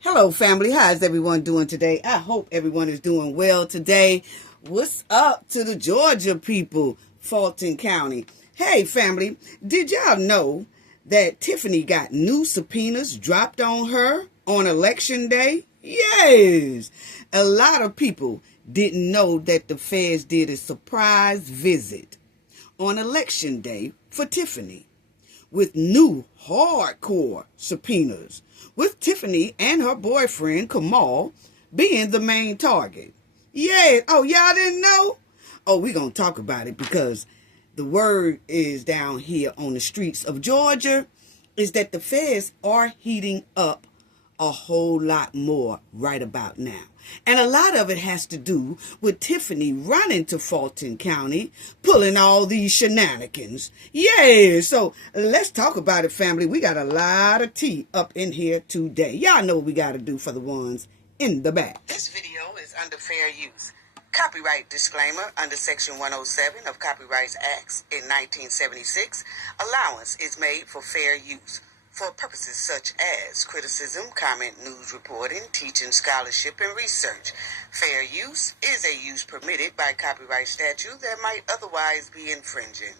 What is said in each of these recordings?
Hello, family. How's everyone doing today? I hope everyone is doing well today. What's up to the Georgia people, Fulton County? Hey, family, did y'all know that Tiffany got new subpoenas dropped on her on election day? Yes. A lot of people didn't know that the feds did a surprise visit on election day for Tiffany with new hardcore subpoenas, with Tiffany and her boyfriend Karmelo being the main target. Yeah, oh, y'all didn't know? Oh, we're going to talk about it because the word is down here on the streets of Georgia is that the feds are heating up a whole lot more right about now. And a lot of it has to do with Tiffany running to Fulton County, pulling all these shenanigans. Yeah, so let's talk about it, family. We got a lot of tea up in here today. Y'all know what we got to do for the ones in the back. This video is under fair use. Copyright disclaimer under Section 107 of Copyright Acts in 1976. Allowance is made for fair use for purposes such as criticism, comment, news reporting, teaching, scholarship, and research. Fair use is a use permitted by copyright statute that might otherwise be infringing.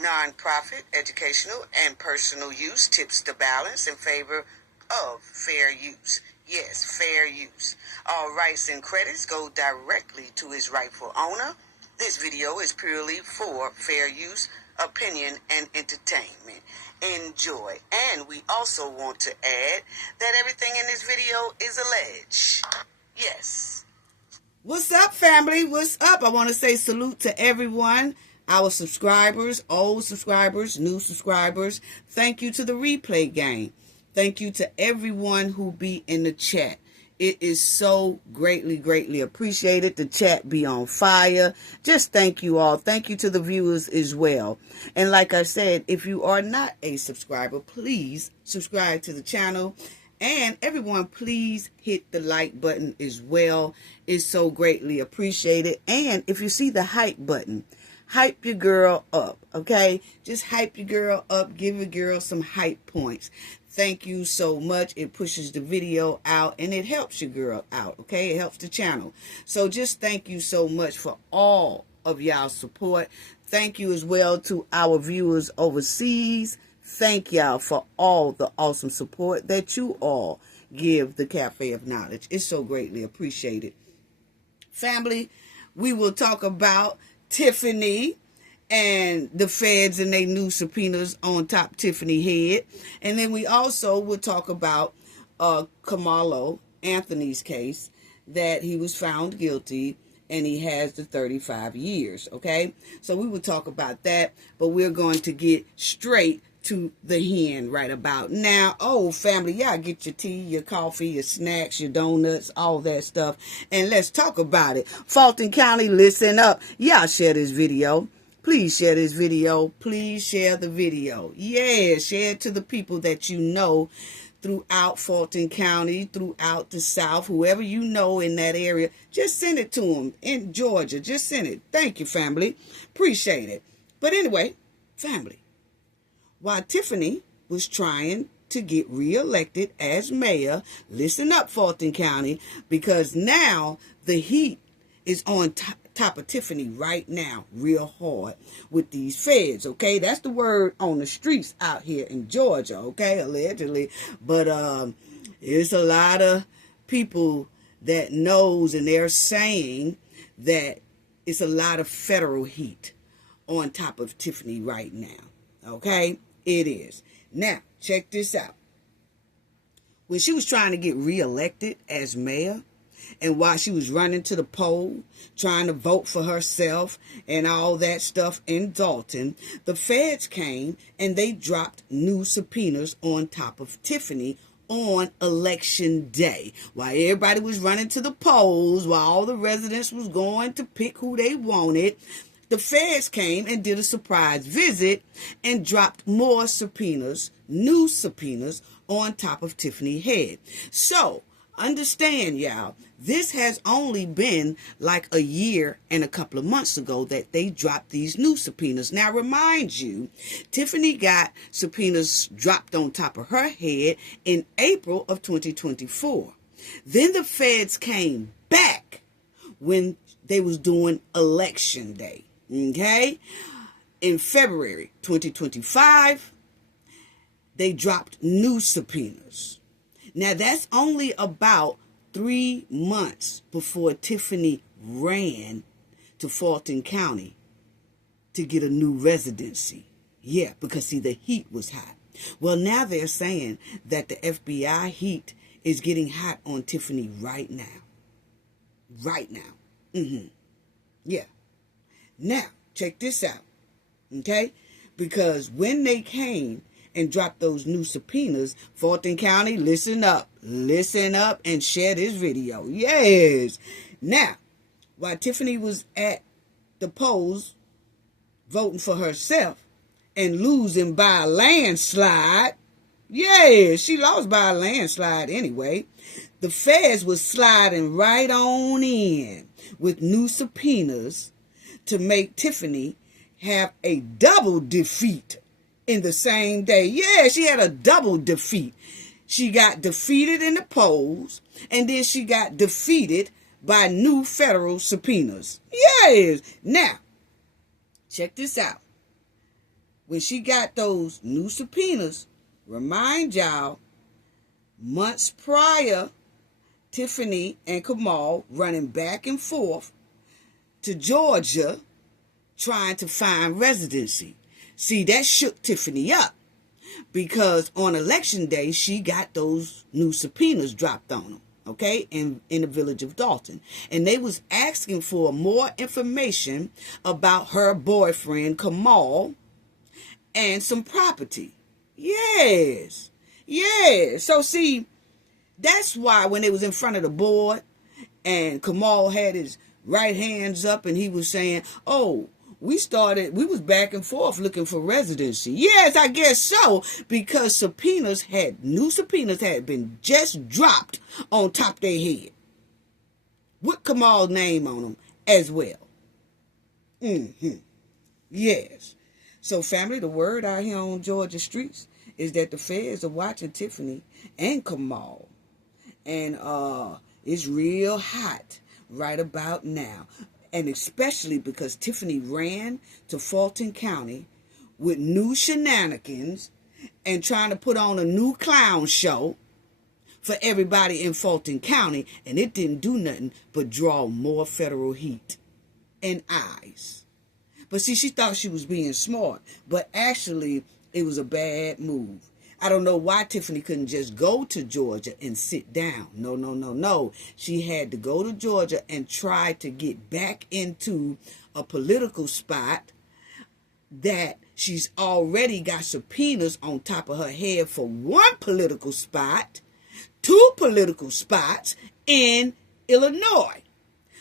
Non-profit, educational, and personal use tips the balance in favor of fair use. Yes, fair use. All rights and credits go directly to its rightful owner. This video is purely for fair use, opinion, and entertainment. Enjoy. And we also want to add that everything in this video is alleged. Yes. What's up, family? What's up? I want to say salute to everyone, our subscribers, old subscribers, new subscribers. Thank you to the replay gang. Thank you to everyone who be in the chat. It is so greatly appreciated. The chat be on fire. Just thank you all. Thank you to the viewers as well. And like I said, if you are not a subscriber, please subscribe to the channel. And everyone, please hit the like button as well. It's so greatly appreciated. And if you see the hype button, hype your girl up, okay? Just hype your girl up. Give your girl some hype points. Thank you so much. It pushes the video out and it helps your girl out, okay? It helps the channel. So just thank you so much for all of y'all support. Thank you as well to our viewers overseas. Thank y'all for all the awesome support that you all give the Cafe of Knowledge. It's so greatly appreciated. Family, we will talk about Tiffany and the feds and their new subpoenas on top Tiffany head. And then we also will talk about Karmelo Anthony's case, that he was found guilty and he has the 35 years, okay? So we will talk about that, but we're going to get straight to the hen right about now. Oh, family, y'all get your tea, your coffee, your snacks, your donuts, all that stuff, and let's talk about it. Fulton County, listen up. Y'all share this video. Please share this video. Please share the video. Yeah, share it to the people that you know throughout Fulton County, throughout the South, whoever you know in that area. Just send it to them in Georgia. Just send it. Thank you, family. Appreciate it. But anyway, family, while Tiffany was trying to get reelected as mayor, listen up, Fulton County, because now the heat is on top of Tiffany right now, real hard with these feds, okay? That's the word on the streets out here in Georgia, okay? Allegedly. But it's a lot of people that knows, and they're saying that it's a lot of federal heat on top of Tiffany right now, okay? It is. Now, check this out. When she was trying to get reelected as mayor, and while she was running to the poll, trying to vote for herself and all that stuff in Dolton, the feds came and they dropped new subpoenas on top of Tiffany on election day. While everybody was running to the polls, while all the residents was going to pick who they wanted, the feds came and did a surprise visit and dropped more subpoenas, new subpoenas, on top of Tiffany's head. So, Understand, y'all, this has only been like a year and a couple of months ago that they dropped these new subpoenas. Now, remind you, Tiffany got subpoenas dropped on top of her head in April of 2024. Then the feds came back when they was doing election day, okay? In February 2025, they dropped new subpoenas. Now, that's only about 3 months before Tiffany ran to Fulton County to get a new residency. Yeah, because, see, the heat was hot. Well, now they're saying that the FBI heat is getting hot on Tiffany right now. Right now. Yeah. Now, check this out. Okay? Because when they came and dropped those new subpoenas, Fulton County, listen up and share this video. Yes. Now, while Tiffany was at the polls voting for herself and losing by a landslide, yeah, she lost by a landslide anyway, the feds was sliding right on in with new subpoenas to make Tiffany have a double defeat in the same day. Yeah, she had a double defeat. She got defeated in the polls, and then she got defeated by new federal subpoenas. Yes. Now, check this out. When she got those new subpoenas, remind y'all, months prior, Tiffany and Karmelo running back and forth to Georgia trying to find residency. See, that shook Tiffany up because on election day, she got those new subpoenas dropped on them, okay, in the village of Dolton. And they was asking for more information about her boyfriend, Karmelo, and some property. Yes. Yes. So, see, that's why when they was in front of the board and Karmelo had his right hands up and he was saying, oh, we was back and forth looking for residency. Yes, I guess so, because new subpoenas had been just dropped on top of their head with Karmelo's name on them as well. Yes. So, family, the word out here on Georgia streets is that the feds are watching Tiffany and Karmelo. And it's real hot right about now. And especially because Tiffany ran to Fulton County with new shenanigans and trying to put on a new clown show for everybody in Fulton County. And it didn't do nothing but draw more federal heat and eyes. But see, she thought she was being smart. But actually, it was a bad move. I don't know why Tiffany couldn't just go to Georgia and sit down. No. She had to go to Georgia and try to get back into a political spot that she's already got subpoenas on top of her head for one political spot, 2 political spots in Illinois.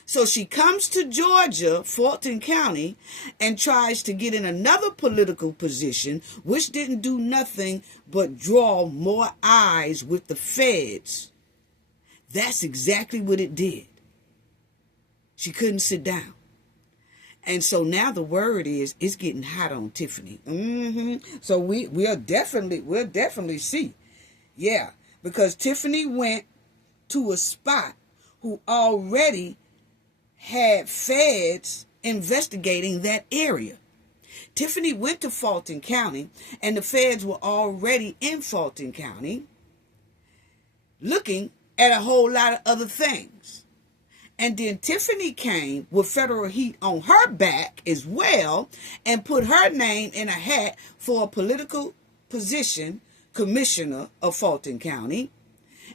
So she comes to Georgia, Fulton County, and tries to get in another political position, which didn't do nothing but draw more eyes with the feds. That's exactly what it did. She couldn't sit down. And so now the word is, it's getting hot on Tiffany. So we'll definitely see. Yeah, because Tiffany went to a spot who already had feds investigating that area. Tiffany went to Fulton County, and the feds were already in Fulton County looking at a whole lot of other things. And then Tiffany came with federal heat on her back as well and put her name in a hat for a political position, commissioner of Fulton County.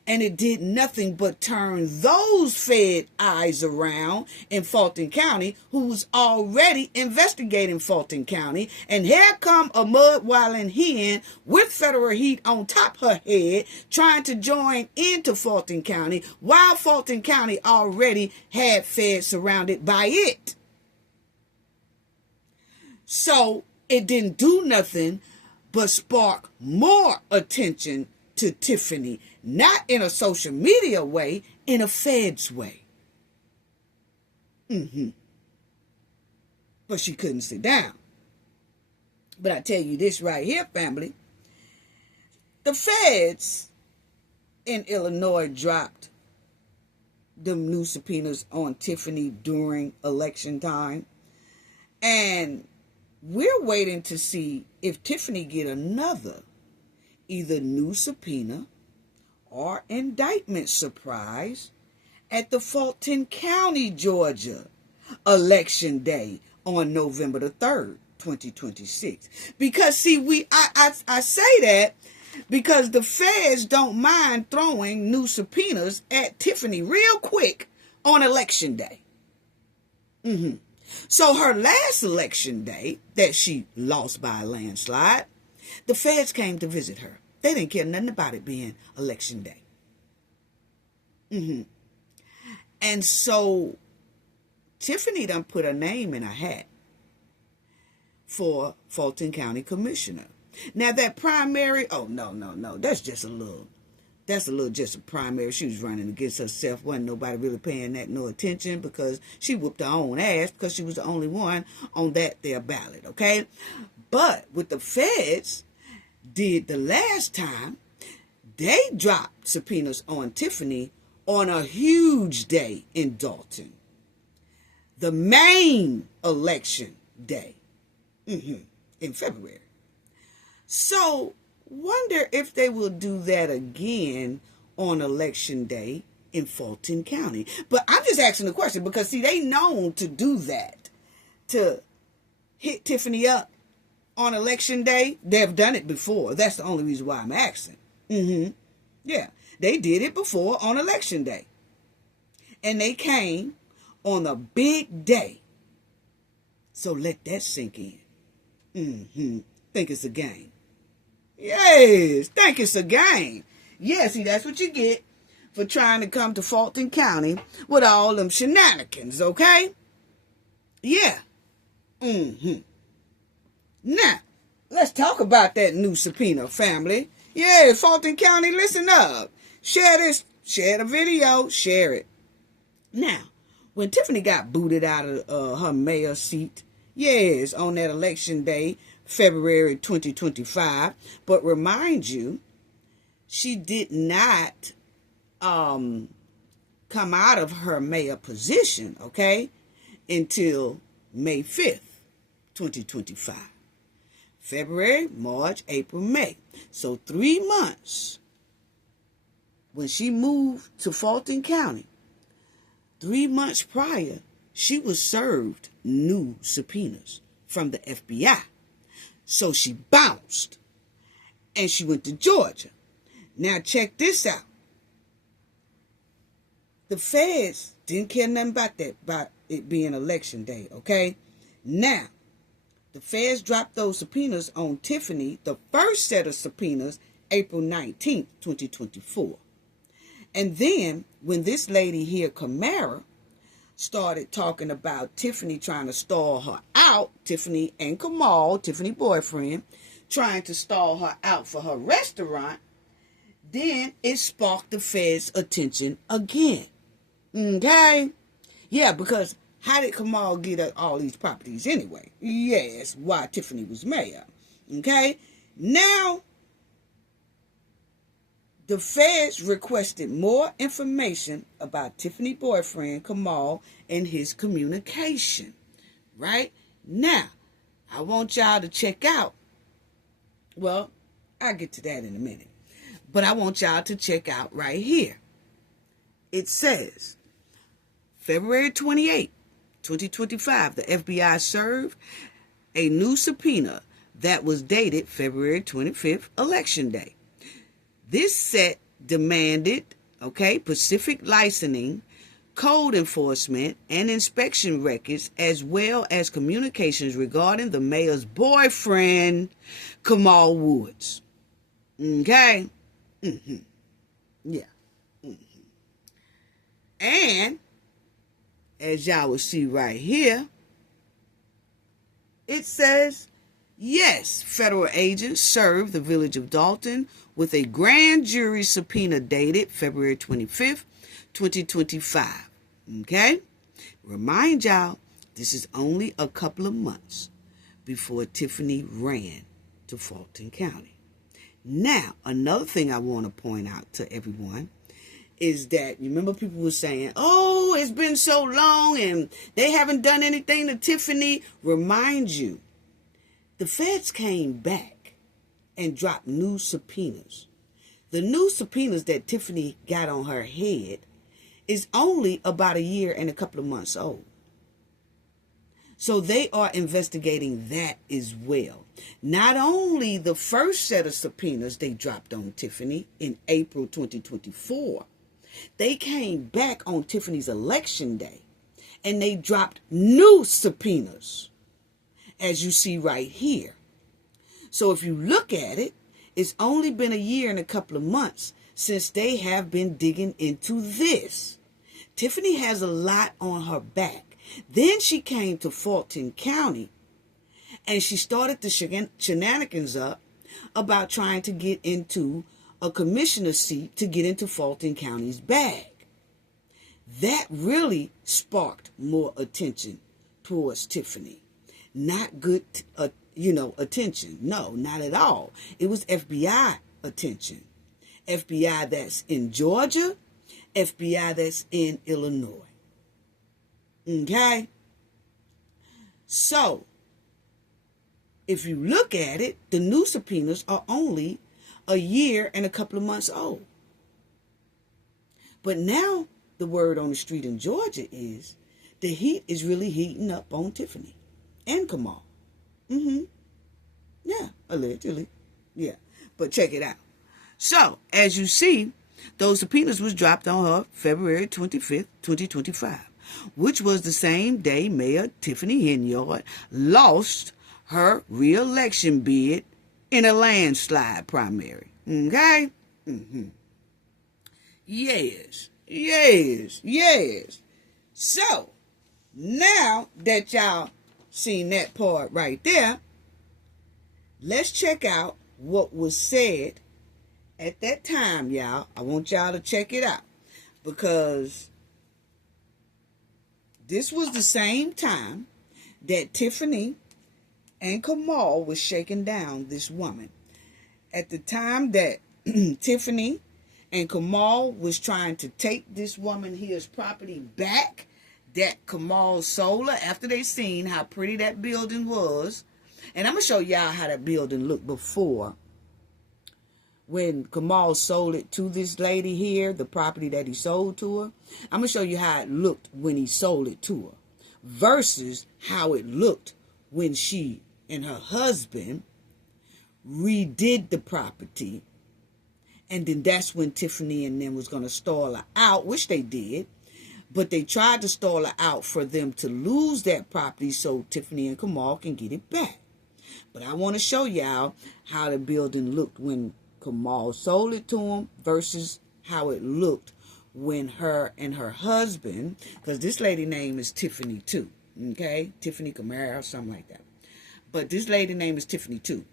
And it did nothing but turn those fed eyes around in Fulton County, who was already investigating Fulton County. And here come a mud-wilding hen with federal heat on top her head, trying to join into Fulton County, while Fulton County already had feds surrounded by it. So it didn't do nothing but spark more attention to Tiffany. Not in a social media way, in a feds way. But she couldn't sit down. But I tell you this right here, family. The feds in Illinois dropped them new subpoenas on Tiffany during election time. And we're waiting to see if Tiffany get another either new subpoena or indictment surprise at the Fulton County, Georgia election day on November the 3rd, 2026. Because see, I say that because the feds don't mind throwing new subpoenas at Tiffany real quick on election day. So her last election day that she lost by a landslide, the feds came to visit her. They didn't care nothing about it being election day. And so Tiffany done put her name in a hat for Fulton County Commissioner. Now that primary, oh no, that's just a primary. She was running against herself. Wasn't nobody really paying that no attention because she whooped her own ass because she was the only one on that there ballot, okay? But what the feds did the last time, they dropped subpoenas on Tiffany on a huge day in Dolton. The main election day in February. So, wonder if they will do that again on election day in Fulton County. But I'm just asking the question because, see, they known to do that, to hit Tiffany up on election day. They've done it before. That's the only reason why I'm asking. Yeah, they did it before on election day. And they came on a big day. So let that sink in. Think it's a game. Yes, think it's a game. Yeah, see, that's what you get for trying to come to Fulton County with all them shenanigans, okay? Yeah. Now, let's talk about that new subpoena, family. Yeah, Fulton County, listen up. Share this. Share the video. Share it. Now, when Tiffany got booted out of her mayor seat, yes, on that election day, February 2025, but remind you, she did not come out of her mayor position, okay, until May 5th, 2025. February, March, April, May. So 3 months when she moved to Fulton County, 3 months prior, she was served new subpoenas from the FBI. So she bounced and she went to Georgia. Now check this out. The feds didn't care nothing about that, about it being election day, okay? Now, the feds dropped those subpoenas on Tiffany, the first set of subpoenas, April 19th, 2024. And then when this lady here, Karmelo, started talking about Tiffany trying to stall her out, Tiffany and Kamal, Tiffany boyfriend, trying to stall her out for her restaurant, then it sparked the feds' attention again. Okay? Yeah, because how did Kamal get all these properties anyway? Yes, why Tiffany was mayor. Okay? Now, the feds requested more information about Tiffany's boyfriend, Kamal, and his communication. Right? Now, I want y'all to check out. Well, I'll get to that in a minute. But I want y'all to check out right here. It says, February 28, 2025, the FBI served a new subpoena that was dated February 25th, election day. This set demanded, Pacific licensing, code enforcement, and inspection records, as well as communications regarding the mayor's boyfriend, Kamal Woods. Okay? Yeah. And, as y'all will see right here, it says, Yes, federal agents served the village of Dolton with a grand jury subpoena dated February 25th, 2025. Okay? Remind y'all, this is only a couple of months before Tiffany ran to Fulton County. Now, another thing I want to point out to everyone is that, you remember people were saying, oh, it's been so long and they haven't done anything to Tiffany. Remind you, the feds came back and dropped new subpoenas. The new subpoenas that Tiffany got on her head is only about a year and a couple of months old. So they are investigating that as well. Not only the first set of subpoenas they dropped on Tiffany in April 2024, they came back on Tiffany's election day and they dropped new subpoenas, as you see right here. So if you look at it, it's only been a year and a couple of months since they have been digging into this. Tiffany has a lot on her back. Then she came to Fulton County and she started the shenanigans up about trying to get into a commissioner seat to get into Fulton County's bag. That really sparked more attention towards Tiffany. Not good, attention. No, not at all. It was FBI attention. FBI that's in Georgia, FBI that's in Illinois. Okay? So, if you look at it, the new subpoenas are only a year and a couple of months old. But now, the word on the street in Georgia is the heat is really heating up on Tiffany and Karmelo. Yeah, allegedly. Yeah, but check it out. So, as you see, those subpoenas was dropped on her February 25th, 2025, which was the same day Mayor Tiffany Henyard lost her re-election bid in a landslide primary. Okay? Yes. So, now that y'all seen that part right there, let's check out what was said at that time, y'all. I want y'all to check it out because this was the same time that Tiffany and Karmelo was shaking down this woman. At the time that Tiffany and Karmelo was trying to take this woman here's property back that Karmelo sold her after they seen how pretty that building was. And I'm going to show y'all how that building looked before. When Karmelo sold it to this lady here, the property that he sold to her, I'm going to show you how it looked when he sold it to her versus how it looked when she and her husband redid the property. And then that's when Tiffany and them was going to stall her out, which they did. But they tried to stall her out for them to lose that property so Tiffany and Karmelo can get it back. But I want to show y'all how the building looked when Karmelo sold it to him versus how it looked when her and her husband, because this lady name is Tiffany too, okay? Tiffany Camara or something like that. But this lady name is Tiffany too.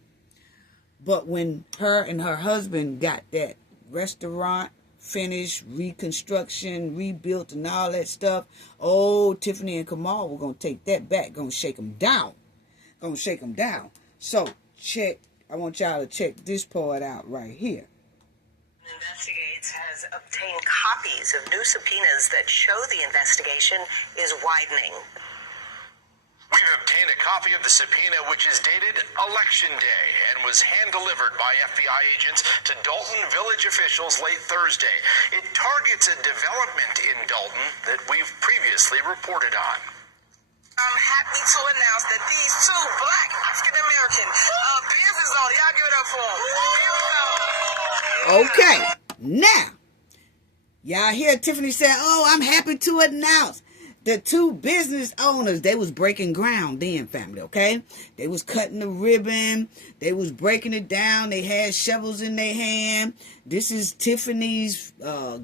But when her and her husband got that restaurant finished, reconstruction, rebuilt, and all that stuff, oh, Tiffany and Karmelo were going to take that back, going to shake them down. So, I want y'all to check this part out right here. Investigates has obtained copies of new subpoenas that show the investigation is widening. We've obtained a copy of the subpoena, which is dated Election Day and was hand-delivered by FBI agents to Dolton Village officials late Thursday. It targets a development in Dolton that we've previously reported on. I'm happy to announce that these two black African-American business owners, y'all give it up for them. Okay, now, y'all hear Tiffany say, oh, I'm happy to announce. The two business owners, they was breaking ground then, family, okay? They was cutting the ribbon. They was breaking it down. They had shovels in their hand. This is Tiffany's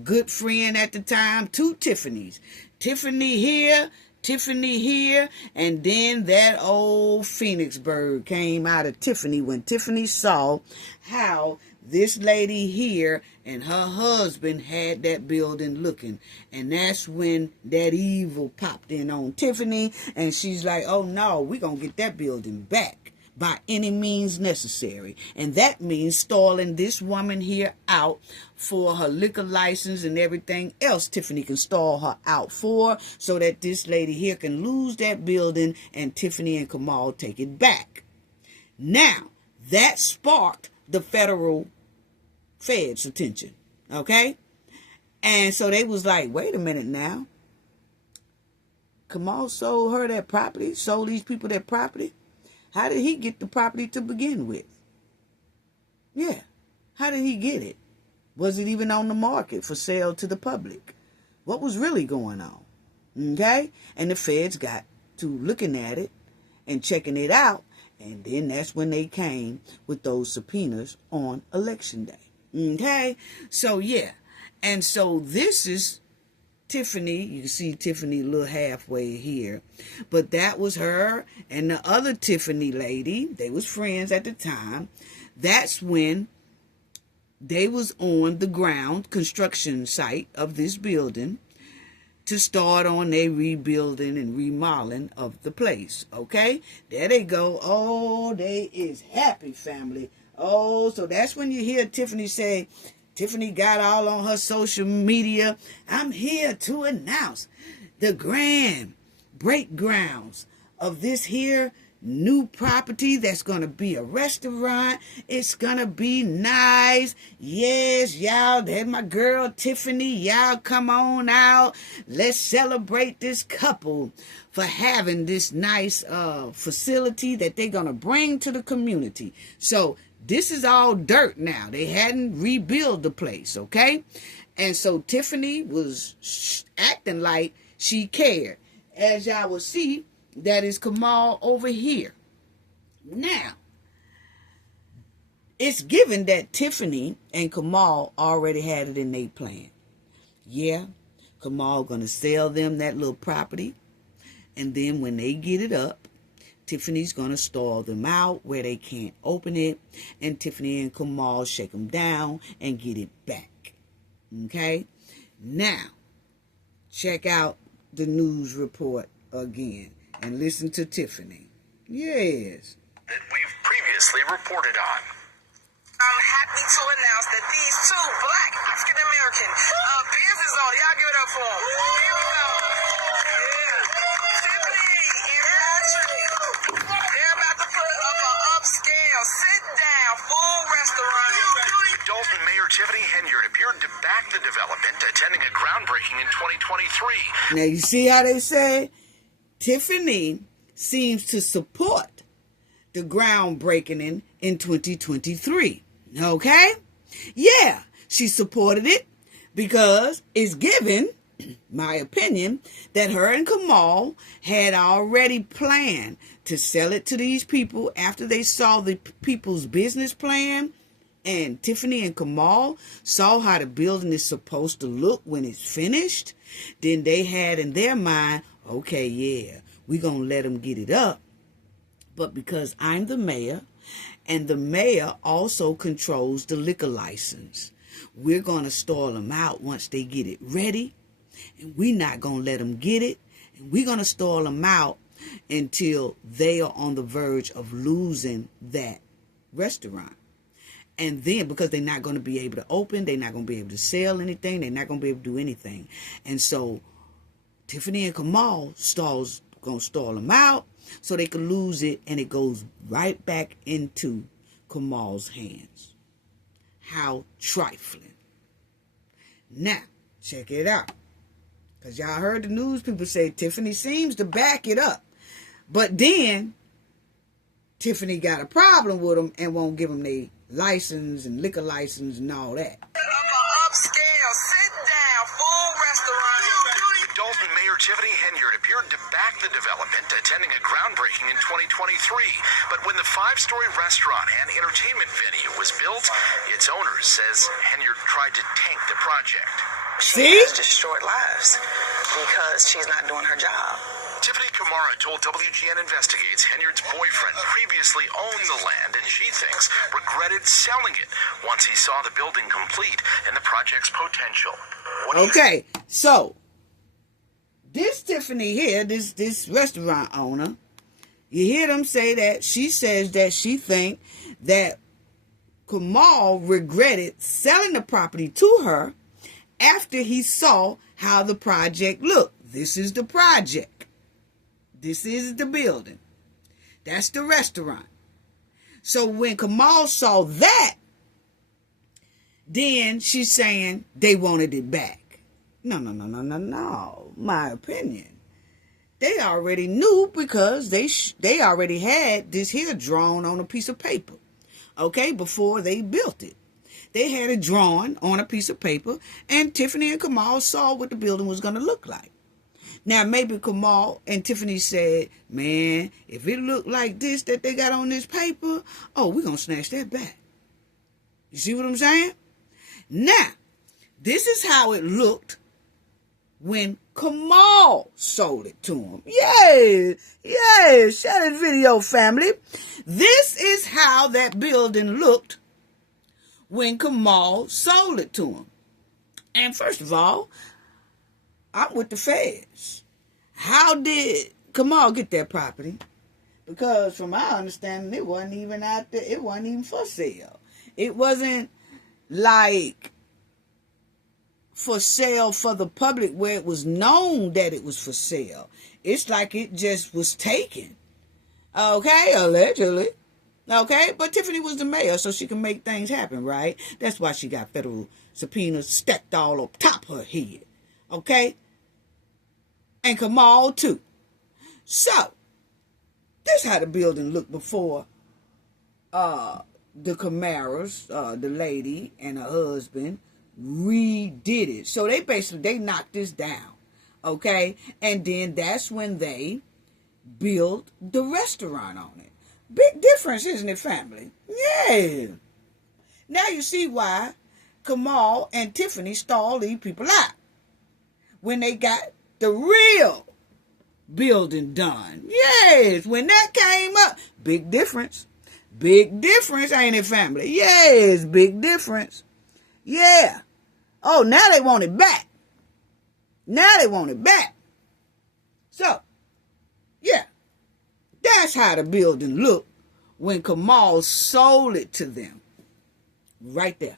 good friend at the time. Two Tiffany's. Tiffany here, Tiffany here, and then that old phoenix bird came out of Tiffany when Tiffany saw how this lady here and her husband had that building looking. And that's when that evil popped in on Tiffany, and she's like, oh no, we're going to get that building back by any means necessary. And that means stalling this woman here out for her liquor license and everything else Tiffany can stall her out for, so that this lady here can lose that building and Tiffany and Kamal take it back. Now, that sparked the feds' attention, okay? And so they was like, wait a minute now. Kamal sold her that property, sold these people that property. How did he get the property to begin with? Yeah, how did he get it? Was it even on the market for sale to the public? What was really going on? Okay? And the feds got to looking at it and checking it out. And then that's when they came with those subpoenas on election day. Okay? So, yeah. And so this is Tiffany. You can see Tiffany a little halfway here. But that was her and the other Tiffany lady. They was friends at the time. That's when they was on the ground construction site of this building to start on their rebuilding and remodeling of the place. Okay? There they go. Oh, they is happy, family. Oh, so that's when you hear Tiffany say, Tiffany got all on her social media, I'm here to announce the grand breakgrounds of this here new property that's going to be a restaurant. It's going to be nice. Yes, y'all, there's my girl Tiffany. Y'all come on out. Let's celebrate this couple for having this nice facility that they're going to bring to the community. So this is all dirt now. They hadn't rebuilt the place, okay? And so Tiffany was acting like she cared. As y'all will see, that is Kamal over here. Now, it's given that Tiffany and Kamal already had it in their plan. Yeah, Kamal gonna sell them that little property. And then when they get it up, Tiffany's gonna stall them out where they can't open it. And Tiffany and Kamal shake them down and get it back. Okay? Now, check out the news report again. And listen to Tiffany. Yes. That we've previously reported on. I'm happy to announce that these two black African American business owners, y'all give it up for them. Here we go. Yeah. Tiffany and Patrick, they're about to put up an upscale, sit-down, full restaurant. Dolton Mayor Tiffany Henyard appeared to back the development, attending a groundbreaking in 2023. Now you see how they say? Tiffany seems to support the groundbreaking in 2023. Okay? Yeah, she supported it because it's given, my opinion, that her and Kamal had already planned to sell it to these people after they saw the people's business plan. And Tiffany and Kamal saw how the building is supposed to look when it's finished. Then they had in their mind, okay, yeah, we're going to let them get it up. But because I'm the mayor, and the mayor also controls the liquor license, we're going to stall them out once they get it ready. And we're not going to let them get it. And we're going to stall them out until they are on the verge of losing that restaurant. And then, because they're not going to be able to open, they're not going to be able to sell anything, they're not going to be able to do anything. And so Tiffany and Kamal gonna stall them out so they can lose it, and it goes right back into Kamal's hands. How trifling. Now, check it out. Because y'all heard the news people say Tiffany seems to back it up. But then, Tiffany got a problem with them and won't give them their license and liquor license and all that. Upscale, sit-down, full restaurant. Dolton Mayor Tiffany Henyard appeared to back the development, attending a groundbreaking in 2023. But when the 5-story restaurant and entertainment venue was built, its owner says Henyard tried to tank the project. She See? has destroyed lives because she's not doing her job. Tiffany Henyard told WGN Investigates Henyard's boyfriend previously owned the land and she thinks regretted selling it once he saw the building complete and the project's potential. Okay, so this Tiffany here, this restaurant owner, you hear them say that she says that she think that Karmelo regretted selling the property to her after he saw how the project looked. This is the project. This is the building. That's the restaurant. So when Karmelo saw that, then she's saying they wanted it back. No. My opinion. They already knew because they already had this here drawn on a piece of paper. Okay, before they built it. They had it drawn on a piece of paper, and Tiffany and Karmelo saw what the building was going to look like. Now, maybe Karmelo and Tiffany said, man, if it looked like this that they got on this paper, oh, we're going to snatch that back. You see what I'm saying? Now, this is how it looked when Karmelo sold it to him. Yes, share this video, family. This is how that building looked when Karmelo sold it to him. And first of all, I'm with the feds. How did Karmelo get that property? Because from my understanding, it wasn't even out there. It wasn't even for sale. It wasn't like for sale for the public where it was known that it was for sale. It's like it just was taken. Okay, allegedly. Okay, but Tiffany was the mayor, so she can make things happen, right? That's why she got federal subpoenas stacked all up top her head. Okay? And Karmelo too. So, that's how the building looked before the Camaras, the lady and her husband, redid it. So they knocked this down. Okay? And then that's when they built the restaurant on it. Big difference, isn't it, family? Yeah. Now you see why Karmelo and Tiffany stalled these people out when they got the real building done. Yes, when that came up, big difference. Big difference, ain't it, family? Yes, big difference. Yeah. Oh, now they want it back. Now they want it back. So, yeah. That's how the building looked when Karmelo sold it to them. Right there.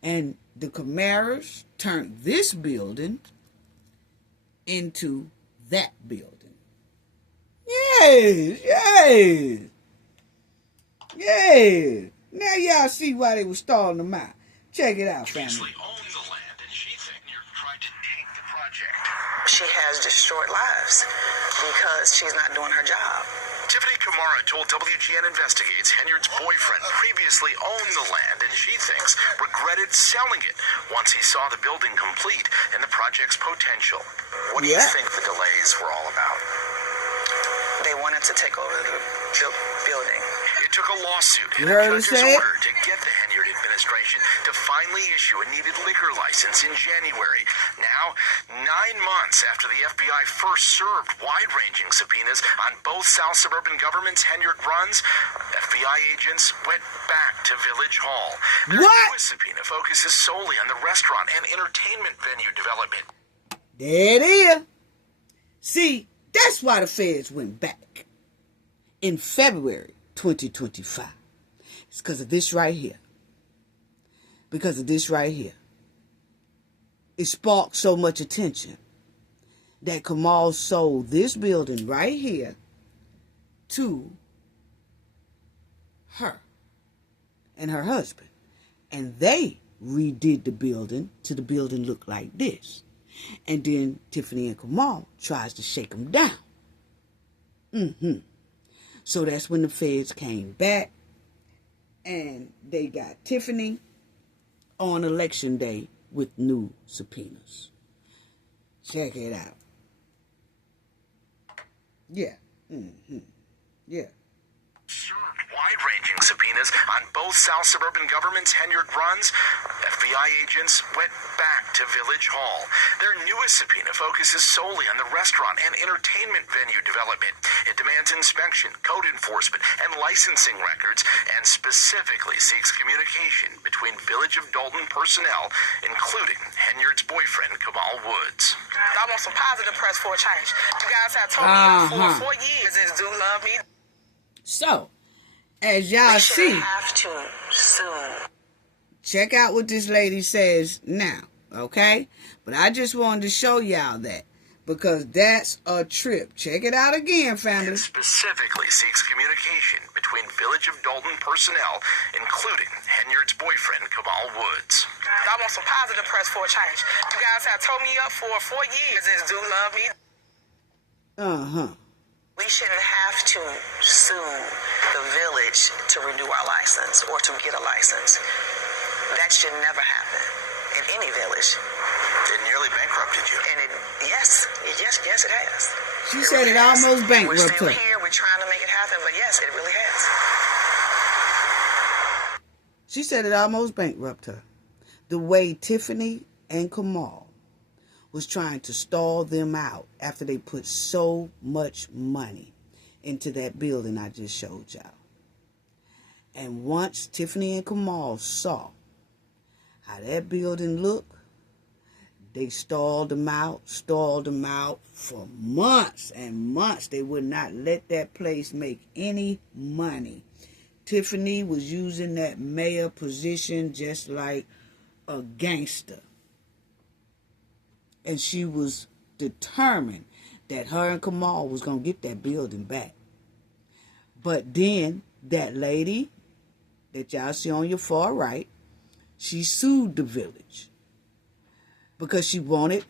And the Camaras turned this building into that building. Yes. Now y'all see why they were stalling them out. Check it out, family. Previously owned the land, and she tried to take the project. She has destroyed lives because she's not doing her job. Tiffany Henyard told WGN Investigates Henyard's boyfriend previously owned the land and she thinks regretted selling it once he saw the building complete and the project's potential. What do you think the delays were all about? They wanted to take over the building. It took a lawsuit and You a heard her judge's say it? order to get the Henyard administration to finally issue a needed liquor license in January. Now, 9 months after the FBI first served wide-ranging subpoenas on both South suburban governments Henyard runs, FBI agents went back to Village Hall. Their newest subpoena focuses solely on the restaurant and entertainment venue development. There it is. See, that's why the feds went back in February 2025. It's because of this right here. Because of this right here. It sparked so much attention that Karmelo sold this building right here to her and her husband. And they redid the building till the building looked like this. And then Tiffany and Karmelo tries to shake them down. So that's when the feds came back and they got Tiffany on election day with new subpoenas. Check it out. Yeah. Yeah. Served wide-ranging subpoenas subpoenas on both South Suburban governments Henyard runs, FBI agents went back to Village Hall. Their newest subpoena focuses solely on the restaurant and entertainment venue development. It demands inspection, code enforcement, and licensing records, and specifically seeks communication between Village of Dolton personnel, including Henyard's boyfriend, Karmelo Woods. I want some positive press for a change. You guys have told me for 4 years is do love me. So, as y'all see, have to sue. check out what this lady says now, okay? But I just wanted to show y'all that, because that's a trip. Check it out again, family. It specifically seeks communication between Village of Dolton personnel, including Henyard's boyfriend, Karmelo Woods. I want some positive press for a change. You guys have told me up for 4 years is do love me. We shouldn't have to sue the village to renew our license or to get a license. That should never happen in any village. It nearly bankrupted you. And yes, it has. She said it almost We're bankrupted still her. here. We're trying to make it happen, but yes, it really has. She said it almost bankrupted her. The way Tiffany and Karmelo was trying to stall them out after they put so much money into that building I just showed y'all. And once Tiffany and Karmelo saw how that building looked, they stalled them out for months and months. They would not let that place make any money. Tiffany was using that mayor position just like a gangster. And she was determined that her and Karmelo was going to get that building back. But then that lady that y'all see on your far right, she sued the village because she wanted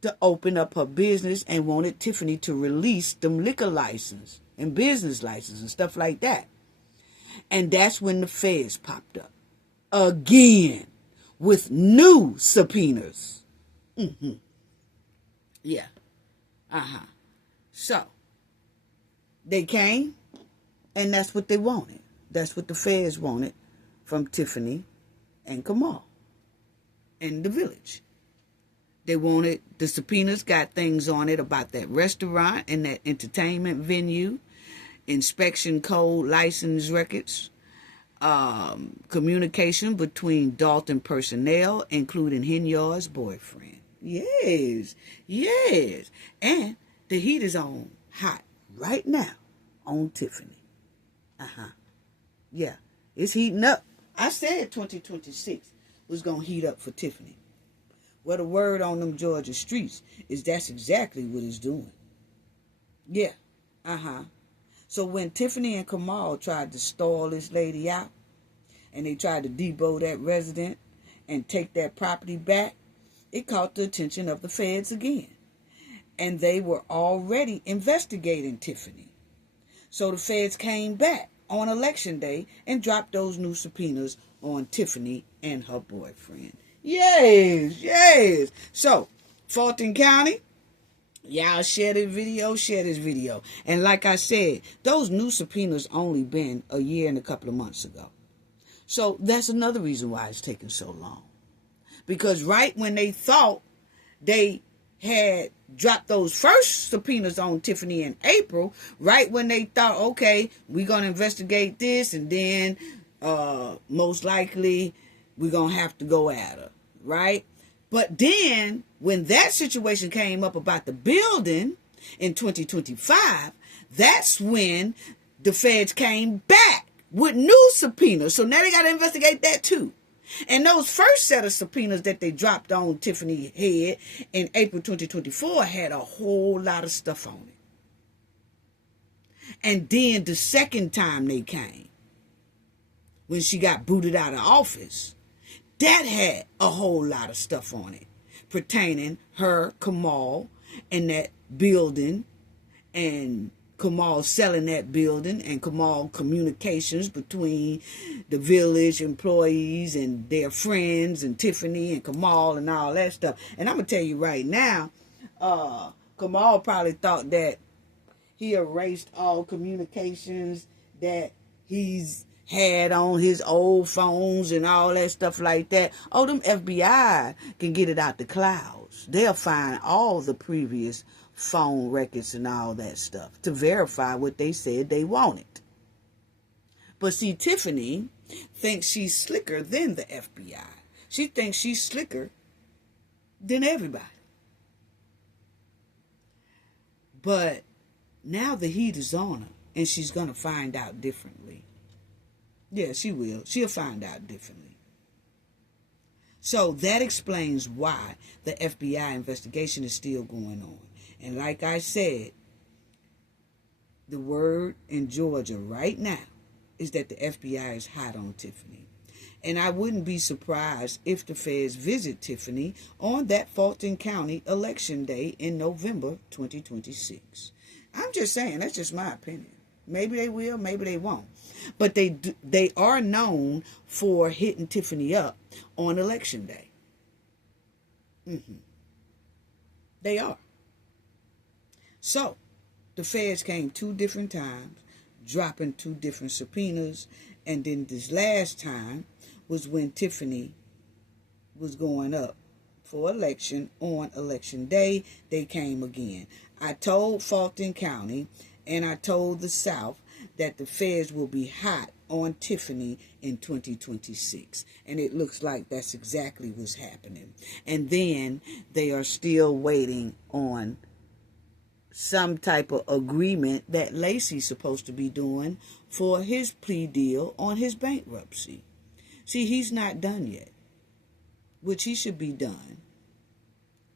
to open up her business and wanted Tiffany to release them liquor license and business license and stuff like that. And that's when the feds popped up again with new subpoenas. Yeah. So, they came, and that's what they wanted. That's what the feds wanted from Tiffany and Karmelo and the village. They wanted, the subpoenas got things on it about that restaurant and that entertainment venue, inspection code, license records, communication between Dolton personnel, including Henyard's boyfriend. Yes. And the heat is on hot right now on Tiffany. Yeah, it's heating up. I said 2026 was going to heat up for Tiffany. Well, the word on them Georgia streets is that's exactly what it's doing. Yeah, So when Tiffany and Karmelo tried to stall this lady out, and they tried to debo that resident and take that property back, it caught the attention of the feds again. And they were already investigating Tiffany. So the feds came back on election day and dropped those new subpoenas on Tiffany and her boyfriend. Yes. So, Fulton County, y'all share this video. And like I said, those new subpoenas only been a year and a couple of months ago. So that's another reason why it's taking so long. Because right when they thought they had dropped those first subpoenas on Tiffany in April, right when they thought, okay, we're going to investigate this, and then most likely we're going to have to go at her, right? But then when that situation came up about the building in 2025, that's when the feds came back with new subpoenas. So now they got to investigate that too. And those first set of subpoenas that they dropped on Tiffany's head in April 2024 had a whole lot of stuff on it. And then the second time they came, when she got booted out of office, that had a whole lot of stuff on it pertaining her, Karmelo, and that building, and Karmelo selling that building, and Karmelo communications between the village employees and their friends and Tiffany and Karmelo and all that stuff. And I'm going to tell you right now, Karmelo probably thought that he erased all communications that he's had on his old phones and all that stuff like that. Oh, them FBI can get it out the clouds. They'll find all the previous phone records and all that stuff to verify what they said they wanted. But see, Tiffany thinks she's slicker than the FBI. She thinks she's slicker than everybody. But now the heat is on her, and she's going to find out differently. Yeah, she will. She'll find out differently. So that explains why the FBI investigation is still going on. And like I said, the word in Georgia right now is that the FBI is hot on Tiffany. And I wouldn't be surprised if the feds visit Tiffany on that Fulton County election day in November 2026. I'm just saying, that's just my opinion. Maybe they will, maybe they won't. But they are known for hitting Tiffany up on election day. They are. So, the feds came 2 different times, dropping 2 different subpoenas, and then this last time was when Tiffany was going up for election on election day. They came again. I told Fulton County and I told the South that the feds will be hot on Tiffany in 2026. And it looks like that's exactly what's happening. And then they are still waiting on some type of agreement that Lacey's supposed to be doing for his plea deal on his bankruptcy. See, he's not done yet, which he should be done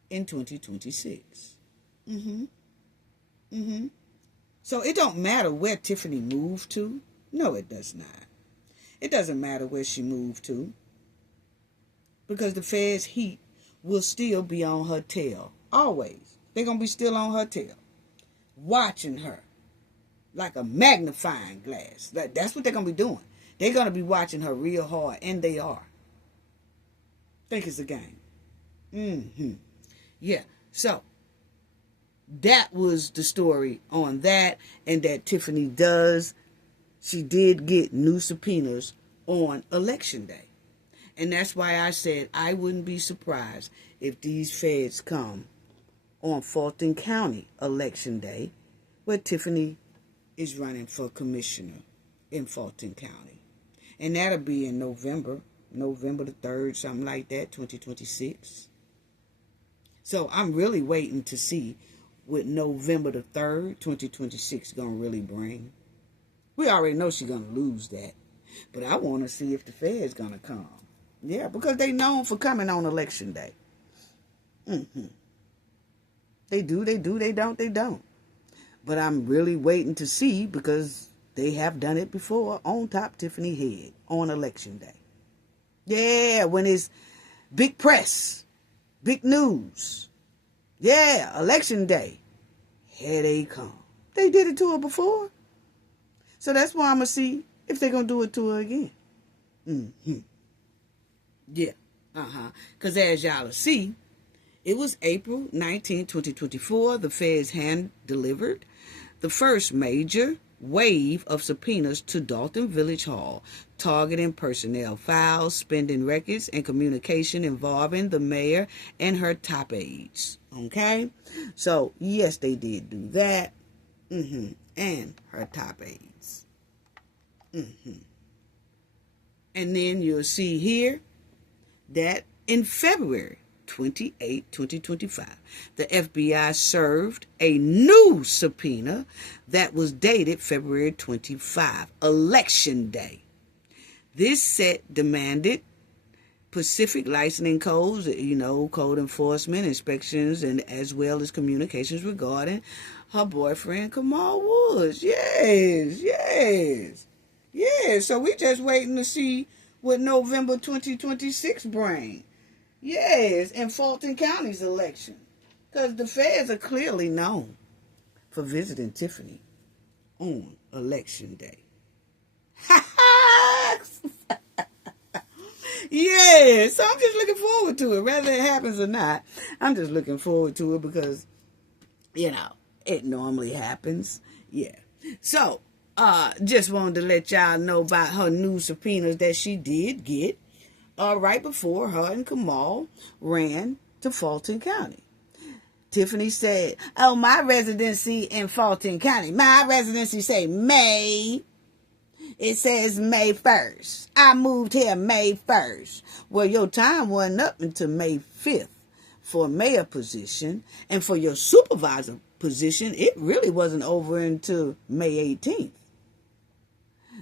in 2026. So it don't matter where Tiffany moved to. No, it does not. It doesn't matter where she moved to, because the feds' heat will still be on her tail. Always. They're going to be still on her tail, watching her like a magnifying glass. That's what they're going to be doing. They're going to be watching her real hard, and they are. Think it's a game. Yeah, so that was the story on that, and that Tiffany she did get new subpoenas on election day. And that's why I said I wouldn't be surprised if these feds come on Fulton County election day, where Tiffany is running for commissioner in Fulton County. And that'll be in November the 3rd, something like that, 2026. So I'm really waiting to see what November the 3rd, 2026 going to really bring. We already know she's going to lose that. But I want to see if the Fed's going to come. Yeah, because they known for coming on election day. They do, they don't. But I'm really waiting to see, because they have done it before on top Tiffany head on election day. Yeah, when it's big press, big news. Yeah, election day. Here they come. They did it to her before. So that's why I'm going to see if they're going to do it to her again. Yeah, because as y'all will see, it was April 19, 2024. The feds hand-delivered the first major wave of subpoenas to Dolton Village Hall, targeting personnel files, spending records, and communication involving the mayor and her top aides. Okay? So, yes, they did do that. And her top aides. And then you'll see here that in February 28, 2025, the FBI served a new subpoena that was dated February 25, Election Day. This set demanded specific licensing codes, code enforcement, inspections, and as well as communications regarding her boyfriend, Kamal Woods. Yes. So we just waiting to see what November 2026 brings. Yes, in Fulton County's election. Because the feds are clearly known for visiting Tiffany on election day. Yeah, so I'm just looking forward to it. Whether it happens or not, I'm just looking forward to it because, it normally happens. Yeah. So, Just wanted to let y'all know about her new subpoenas that she did get right before her and Kamal ran to Fulton County. Tiffany said, oh, my residency in Fulton County. My residency say May. It says May 1st. I moved here May 1st. Well, your time wasn't up until May 5th for a mayor position. And for your supervisor position, it really wasn't over until May 18th.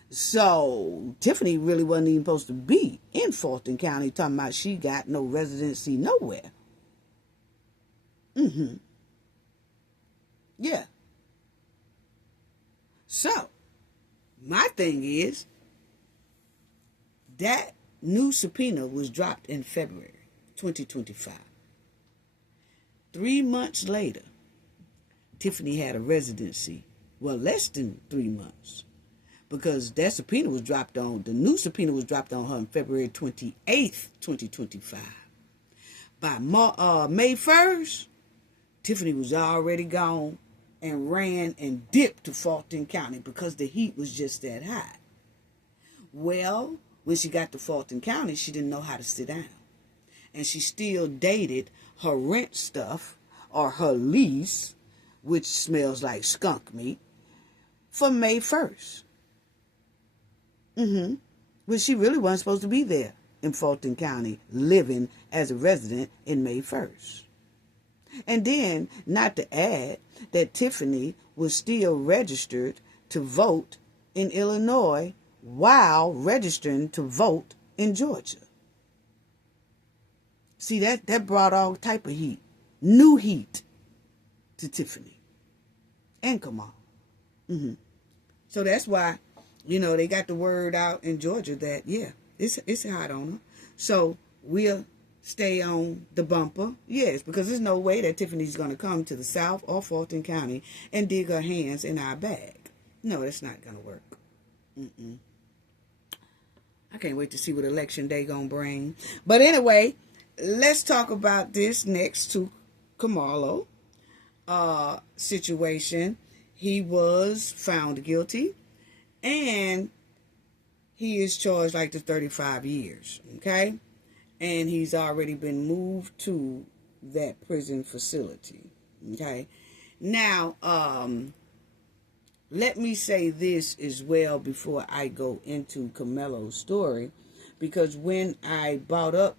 So Tiffany really wasn't even supposed to be in Fulton County talking about she got no residency nowhere. Yeah. So, my thing is, that new subpoena was dropped in February 2025. 3 months later, Tiffany had a residency. Well, less than 3 months. Because that subpoena was dropped on, the new subpoena was dropped on her on February 28th, 2025. By May 1st, Tiffany was already gone and ran and dipped to Fulton County because the heat was just that high. Well, when she got to Fulton County, she didn't know how to sit down. And she still dated her rent stuff or her lease, which smells like skunk meat, for May 1st. But she really wasn't supposed to be there in Fulton County, living as a resident in May 1st. And then, not to add, that Tiffany was still registered to vote in Illinois while registering to vote in Georgia. See, that brought all type of heat, new heat, to Tiffany and Kamal. So that's why, they got the word out in Georgia that, yeah, it's hot on her. So we'll stay on the bumper. Yes, because there's no way that Tiffany's going to come to the South or Fulton County and dig her hands in our bag. No, that's not going to work. I can't wait to see what election day going to bring. But anyway, let's talk about this next to Karmelo situation. He was found guilty and he is charged like to 35 years. Okay? And he's already been moved to that prison facility. Okay. Now, let me say this as well before I go into Karmelo's story. Because when I brought up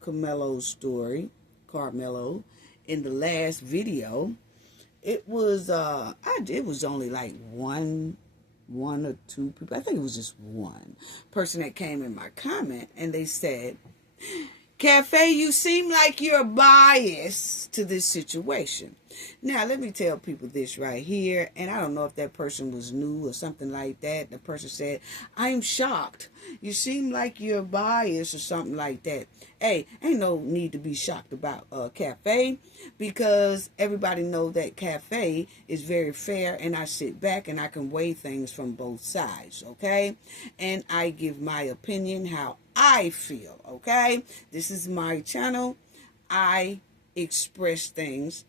Karmelo's story, Karmelo, in the last video, it was only like one or two people. I think it was just one person that came in my comment and they said, Cafe, you seem like you're biased to this situation. Now, let me tell people this right here, and I don't know if that person was new or something like that. The person said, I'm shocked. You seem like you're biased or something like that. Hey, ain't no need to be shocked about Cafe, because everybody know that Cafe is very fair, and I sit back and I can weigh things from both sides, okay? And I give my opinion how I feel, okay? This is my channel. I express things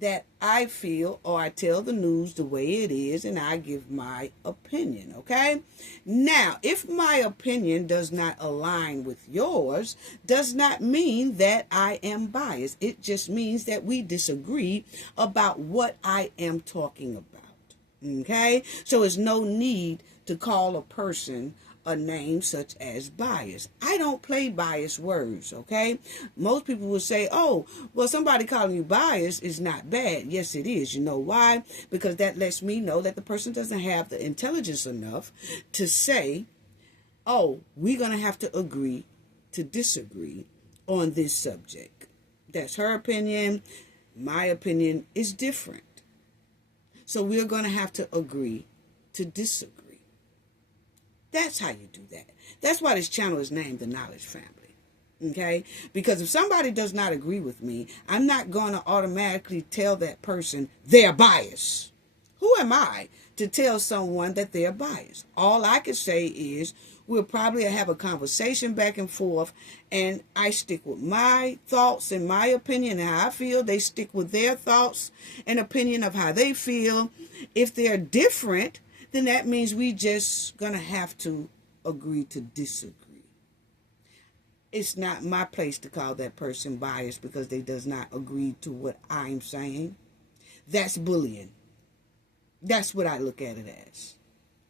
that I feel, or I tell the news the way it is, and I give my opinion, okay? Now, if my opinion does not align with yours, does not mean that I am biased. It just means that we disagree about what I am talking about, okay? So there's no need to call a person a name such as bias. I don't play biased words, okay? Most people will say, oh, well, somebody calling you biased is not bad. Yes, it is. You know why? Because that lets me know that the person doesn't have the intelligence enough to say, oh, we're going to have to agree to disagree on this subject. That's her opinion. My opinion is different. So we're going to have to agree to disagree. That's how you do that. That's why this channel is named The Knowledge Family. Okay? Because if somebody does not agree with me, I'm not going to automatically tell that person they're biased. Who am I to tell someone that they're biased? All I can say is we'll probably have a conversation back and forth, and I stick with my thoughts and my opinion and how I feel. They stick with their thoughts and opinion of how they feel. If they're different, then that means we just gonna have to agree to disagree. It's not my place to call that person biased because they does not agree to what I'm saying. That's bullying. That's what I look at it as.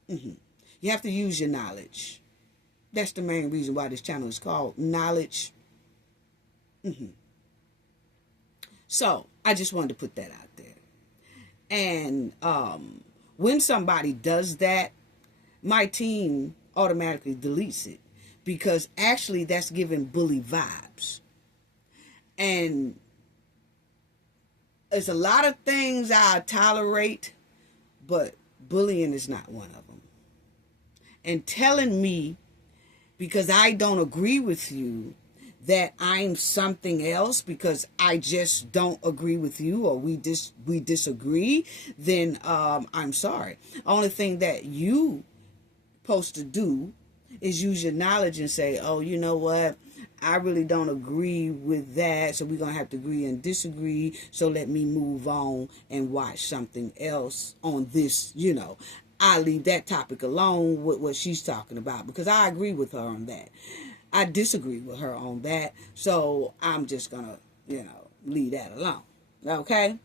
You have to use your knowledge. That's the main reason why this channel is called Knowledge. So, I just wanted to put that out there. And when somebody does that, my team automatically deletes it. Because actually that's giving bully vibes. And there's a lot of things I tolerate, but bullying is not one of them. And telling me, because I don't agree with you, that I'm something else because I just don't agree with you or we disagree, then I'm sorry. Only thing that you supposed to do is use your knowledge and say, oh, you know what? I really don't agree with that, so we're going to have to agree and disagree, so let me move on and watch something else on this, I leave that topic alone with what she's talking about because I agree with her on that. I disagree with her on that, so I'm just going to, leave that alone, okay?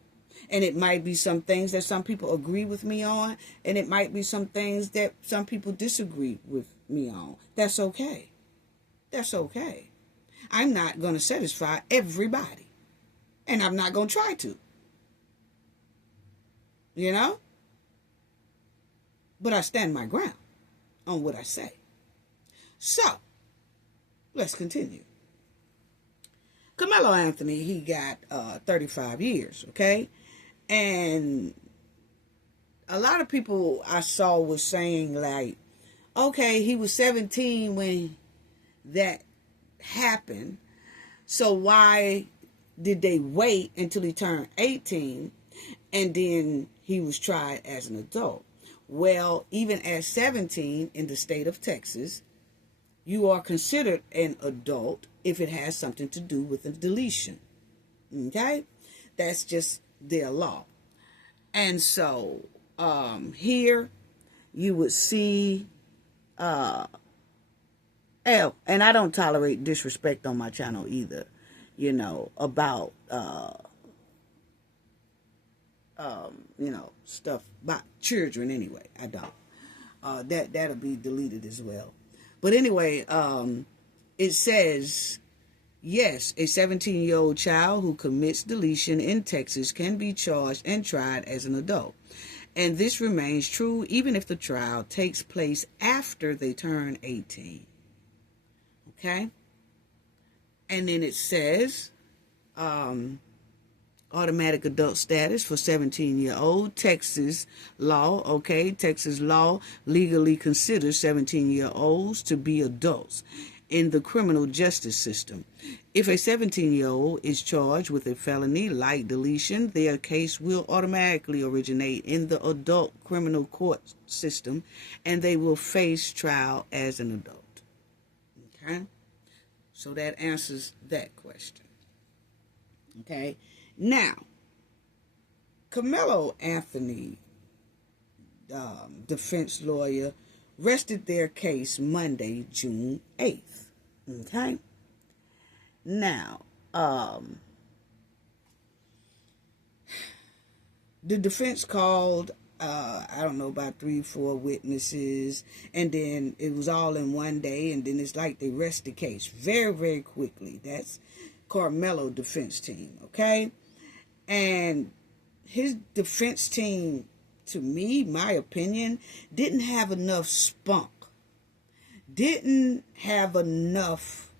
And it might be some things that some people agree with me on, and it might be some things that some people disagree with me on. That's okay. That's okay. I'm not going to satisfy everybody. And I'm not going to try to. But I stand my ground on what I say. So, let's continue. Karmelo Anthony, he got 35 years, okay? And a lot of people I saw was saying like, okay, he was 17 when that happened. So why did they wait until he turned 18 and then he was tried as an adult? Well, even at 17 in the state of Texas, you are considered an adult if it has something to do with a deletion. Okay? That's just their law. And so here you would see and I don't tolerate disrespect on my channel either, about stuff about children anyway. I don't. That'll be deleted as well. But anyway, it says, yes, a 17-year-old child who commits deletion in Texas can be charged and tried as an adult. And this remains true even if the trial takes place after they turn 18. Okay? And then it says, automatic adult status for 17-year-old. Texas law, okay? Texas law legally considers 17-year-olds to be adults in the criminal justice system. If a 17-year-old is charged with a felony like deletion, their case will automatically originate in the adult criminal court system, and they will face trial as an adult. Okay? So that answers that question. Okay? Now, Karmelo Anthony, defense lawyer, rested their case Monday, June 8th. Okay? Now, the defense called, I don't know, about 3-4 witnesses, and then it was all in one day, and then it's like they rest the case very, very quickly. That's Karmelo defense team, okay? And his defense team, to me, my opinion, didn't have enough spunk. Didn't have enough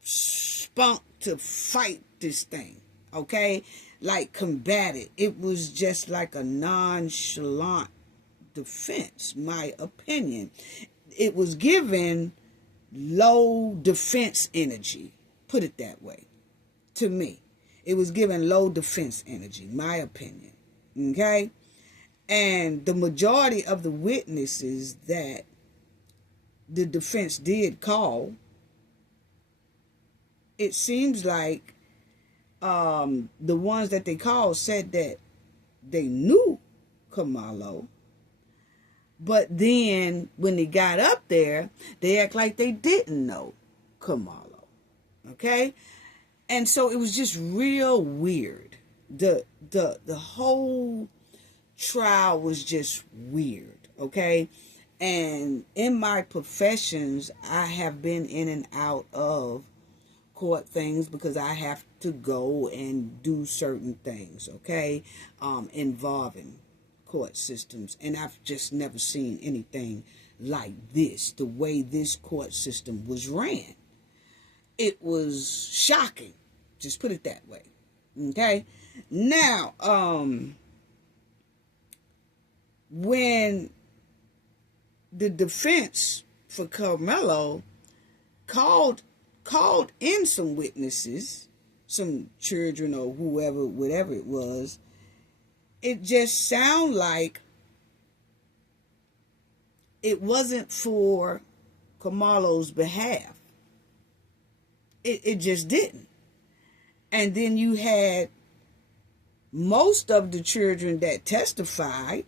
spunk to fight this thing, okay? Like combat it. It was just like a nonchalant defense, my opinion. It was given low defense energy, put it that way, to me. It was given low defense energy, my opinion, okay? And the majority of the witnesses that the defense did call, it seems like the ones that they called said that they knew Karmelo. But then when they got up there, they act like they didn't know Karmelo. Okay? And so it was just real weird. The whole trial was just weird. Okay? And in my professions, I have been in and out of court things because I have to go and do certain things, okay, involving court systems. And I've just never seen anything like this, the way this court system was ran. It was shocking, just put it that way, okay? Now, when the defense for Karmelo called in some witnesses, some children or whoever, whatever it was, it just sounded like it wasn't for Karmelo's behalf. It just didn't. And then you had most of the children that testified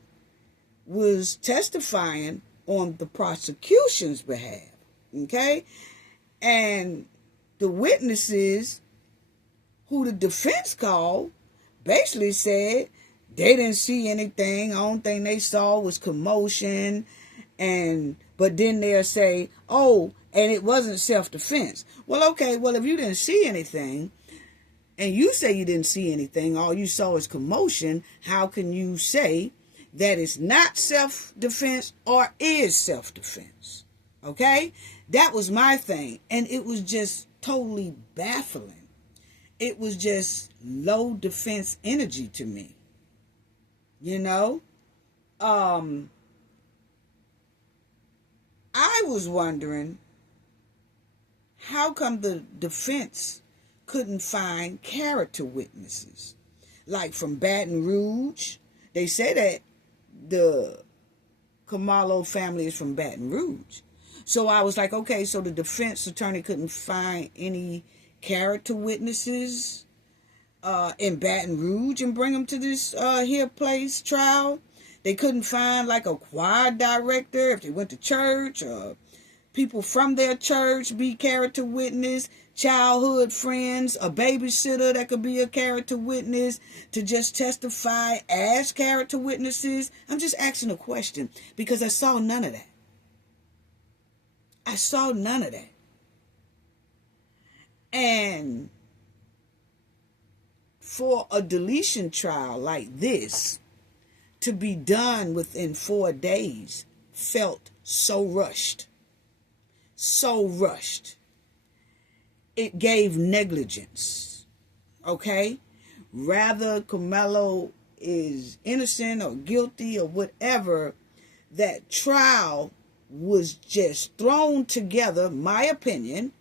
was testifying on the prosecution's behalf, okay? And the witnesses who the defense called basically said they didn't see anything. The only thing they saw was commotion. But then they'll say, oh, and it wasn't self-defense. Well, okay, well, if you didn't see anything, and you say you didn't see anything, all you saw is commotion, how can you say that it's not self-defense or is self-defense? Okay? That was my thing. And it was just totally baffling. It was just low defense energy to me. You know? I was wondering, how come the defense couldn't find character witnesses? Like from Baton Rouge. They say that the Karmelo family is from Baton Rouge. So I was like, okay, so the defense attorney couldn't find any character witnesses in Baton Rouge and bring them to this here place trial. They couldn't find like a choir director if they went to church, or people from their church be character witness, childhood friends, a babysitter that could be a character witness to just testify as character witnesses. I'm just asking a question because I saw none of that. I saw none of that. And for a deletion trial like this to be done within 4 days felt so rushed. So rushed. It gave negligence. Okay? Rather Karmelo is innocent or guilty or whatever, that trial was just thrown together, my opinion,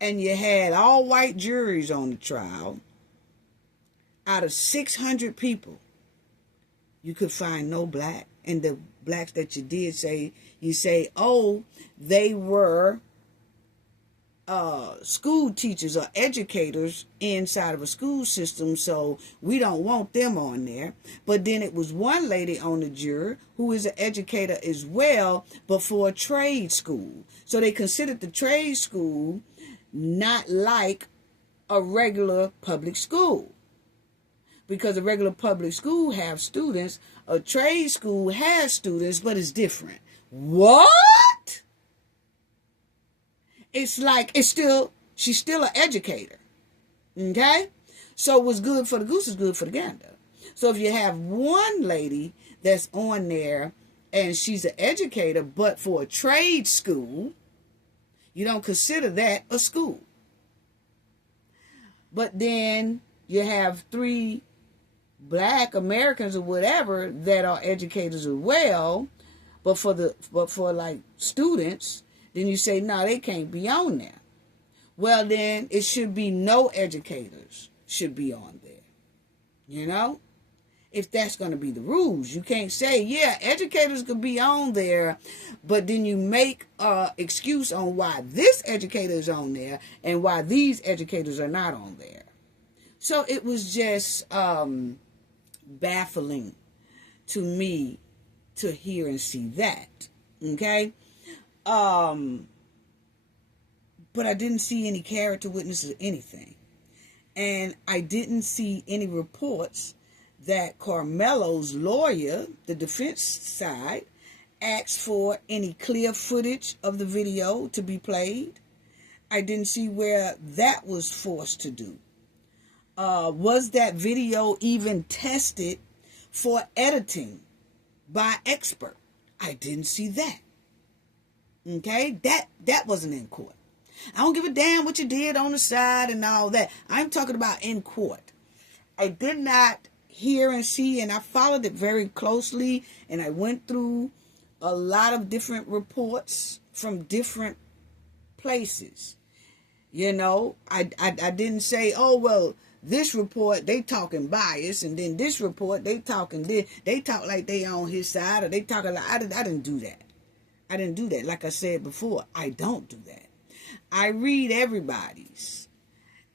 and you had all white juries on the trial. Out of 600 people, you could find no black. And the blacks that you did say, you say, oh, they were school teachers or educators inside of a school system, so we don't want them on there. But then it was one lady on the jury who is an educator as well, but for a trade school. So they considered the trade school not like a regular public school. Because a regular public school has students, a trade school has students, but it's different. What? It's like, she's still an educator. Okay? So what's good for the goose is good for the gander. So if you have one lady that's on there and she's an educator, but for a trade school, you don't consider that a school. But then you have 3 black Americans or whatever that are educators as well, but for like students, then you say, no, they can't be on there. Well, then it should be no educators should be on there. You know? If that's going to be the rules. You can't say, yeah, educators could be on there, but then you make an excuse on why this educator is on there and why these educators are not on there. So it was just baffling to me to hear and see that. Okay? But I didn't see any character witnesses or anything. And I didn't see any reports that Karmelo's lawyer, the defense side, asked for any clear footage of the video to be played. I didn't see where that was forced to do. Was that video even tested for editing by expert? I didn't see that. Okay? That wasn't in court. I don't give a damn what you did on the side and all that. I'm talking about in court. I did not hear and see, and I followed it very closely, and I went through a lot of different reports from different places. You know, I didn't say, oh, well, this report, they talking bias, and then this report, they talking this. They talk like they on his side, or they talking like, I didn't do that. I didn't do that. Like I said before, I don't do that. I read everybody's,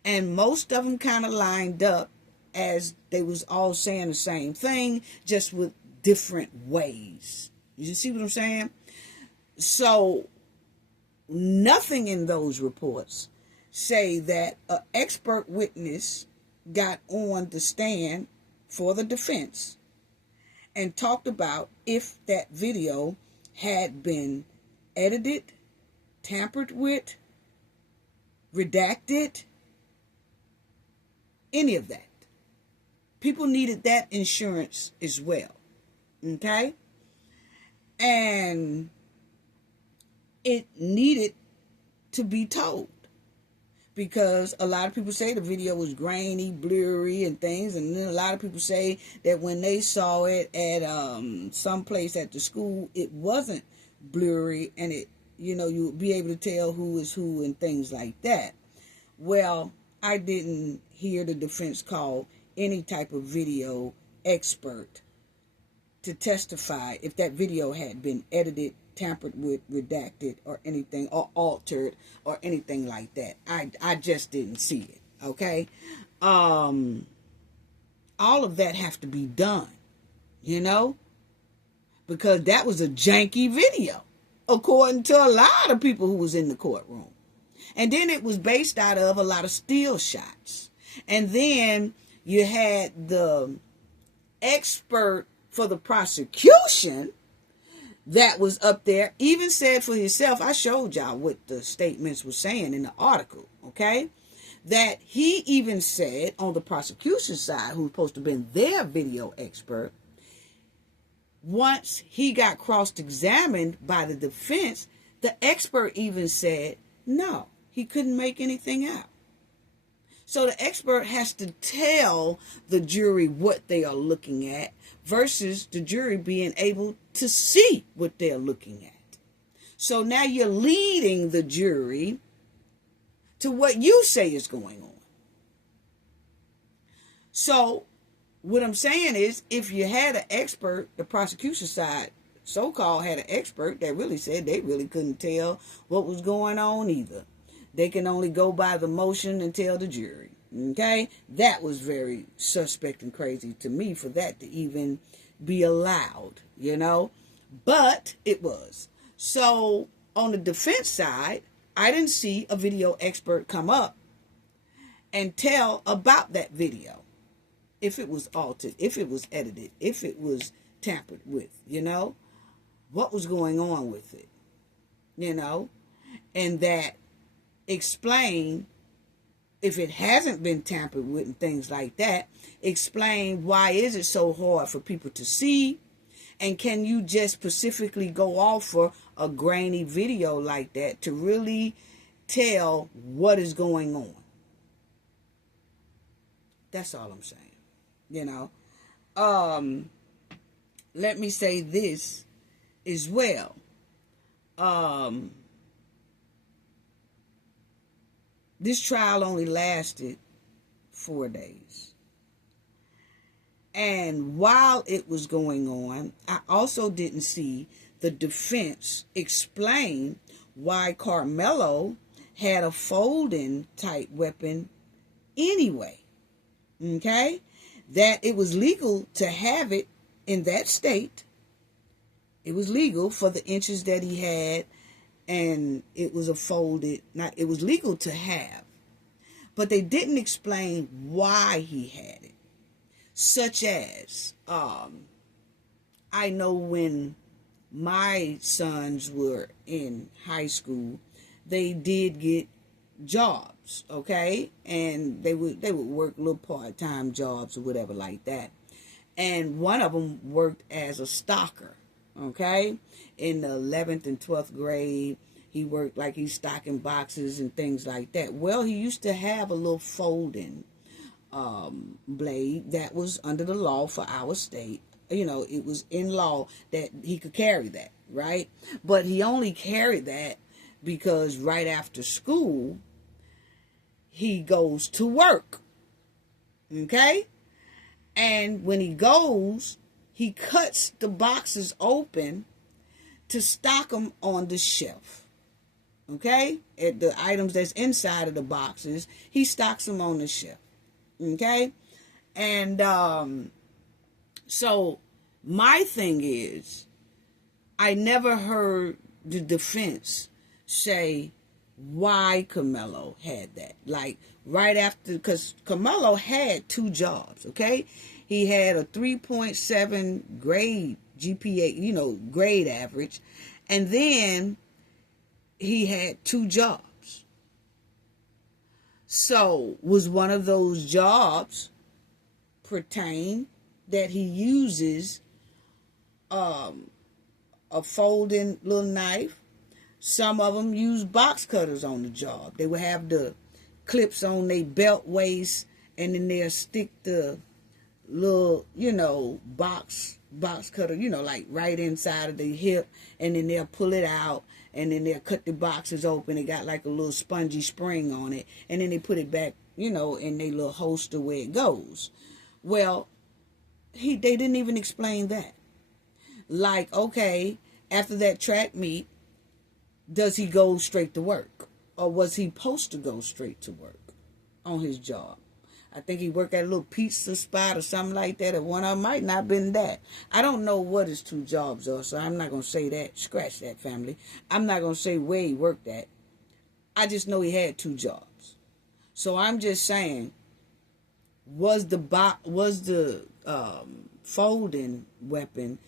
and most of them kind of lined up as they was all saying the same thing, just with different ways. You see what I'm saying? So nothing in those reports say that an expert witness got on the stand for the defense and talked about if that video had been edited, tampered with, redacted, any of that. People needed that insurance as well. Okay? And it needed to be told, because a lot of people say the video was grainy, blurry, and things, and then a lot of people say that when they saw it at some place at the school, it wasn't blurry, and it, you know, you would be able to tell who is who and things like that. Well, I didn't hear the defense call any type of video expert to testify if that video had been edited, tampered with, redacted, or anything, or altered, or anything like that. I just didn't see it. Okay? All of that have to be done, you know, because that was a janky video, according to a lot of people who was in the courtroom. And then it was based out of a lot of still shots. And then you had the expert for the prosecution that was up there, even said for himself, I showed y'all what the statements were saying in the article, okay? That he even said on the prosecution side, who's supposed to have been their video expert, once he got cross-examined by the defense, the expert even said, no, he couldn't make anything out. So the expert has to tell the jury what they are looking at versus the jury being able to see what they're looking at. So now you're leading the jury to what you say is going on. So what I'm saying is, if you had an expert, the prosecution side so-called had an expert that really said they really couldn't tell what was going on either. They can only go by the motion and tell the jury. Okay? That was very suspect and crazy to me for that to even be allowed, you know? But it was. So on the defense side, I didn't see a video expert come up and tell about that video. If it was altered, if it was edited, if it was tampered with, you know? What was going on with it, you know? And that explain, if it hasn't been tampered with and things like that, explain why is it so hard for people to see, and can you just specifically go off for a grainy video like that to really tell what is going on? That's all I'm saying, you know. Let me say this as well. This trial only lasted 4 days. And while it was going on, I also didn't see the defense explain why Karmelo had a folding type weapon anyway. Okay? That it was legal to have it in that state, it was legal for the inches that he had, and it was a folded, it was legal to have, but they didn't explain why he had it. Such as, I know when my sons were in high school, they did get jobs, okay? And they would work little part-time jobs or whatever like that. And one of them worked as a stocker, okay? In the 11th and 12th grade, he worked like he's stocking boxes and things like that. Well, he used to have a little folding blade that was under the law for our state. You know, it was in law that he could carry that, right? But he only carried that because right after school, he goes to work, okay? And when he goes, he cuts the boxes open to stock them on the shelf. Okay? At the items that's inside of the boxes, he stocks them on the shelf. Okay? And so my thing is, I never heard the defense say why Karmelo had that. Like, right after, because Karmelo had 2 jobs, okay? He had a 3.7 grade GPA, you know, grade average, and then he had 2 jobs. So, was one of those jobs pertain that he uses a folding little knife? Some of them use box cutters on the job. They would have the clips on their belt waist, and then they'll stick the little, you know, box cutter, you know, like right inside of the hip, and then they'll pull it out, and then they'll cut the boxes open. It got like a little spongy spring on it, and then they put it back, you know, in their little holster where it goes. Well, they didn't even explain that. Like, okay, after that track meet, does he go straight to work? Or was he supposed to go straight to work on his job? I think he worked at a little pizza spot or something like that. Or one of them might not have been that. I don't know what his 2 jobs are, so I'm not going to say that. Scratch that, family. I'm not going to say where he worked at. I just know he had 2 jobs. So I'm just saying, was the folding weapon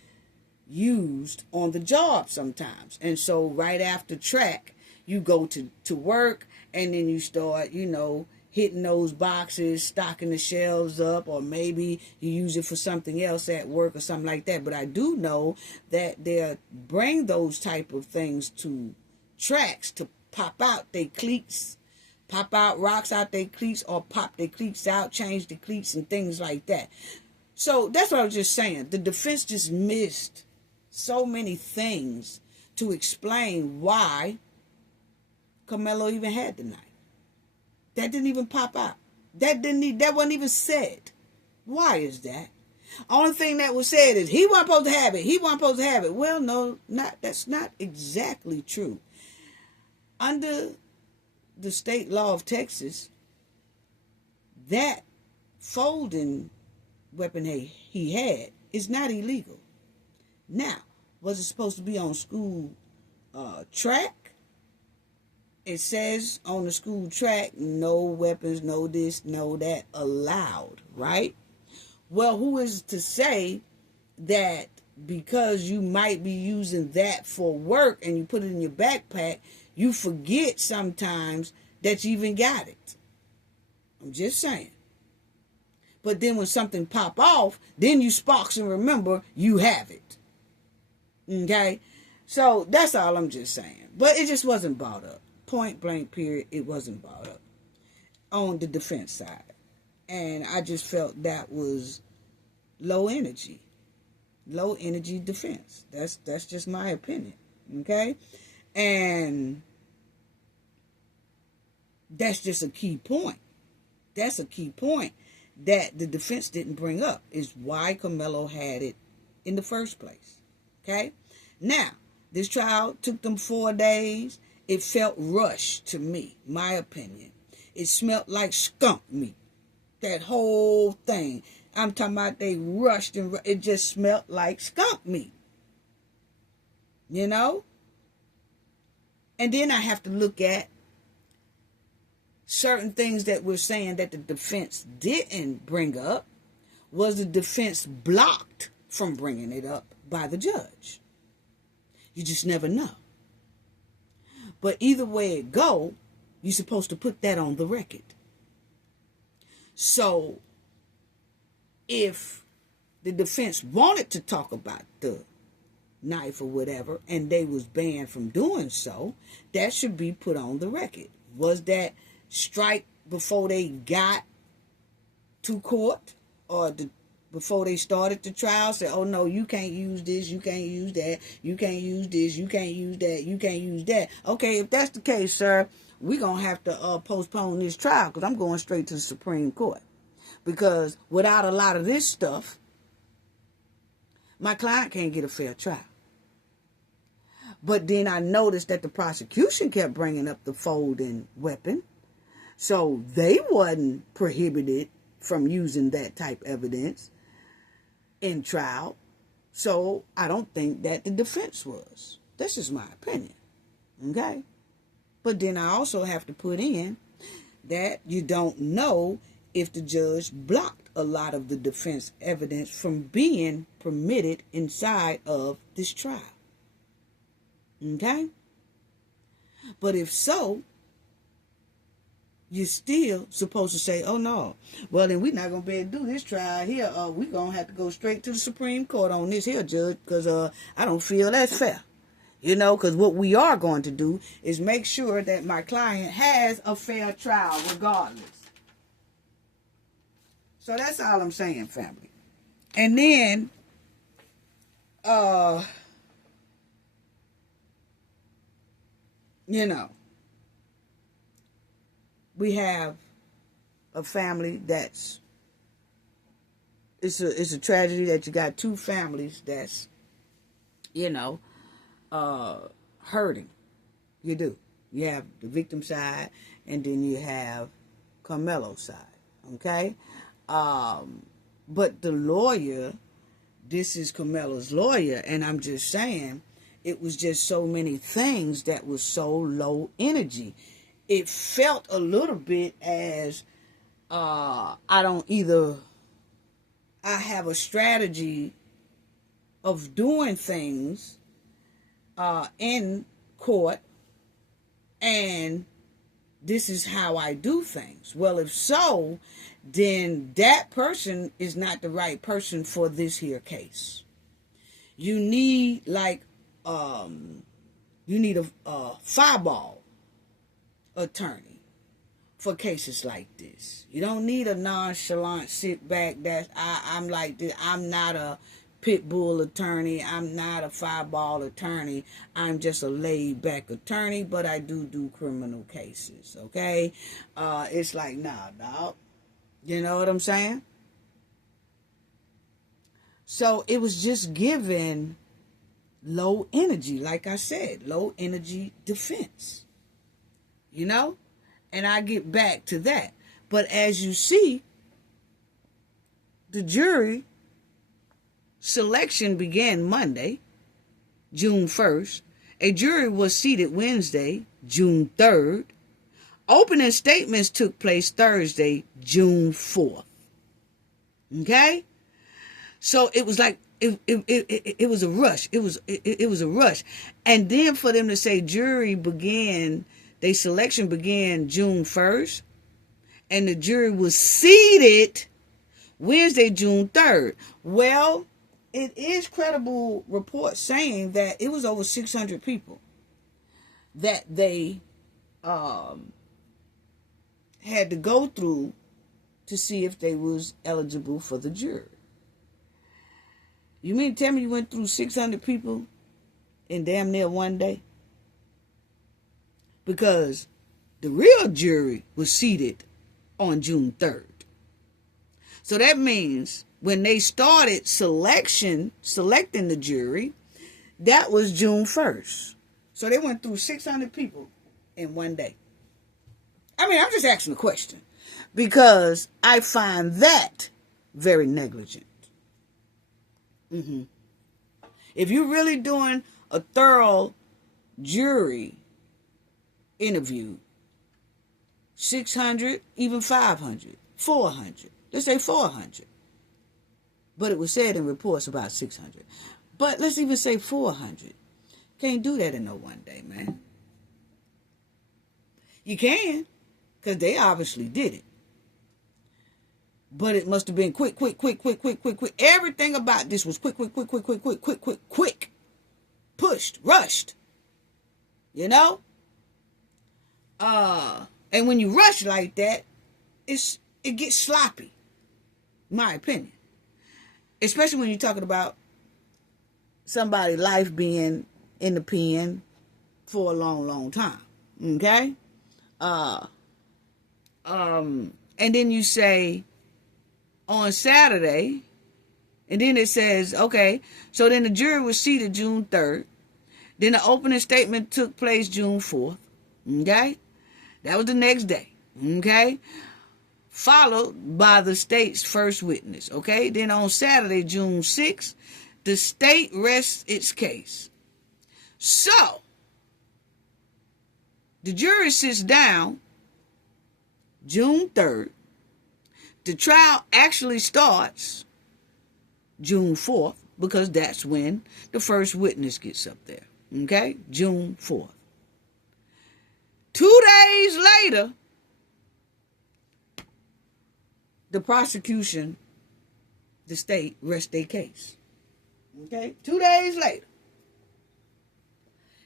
used on the job sometimes? And so right after track, you go to work, and then you start, you know, hitting those boxes, stocking the shelves up, or maybe you use it for something else at work or something like that. But I do know that they'll bring those type of things to tracks to pop out their cleats, pop out rocks out their cleats, or pop their cleats out, change the cleats and things like that. So that's what I was just saying. The defense just missed so many things to explain why Karmelo even had the knife. That didn't even pop out. That wasn't even said. Why is that? Only thing that was said is he wasn't supposed to have it. He wasn't supposed to have it. Well, no, that's not exactly true. Under the state law of Texas, that folding weapon he had is not illegal. Now, was it supposed to be on school track? It says on the school track, no weapons, no this, no that allowed, right? Well, who is to say that because you might be using that for work and you put it in your backpack, you forget sometimes that you even got it? I'm just saying. But then when something pop off, then you sparks and remember you have it. Okay? So that's all I'm just saying. But it just wasn't brought up. Point blank period, it wasn't brought up on the defense side. And I just felt that was low energy defense. That's just my opinion. Okay? And that's just a key point. That's a key point that the defense didn't bring up, is why Karmelo had it in the first place. Okay? Now, this trial took them 4 days. It felt rushed to me, my opinion. It smelled like skunk meat. That whole thing. I'm talking about they rushed and it just smelled like skunk meat. You know? And then I have to look at certain things that we're saying that the defense didn't bring up. Was the defense blocked from bringing it up by the judge? You just never know. But either way it go, you're supposed to put that on the record. So, if the defense wanted to talk about the knife or whatever, and they was banned from doing so, that should be put on the record. Was that strike before they got to court, or before they started the trial? Say, oh no, you can't use this, you can't use that, you can't use this, you can't use that, you can't use that. Okay, if that's the case, sir, we're going to have to postpone this trial, because I'm going straight to the Supreme Court. Because without a lot of this stuff, my client can't get a fair trial. But then I noticed that the prosecution kept bringing up the folding weapon. So they wasn't prohibited from using that type of evidence in trial. So I don't think that the defense was. This is my opinion. Okay? But then I also have to put in that you don't know if the judge blocked a lot of the defense evidence from being permitted inside of this trial. Okay? But if so, you're still supposed to say, oh no, well then we're not going to be able to do this trial here. We're going to have to go straight to the Supreme Court on this here, judge, because I don't feel that's fair. You know, because what we are going to do is make sure that my client has a fair trial regardless. So that's all I'm saying, family. And then, you know, we have a family that's, it's a tragedy that you got two families that's, you know, hurting. You do. You have the victim side, and then you have Karmelo's side. Okay? But the lawyer, this is Karmelo's lawyer, and I'm just saying, it was just so many things that was so low energy. It felt a little bit as, I have a strategy of doing things in court, and this is how I do things. Well, if so, then that person is not the right person for this here case. You need a fireball attorney for cases like this. You don't need a nonchalant sit back. I'm like this. I'm not a pit bull attorney. I'm not a fireball attorney. I'm just a laid back attorney, but I do criminal cases. Okay, it's like, nah, dog. You know what I'm saying? So it was just given low energy, like I said, low energy defense. You know? And I get back to that. But as you see, the jury selection began Monday, June 1st. A jury was seated Wednesday, June 3rd. Opening statements took place Thursday, June 4th. Okay? So it was like, it was a rush. It was a rush. And then for them to say their selection began June 1st, and the jury was seated Wednesday, June 3rd. Well, it is credible reports saying that it was over 600 people that they had to go through to see if they was eligible for the jury. You mean to tell me you went through 600 people in damn near one day? Because the real jury was seated on June 3rd. So that means when they started selecting the jury, that was June 1st. So they went through 600 people in one day. I mean, I'm just asking a question, because I find that very negligent. If you're really doing a thorough jury interview, 600, even 500, 400. Let's say 400. But it was said in reports about 600. But let's even say 400. Can't do that in no one day, man. You can, because they obviously did it. But it must have been quick. Everything about this was quick. Pushed, rushed. You know? And when you rush like that, it gets sloppy. My opinion. Especially when you're talking about somebody's life being in the pen for a long time. Okay? And then you say on Saturday, and then it says, okay, so then the jury was seated June 3rd. Then the opening statement took place June 4th. Okay? That was the next day. Okay? Followed by the state's first witness. Okay? Then on Saturday, June 6th, the state rests its case. So, the jury sits down June 3rd. The trial actually starts June 4th because that's when the first witness gets up there. Okay? June 4th. 2 days later, the prosecution, the state, rests their case. Okay? 2 days later.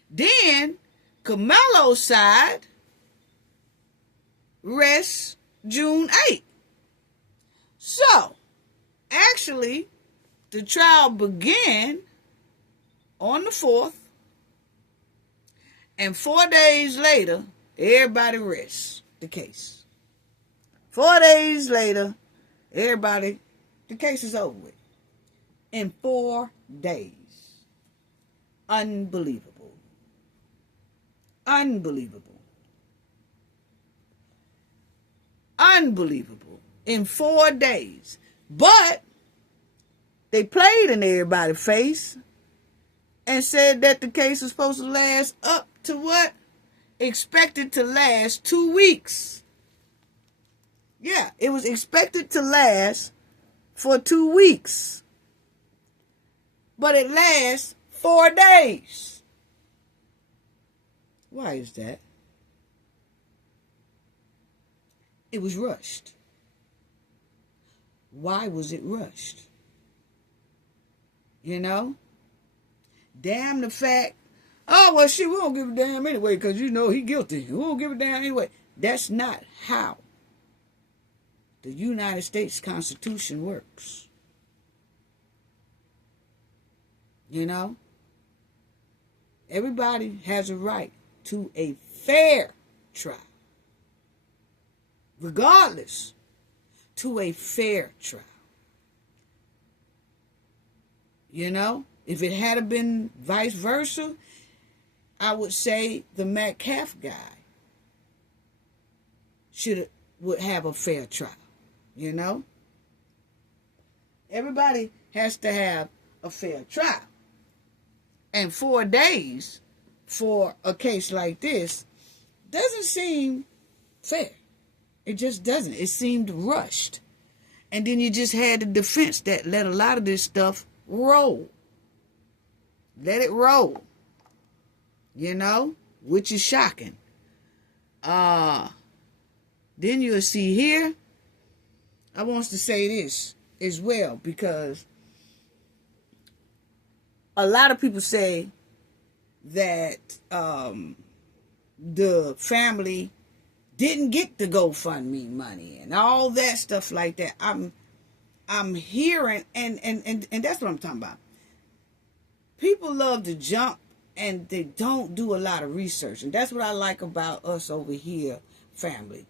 Then, Karmelo's side rests June 8th. So, actually, the trial began on the 4th, and 4 days later, everybody rests the case. 4 days later, the case is over with. In 4 days. Unbelievable. In 4 days. But they played in everybody's face and said that the case was supposed to last up to what? Expected to last 2 weeks. Yeah, it was expected to last for 2 weeks. But it lasts 4 days. Why is that? It was rushed. Why was it rushed? You know? Damn the fact, oh, well, shit, we don't give a damn anyway because, you know, he guilty. We don't give a damn anyway. That's not how the United States Constitution works. You know? Everybody has a right to a fair trial. Regardless, to a fair trial. You know? If it had been vice versa, I would say the Metcalf guy would have a fair trial. You know? Everybody has to have a fair trial. And 4 days for a case like this doesn't seem fair. It just doesn't. It seemed rushed. And then you just had the defense that let a lot of this stuff roll. Let it roll. You know? Which is shocking. Then you'll see here, I want to say this as well, because a lot of people say that the family didn't get the GoFundMe money and all that stuff like that. I'm hearing, and that's what I'm talking about. People love to jump and they don't do a lot of research. And that's what I like about us over here, family.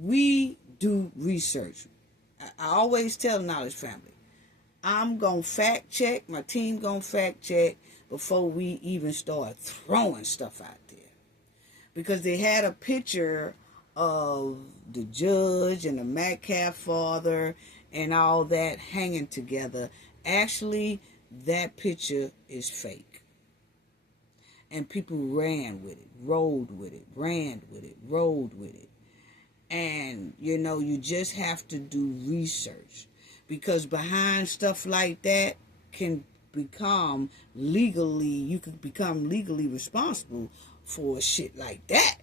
We do research. I always tell Knowledge Family, I'm going to fact check, my team going to fact check before we even start throwing stuff out there. Because they had a picture of the judge and the Metcalf father and all that hanging together. Actually, that picture is fake. And people ran with it, rolled with it, ran with it, rolled with it. And, you just have to do research. Because behind stuff like that you can become legally responsible for shit like that.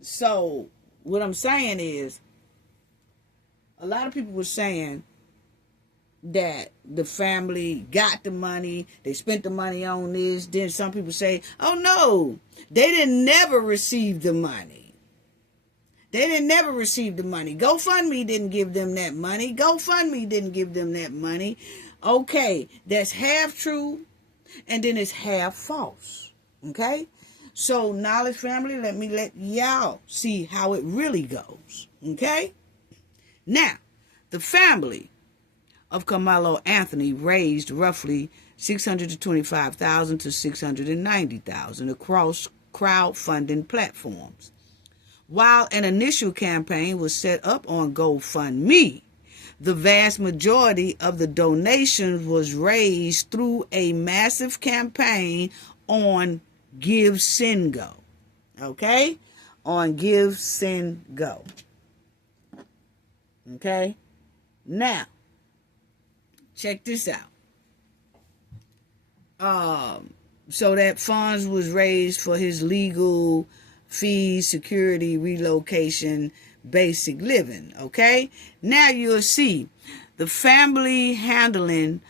So what I'm saying is, a lot of people were saying that the family got the money, they spent the money on this. Then some people say, oh no, they didn't never receive the money. They didn't never receive the money. GoFundMe didn't give them that money. GoFundMe didn't give them that money. Okay, that's half true, and then it's half false. Okay? So, Knowledge Family, let me let y'all see how it really goes. Okay? Now, the family of Karmelo Anthony raised roughly $625,000 to $690,000 across crowdfunding platforms. While an initial campaign was set up on GoFundMe, the vast majority of the donations was raised through a massive campaign on GiveSendGo. Okay? On GiveSendGo. Okay? Now, check this out. So that funds was raised for his legal fees, security, relocation, basic living. Okay? Now you'll see the family handling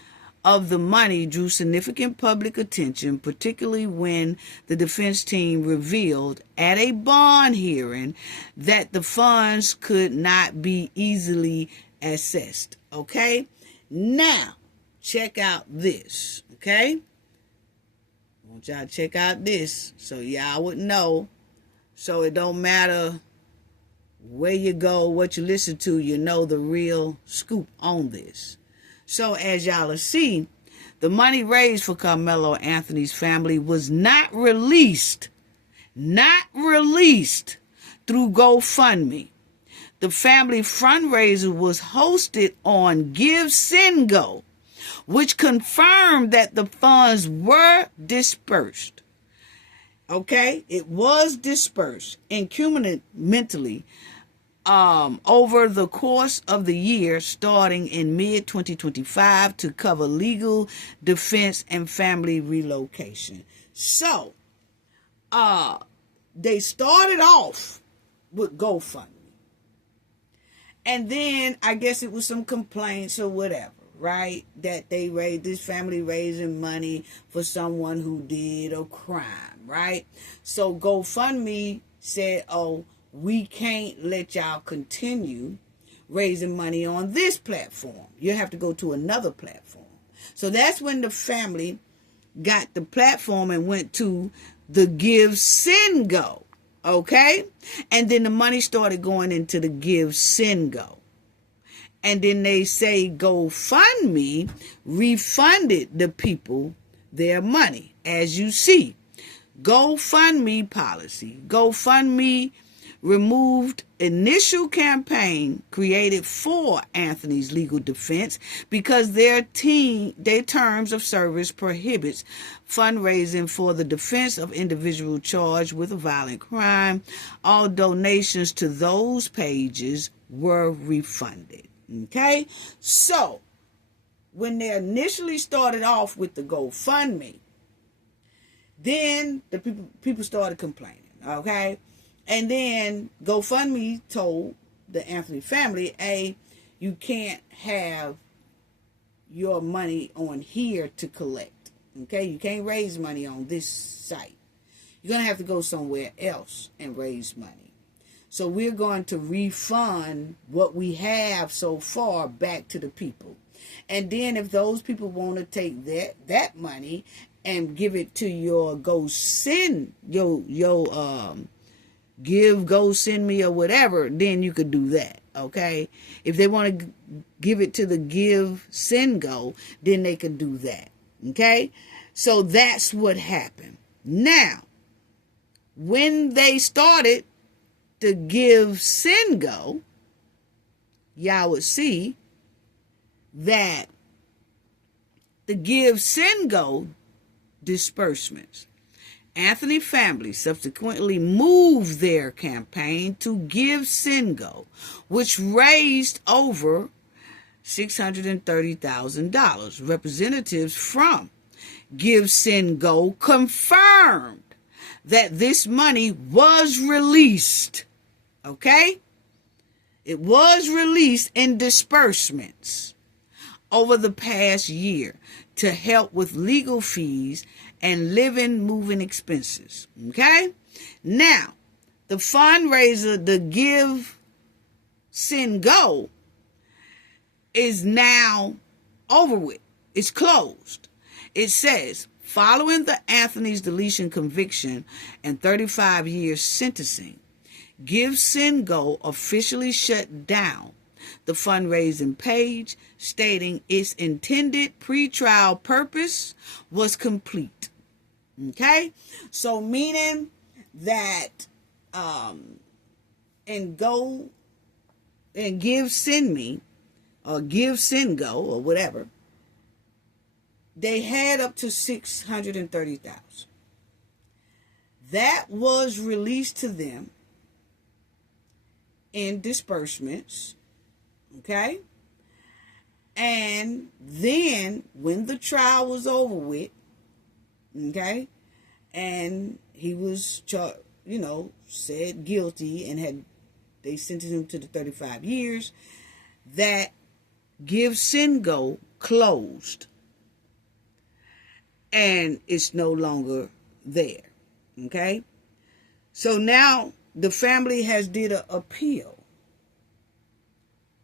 of the money drew significant public attention, particularly when the defense team revealed at a bond hearing that the funds could not be easily accessed. Okay? Now, check out this. Okay? I want y'all to check out this so y'all would know. So it don't matter where you go, what you listen to, you know the real scoop on this. So as y'all will see, the money raised for Karmelo Anthony's family was not released through GoFundMe. The family fundraiser was hosted on GiveSendGo, which confirmed that the funds were dispersed. Okay, it was dispersed incrementally over the course of the year, starting in mid-2025 to cover legal defense and family relocation. So, they started off with GoFundMe. And then I guess it was some complaints or whatever, right? That this family raising money for someone who did a crime, right? So GoFundMe said, oh, we can't let y'all continue raising money on this platform. You have to go to another platform. So that's when the family got the platform and went to the GiveSendGo. Okay? And then the money started going into the GiveSendGo. And then they say GoFundMe refunded the people their money. As you see, GoFundMe policy. GoFundMe removed initial campaign created for Anthony's legal defense because their terms of service prohibits fundraising for the defense of individual charged with a violent crime. All donations to those pages were refunded. Okay? So, when they initially started off with the GoFundMe, then the people started complaining. Okay? And then GoFundMe told the Anthony family, hey, you can't have your money on here to collect. Okay? You can't raise money on this site. You're going to have to go somewhere else and raise money. So we're going to refund what we have so far back to the people. And then if those people want to take that money and give it to your GoSendMe or whatever, then you could do that. Okay? If they want to give it to the GiveSendGo, then they can do that. Okay? So that's what happened. Now, when they started the Give Send Go, y'all would see that the Give Send Go disbursements, Anthony family subsequently moved their campaign to Give Send Go, which raised over $630,000. Representatives from Give Send Go confirmed that this money was released. Okay? It was released in disbursements over the past year to help with legal fees and moving expenses. Okay? Now, the fundraiser, the Give Send Go, is now over with. It's closed. It says, following the Anthony's deletion conviction and 35 years sentencing, Give Send Go officially shut down the fundraising page, stating its intended pretrial purpose was complete. Okay? So meaning that in Give Send Me or Give Send Go or whatever, they had up to $630,000. That was released to them in disbursements. Okay? And then when the trial was over with, okay, and he was said guilty and they sentenced him to the 35 years, that Give Send Go closed and it's no longer there. Okay? So now the family has did an appeal,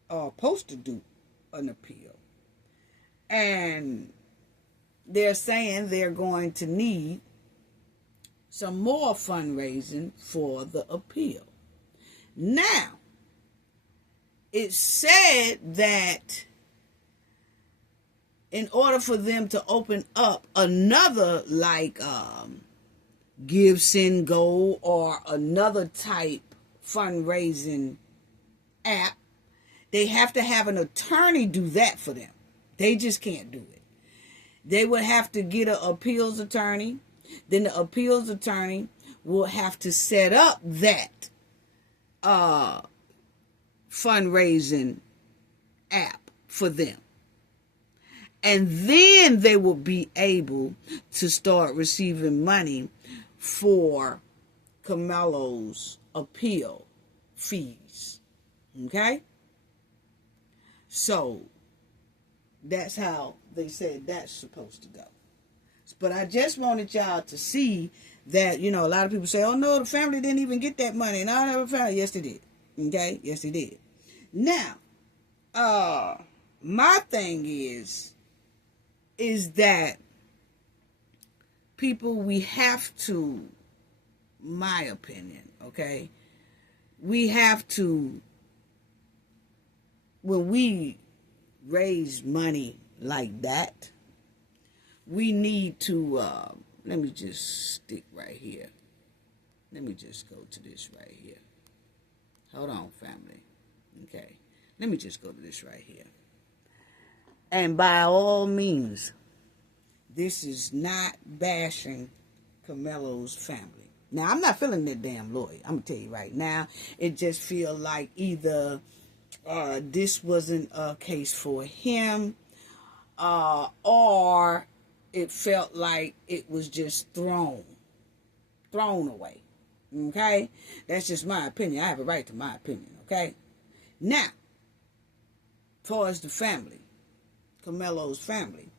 or supposed to do an appeal, and they're saying they're going to need some more fundraising for the appeal. Now, it's said that in order for them to open up another Give Send Go or another type fundraising app, they have to have an attorney do that for them. They just can't do it. They would have to get an appeals attorney. Then the appeals attorney will have to set up that fundraising app for them. And then they will be able to start receiving money for Karmelo's appeal fees. Okay? So, that's how they said that's supposed to go. But I just wanted y'all to see that, a lot of people say, oh no, the family didn't even get that money. And I never found it. Yes, they did. Okay? Yes, they did. Now, my thing is that people, we have to, my opinion, okay, we have to, when we raise money like that, we need to, let me just stick right here. Let me just go to this right here. Hold on, family. Okay. Let me just go to this right here. And by all means, this is not bashing Karmelo's family. Now, I'm not feeling that damn lawyer. I'm going to tell you right now. It just feel like either this wasn't a case for him, or it felt like it was just thrown away. Okay? That's just my opinion. I have a right to my opinion. Okay? Now, as far as the family, Karmelo's family,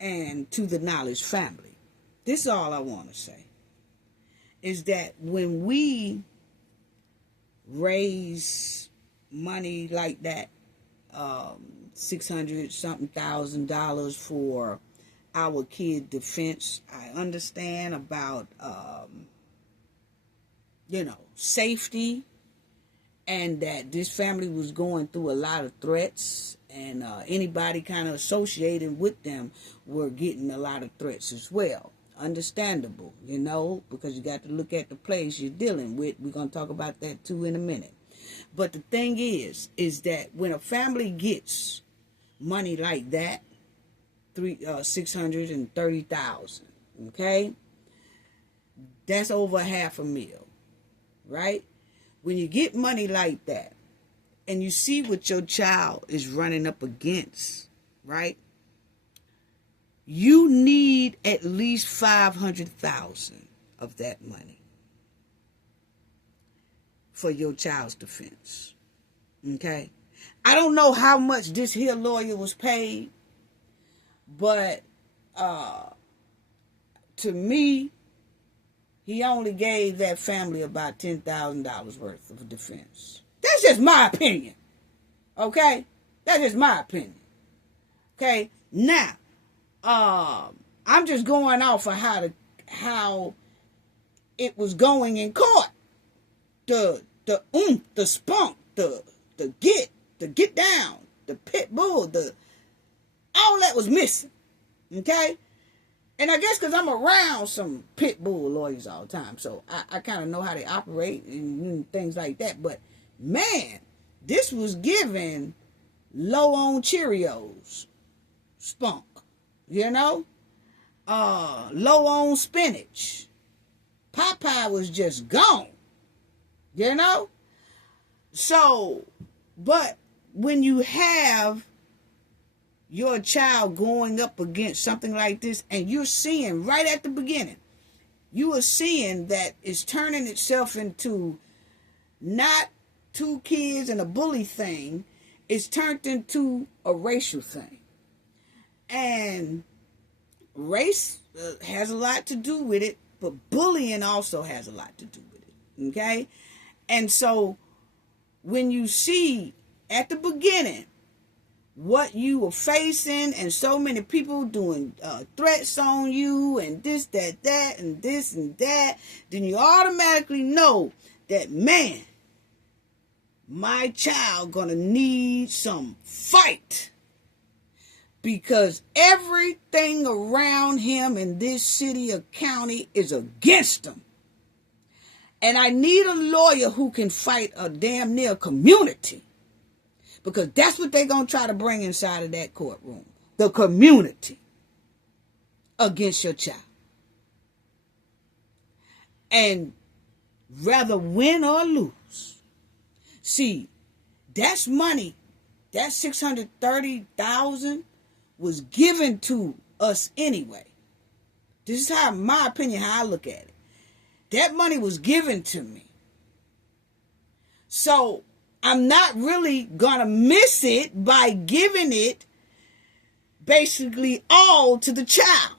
and to the knowledge family, this is all I want to say, is that when we raise money like that, $600,000 for our kid defense, I understand about, safety, and that this family was going through a lot of threats, and anybody kind of associated with them were getting a lot of threats as well. Understandable, because you got to look at the place you're dealing with. We're going to talk about that too in a minute. But the thing is that when a family gets money like that, $630,000, okay, that's over $500,000, right? When you get money like that, and you see what your child is running up against, right? You need at least $500,000 of that money for your child's defense. Okay? I don't know how much this here lawyer was paid, but to me, he only gave that family about $10,000 worth of defense. That's just my opinion. Okay? That's just my opinion. Okay? Now, I'm just going off of how it was going in court. The spunk, the get down, the pit bull, all that was missing. Okay? And I guess because I'm around some pit bull lawyers all the time, so I kind of know how they operate and things like that. But man, this was given low on Cheerios spunk, low on spinach. Popeye was just gone, So, but when you have your child going up against something like this, and you're seeing right at the beginning, you are seeing that it's turning itself into not two kids and a bully thing, it's turned into a racial thing. And race has a lot to do with it, but bullying also has a lot to do with it, okay? And so when you see at the beginning what you were facing and so many people doing threats on you and this, that, and this and that, then you automatically know that, man, my child gonna need some fight, because everything around him in this city or county is against him. And I need a lawyer who can fight a damn near community, because that's what they're going to try to bring inside of that courtroom. The community against your child. And rather win or lose. See, that's money. That $630,000 was given to us anyway. This is how, my opinion, how I look at it. That money was given to me. So I'm not really going to miss it by giving it basically all to the child,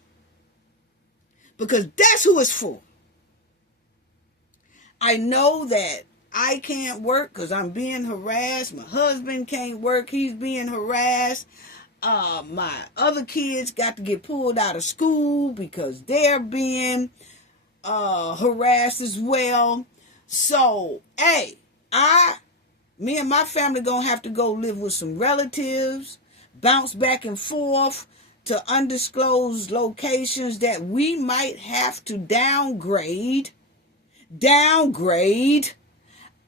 because that's who it's for. I know that I can't work because I'm being harassed. My husband can't work. He's being harassed. My other kids got to get pulled out of school because they're being harassed as well. So, hey, me and my family gonna have to go live with some relatives, bounce back and forth to undisclosed locations that we might have to downgrade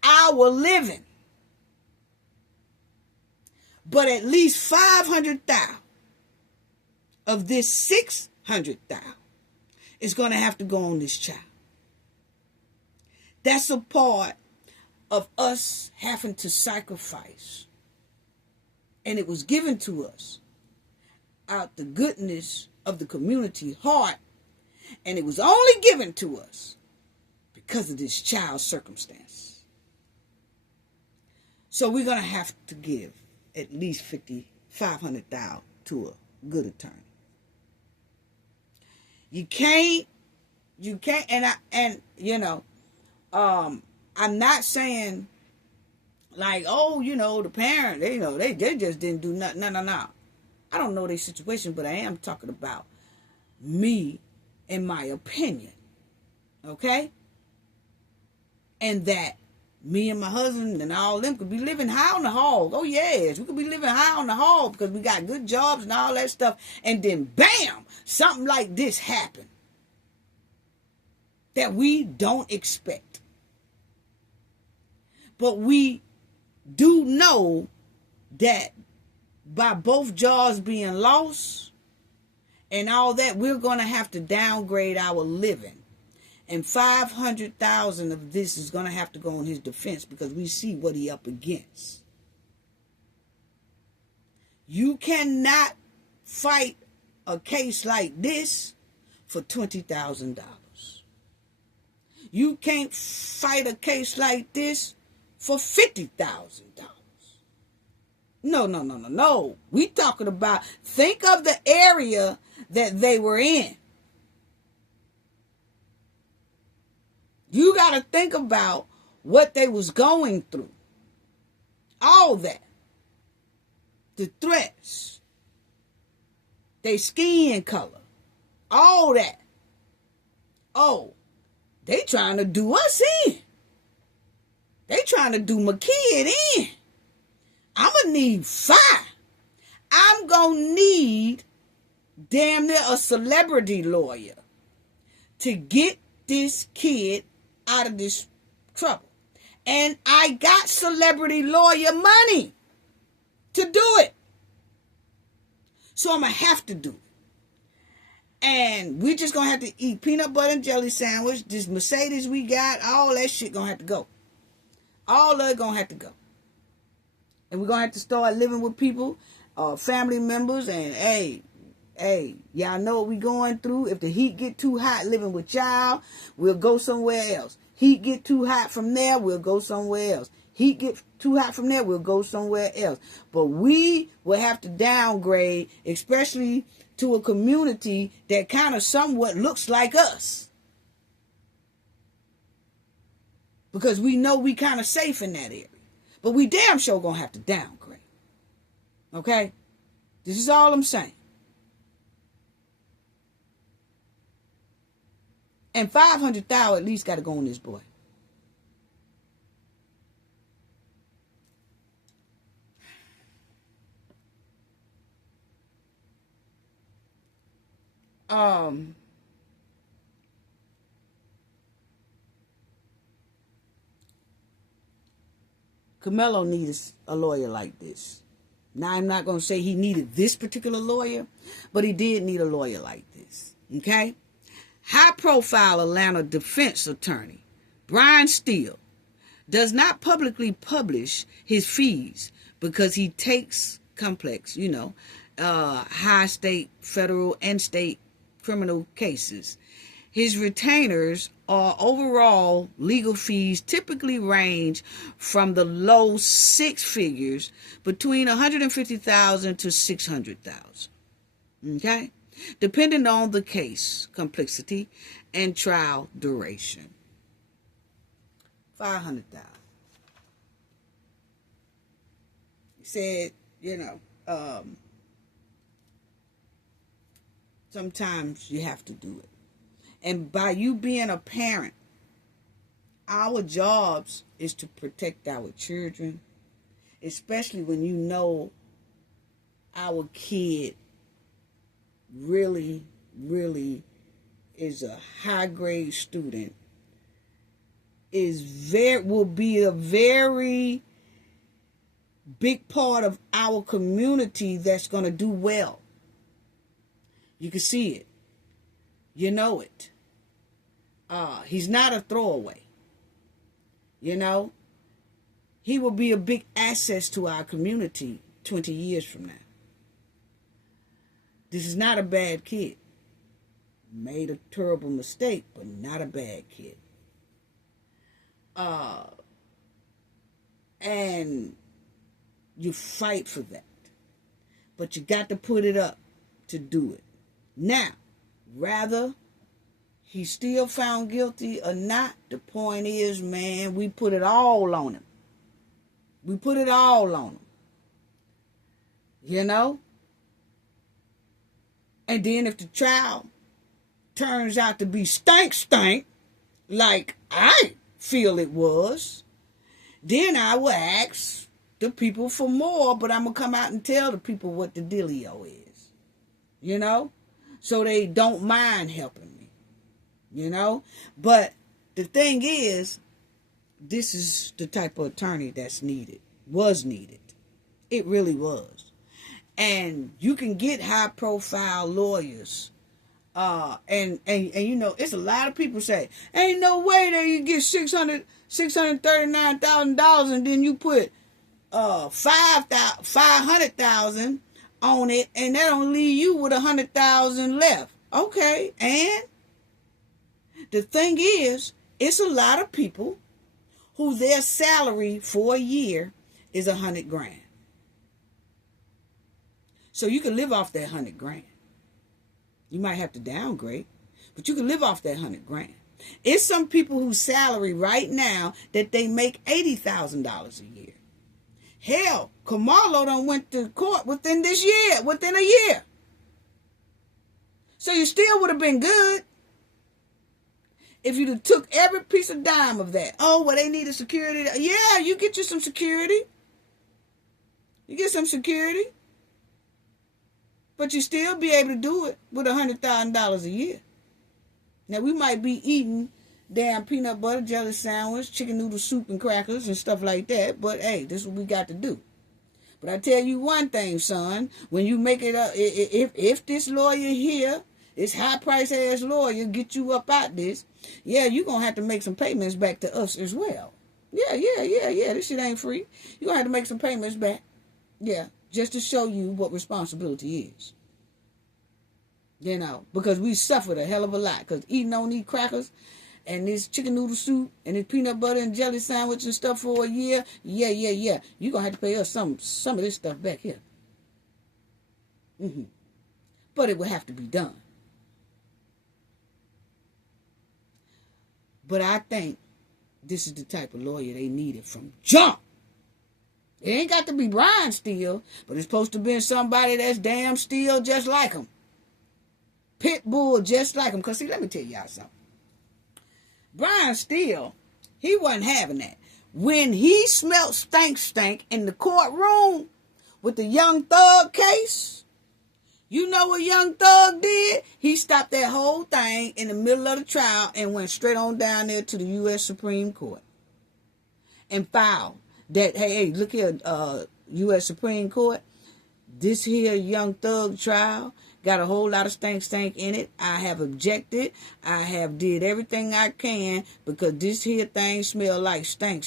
our living. But at least 500,000 of this 600,000 is going to have to go on this child. That's a part of us having to sacrifice. And it was given to us out the goodness of the community heart. And it was only given to us because of this child's circumstance. So we're going to have to give at least $500,000 to a good attorney. You can't, I'm not saying like, the parent, they just didn't do nothing. No. I don't know their situation, but I am talking about me and my opinion. Okay? And that me and my husband and all them could be living high on the hog. Oh, yes. We could be living high on the hog because we got good jobs and all that stuff. And then, bam, something like this happened. that we don't expect. But we do know that by both jobs being lost and all that, we're going to have to downgrade our living. And 500,000 of this is going to have to go on his defense because we see what he up against. You cannot fight a case like this for $20,000. You can't fight a case like this for $50,000. No. We talking about, think of the area that they were in. You got to think about what they was going through. All that. The threats. Their skin color. All that. Oh, they trying to do us in. They trying to do my kid in. I'm going to need fire. I'm going to need damn near a celebrity lawyer to get this kid out of this trouble. And I got celebrity lawyer money to do it. So I'm going to have to do it. And we just going to have to eat peanut butter and jelly sandwich. This Mercedes we got, all that shit going to have to go. All of it going to have to go. And we're going to have to start living with people, family members, and hey, y'all know what we going through. If the heat get too hot living with y'all, we'll go somewhere else. Heat get too hot from there, we'll go somewhere else. Heat get too hot from there, we'll go somewhere else. But we will have to downgrade, especially to a community that kind of somewhat looks like us. Because we know we kind of safe in that area. But we damn sure gonna have to downgrade. Okay? This is all I'm saying. And 500,000 at least got to go on this boy. Karmelo needs a lawyer like this. Now, I'm not going to say he needed this particular lawyer, but he did need a lawyer like this. Okay? High-profile Atlanta defense attorney Brian Steele does not publicly publish his fees because he takes complex, high state, federal, and state criminal cases. His retainers or overall legal fees typically range from the low six figures between $150,000 to $600,000. Okay? Depending on the case complexity and trial duration. $500,000. He said, sometimes you have to do it. And by you being a parent, our jobs is to protect our children, especially when you know our kid really, really is a high-grade student, will be a very big part of our community that's going to do well. You can see it. You know it. He's not a throwaway. He will be a big asset to our community 20 years from now. This is not a bad kid. Made a terrible mistake, but not a bad kid. And you fight for that. But you got to put it up to do it. Now, rather he's still found guilty or not, the point is, man, we put it all on him. We put it all on him. And then if the trial turns out to be stank, like I feel it was, then I will ask the people for more, but I'm going to come out and tell the people what the dealio is. So they don't mind helping me. you know. But the thing is, this is the type of attorney that's needed, was needed. It really was. And you can get high profile lawyers. And you know, it's a lot of people say, ain't no way that you get $639,000 and then you put $500,000 on it, and that don't leave you with $100,000 left. Okay, and the thing is, it's a lot of people who their salary for a year is $100,000. So you can live off that $100,000. You might have to downgrade, but you can live off that $100,000. It's some people whose salary right now that they make $80,000 a year. Hell, Karmelo done went to court within a year. So you still would have been good if you took every piece of dime of that. Oh, well, they needed security. Yeah, you get you some security. You get some security. But you still be able to do it with $100,000 a year. Now, we might be eating damn peanut butter, jelly sandwich, chicken noodle soup and crackers and stuff like that. But, hey, this is what we got to do. But I tell you one thing, son. When you make it up, if this lawyer here, this high-price ass lawyer, get you up out this, yeah, you're going to have to make some payments back to us as well. Yeah. This shit ain't free. You're going to have to make some payments back. Yeah, just to show you what responsibility is. You know, because we suffered a hell of a lot. Because eating on these crackers and this chicken noodle soup and this peanut butter and jelly sandwich and stuff for a year, yeah. You're going to have to pay us some of this stuff back here. But it will have to be done. But I think this is the type of lawyer they needed from jump. It ain't got to be Brian Steele, but it's supposed to be somebody that's damn Steele just like him. Pitbull just like him. Because, see, let me tell y'all something. Brian Steele, he wasn't having that. When he smelled stank in the courtroom with the Young Thug case, you know what Young Thug did? He stopped that whole thing in the middle of the trial and went straight on down there to the U.S. Supreme Court and filed that, hey, look here, U.S. Supreme Court, this here Young Thug trial got a whole lot of stank in it. I have objected. I have did everything I can because this here thing smell like stank.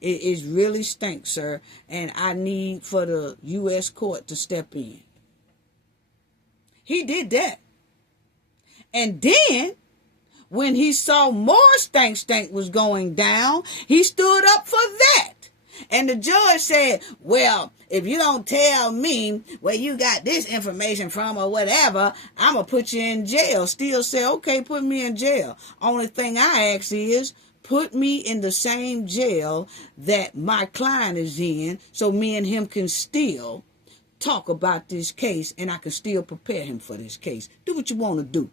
It is really stink, sir, and I need for the U.S. court to step in. He did that. And then, when he saw more stank was going down, he stood up for that. And the judge said, well, if you don't tell me where you got this information from or whatever, I'm going to put you in jail. Steele said, okay, put me in jail. Only thing I ask is, put me in the same jail that my client is in so me and him can still talk about this case and I can still prepare him for this case. Do what you want to do.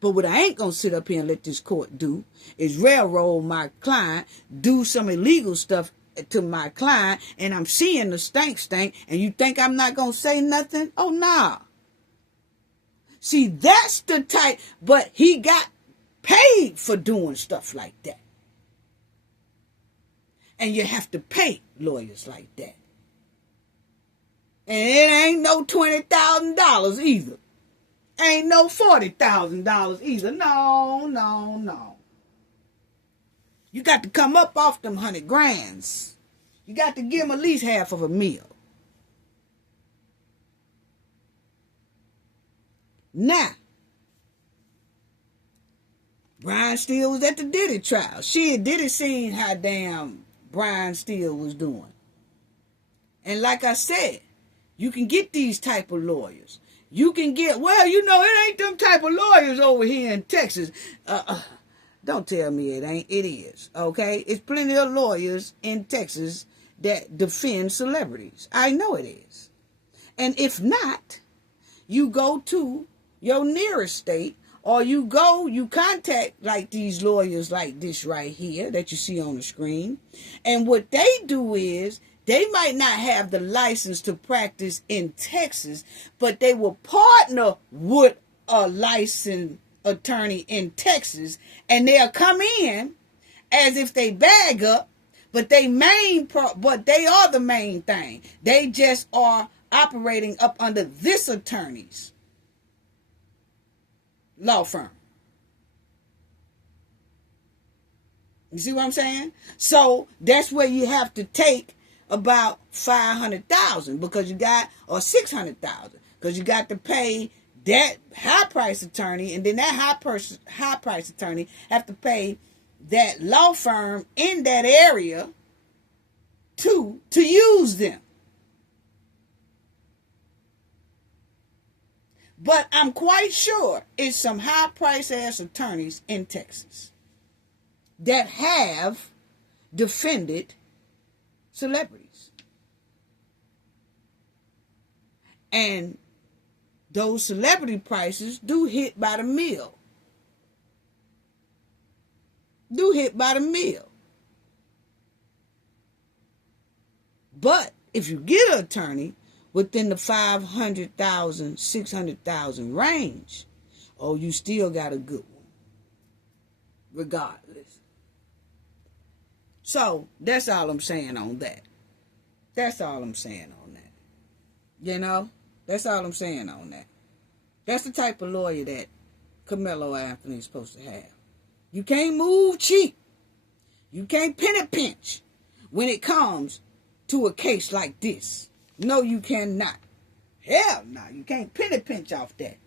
But what I ain't going to sit up here and let this court do is railroad my client, do some illegal stuff to my client, and I'm seeing the stank, and you think I'm not going to say nothing? Oh, nah. See, that's the type, but he got paid for doing stuff like that. And you have to pay lawyers like that. And it ain't no $20,000 either. Ain't no $40,000 either. No. You got to come up off them $100,000. You got to give them at least half of a meal. Now, Brian Steele was at the Diddy trial. Diddy seen how damn Brian Steele was doing. And like I said, you can get these type of lawyers. You can get, well, you know, it ain't them type of lawyers over here in Texas. Don't tell me it ain't. It is, okay? It's plenty of lawyers in Texas that defend celebrities. I know it is. And if not, you go to your nearest state or you contact like these lawyers like this right here that you see on the screen. And what they do is, they might not have the license to practice in Texas, but they will partner with a licensed attorney in Texas, and they'll come in as if they bag up, but they are the main thing. They just are operating up under this attorney's law firm. You see what I'm saying? So that's where you have to take about $500,000 because you got, or $600,000 because you got to pay that high price attorney, and then that high price attorney have to pay that law firm in that area to use them. But I'm quite sure it's some high price ass attorneys in Texas that have defended celebrities. And those celebrity prices do hit by the mill. But if you get an attorney within the $500,000, $600,000 range, oh, you still got a good one, regardless. So that's all I'm saying on that. That's all I'm saying on that. You know, that's all I'm saying on that. That's the type of lawyer that Karmelo Anthony is supposed to have. You can't move cheap. You can't penny pinch when it comes to a case like this. No, you cannot. Hell no, you can't penny pinch off that.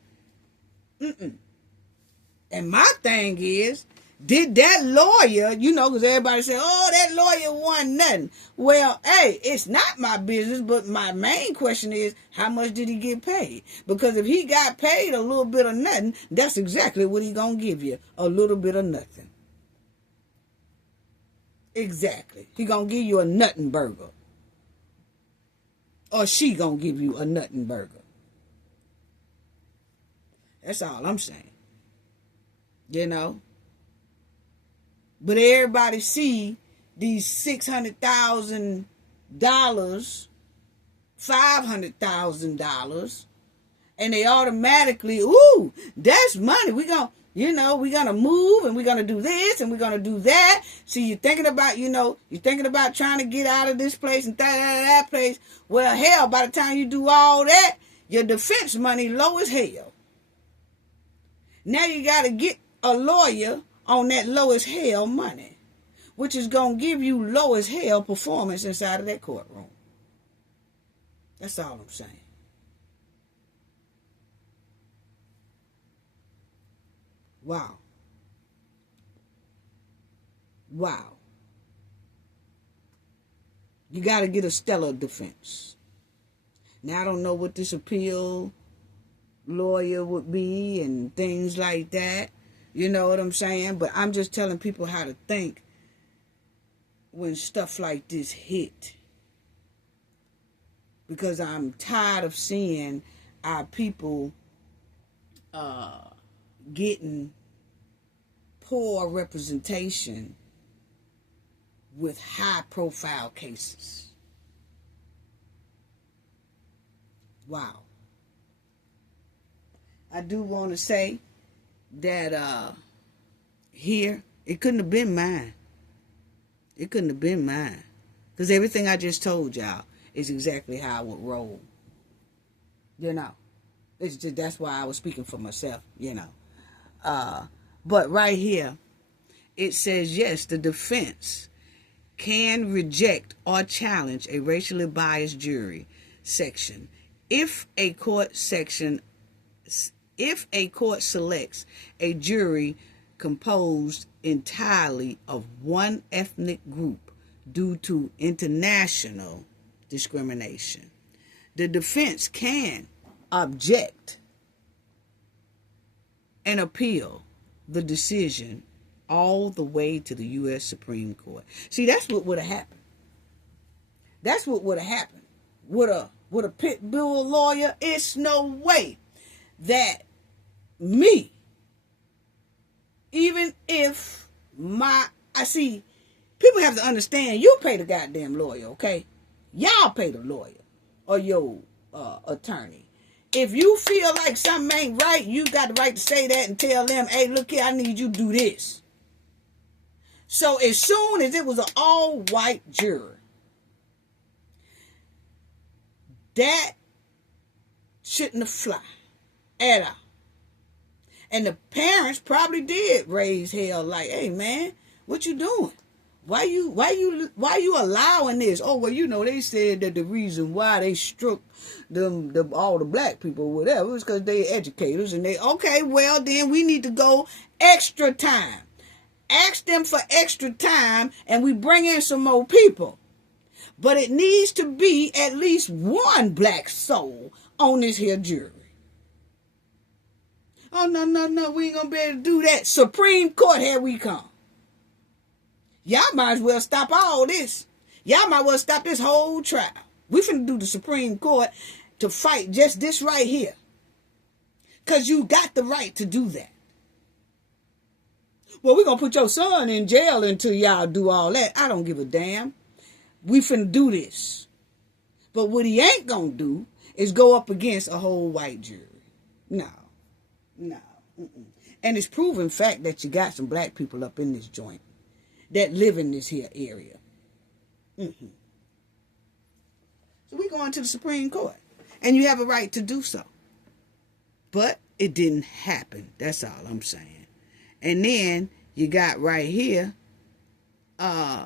And my thing is, did that lawyer, you know, because everybody said, oh, that lawyer won nothing. Well, hey, it's not my business, but my main question is, how much did he get paid? Because if he got paid a little bit of nothing, that's exactly what he gonna give you, a little bit of nothing. Exactly. He gonna give you a nothing burger. Or she gonna give you a nothing burger. That's all I'm saying. You know? But everybody see these $600,000, $500,000, and they automatically, ooh, that's money. We're gonna move, and we're gonna do this, and we're gonna do that. See, you're thinking about trying to get out of this place and that place. Well, hell, by the time you do all that, your defense money low as hell. Now you gotta get a lawyer on that low as hell money, which is going to give you low as hell performance inside of that courtroom. That's all I'm saying. Wow. You got to get a stellar defense. Now, I don't know what this appeal lawyer would be and things like that. You know what I'm saying? But I'm just telling people how to think when stuff like this hit. Because I'm tired of seeing our people getting poor representation with high-profile cases. Wow. I do want to say that here, it couldn't have been mine. It couldn't have been mine. Because everything I just told y'all is exactly how I would roll. You know. It's just, that's why I was speaking for myself, you know. But right here, it says, yes, the defense can reject or challenge a racially biased jury section if a court selects a jury composed entirely of one ethnic group due to international discrimination. The defense can object and appeal the decision all the way to the U.S. Supreme Court. See, that's what would have happened. That's what would have happened. With a pit bull lawyer, it's no way that me, even if people have to understand, you pay the goddamn lawyer, okay? Y'all pay the lawyer or your attorney. If you feel like something ain't right, you got the right to say that and tell them, hey, look here, I need you to do this. So as soon as it was an all-white jury, that shouldn't have fly at all. And the parents probably did raise hell like, hey man, what you doing? Why you allowing this? Oh, well, you know, they said that the reason why they struck all the black people or whatever was because they educators and they, okay, well then we need to go extra time. Ask them for extra time and we bring in some more people. But it needs to be at least one black soul on this here jury. Oh, no, we ain't gonna be able to do that. Supreme Court, here we come. Y'all might as well stop all this. Y'all might as well stop this whole trial. We finna do the Supreme Court to fight just this right here. Because you got the right to do that. Well, we're gonna put your son in jail until y'all do all that. I don't give a damn. We finna do this. But what he ain't gonna do is go up against a whole white jury. No. And it's proven fact that you got some black people up in this joint that live in this here area. So we going to the Supreme Court. And you have a right to do so. But it didn't happen. That's all I'm saying. And then you got right here the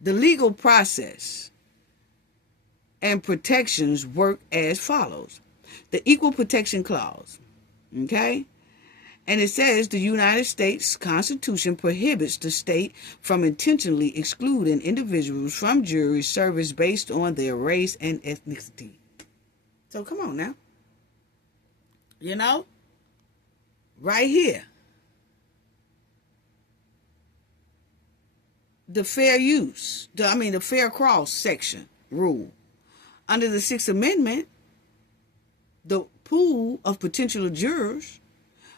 legal process and protections work as follows. The Equal Protection Clause. Okay? And it says the United States Constitution prohibits the state from intentionally excluding individuals from jury service based on their race and ethnicity. So come on now. You know? Right here. The fair use, the fair cross section rule. Under the Sixth Amendment, the pool of potential jurors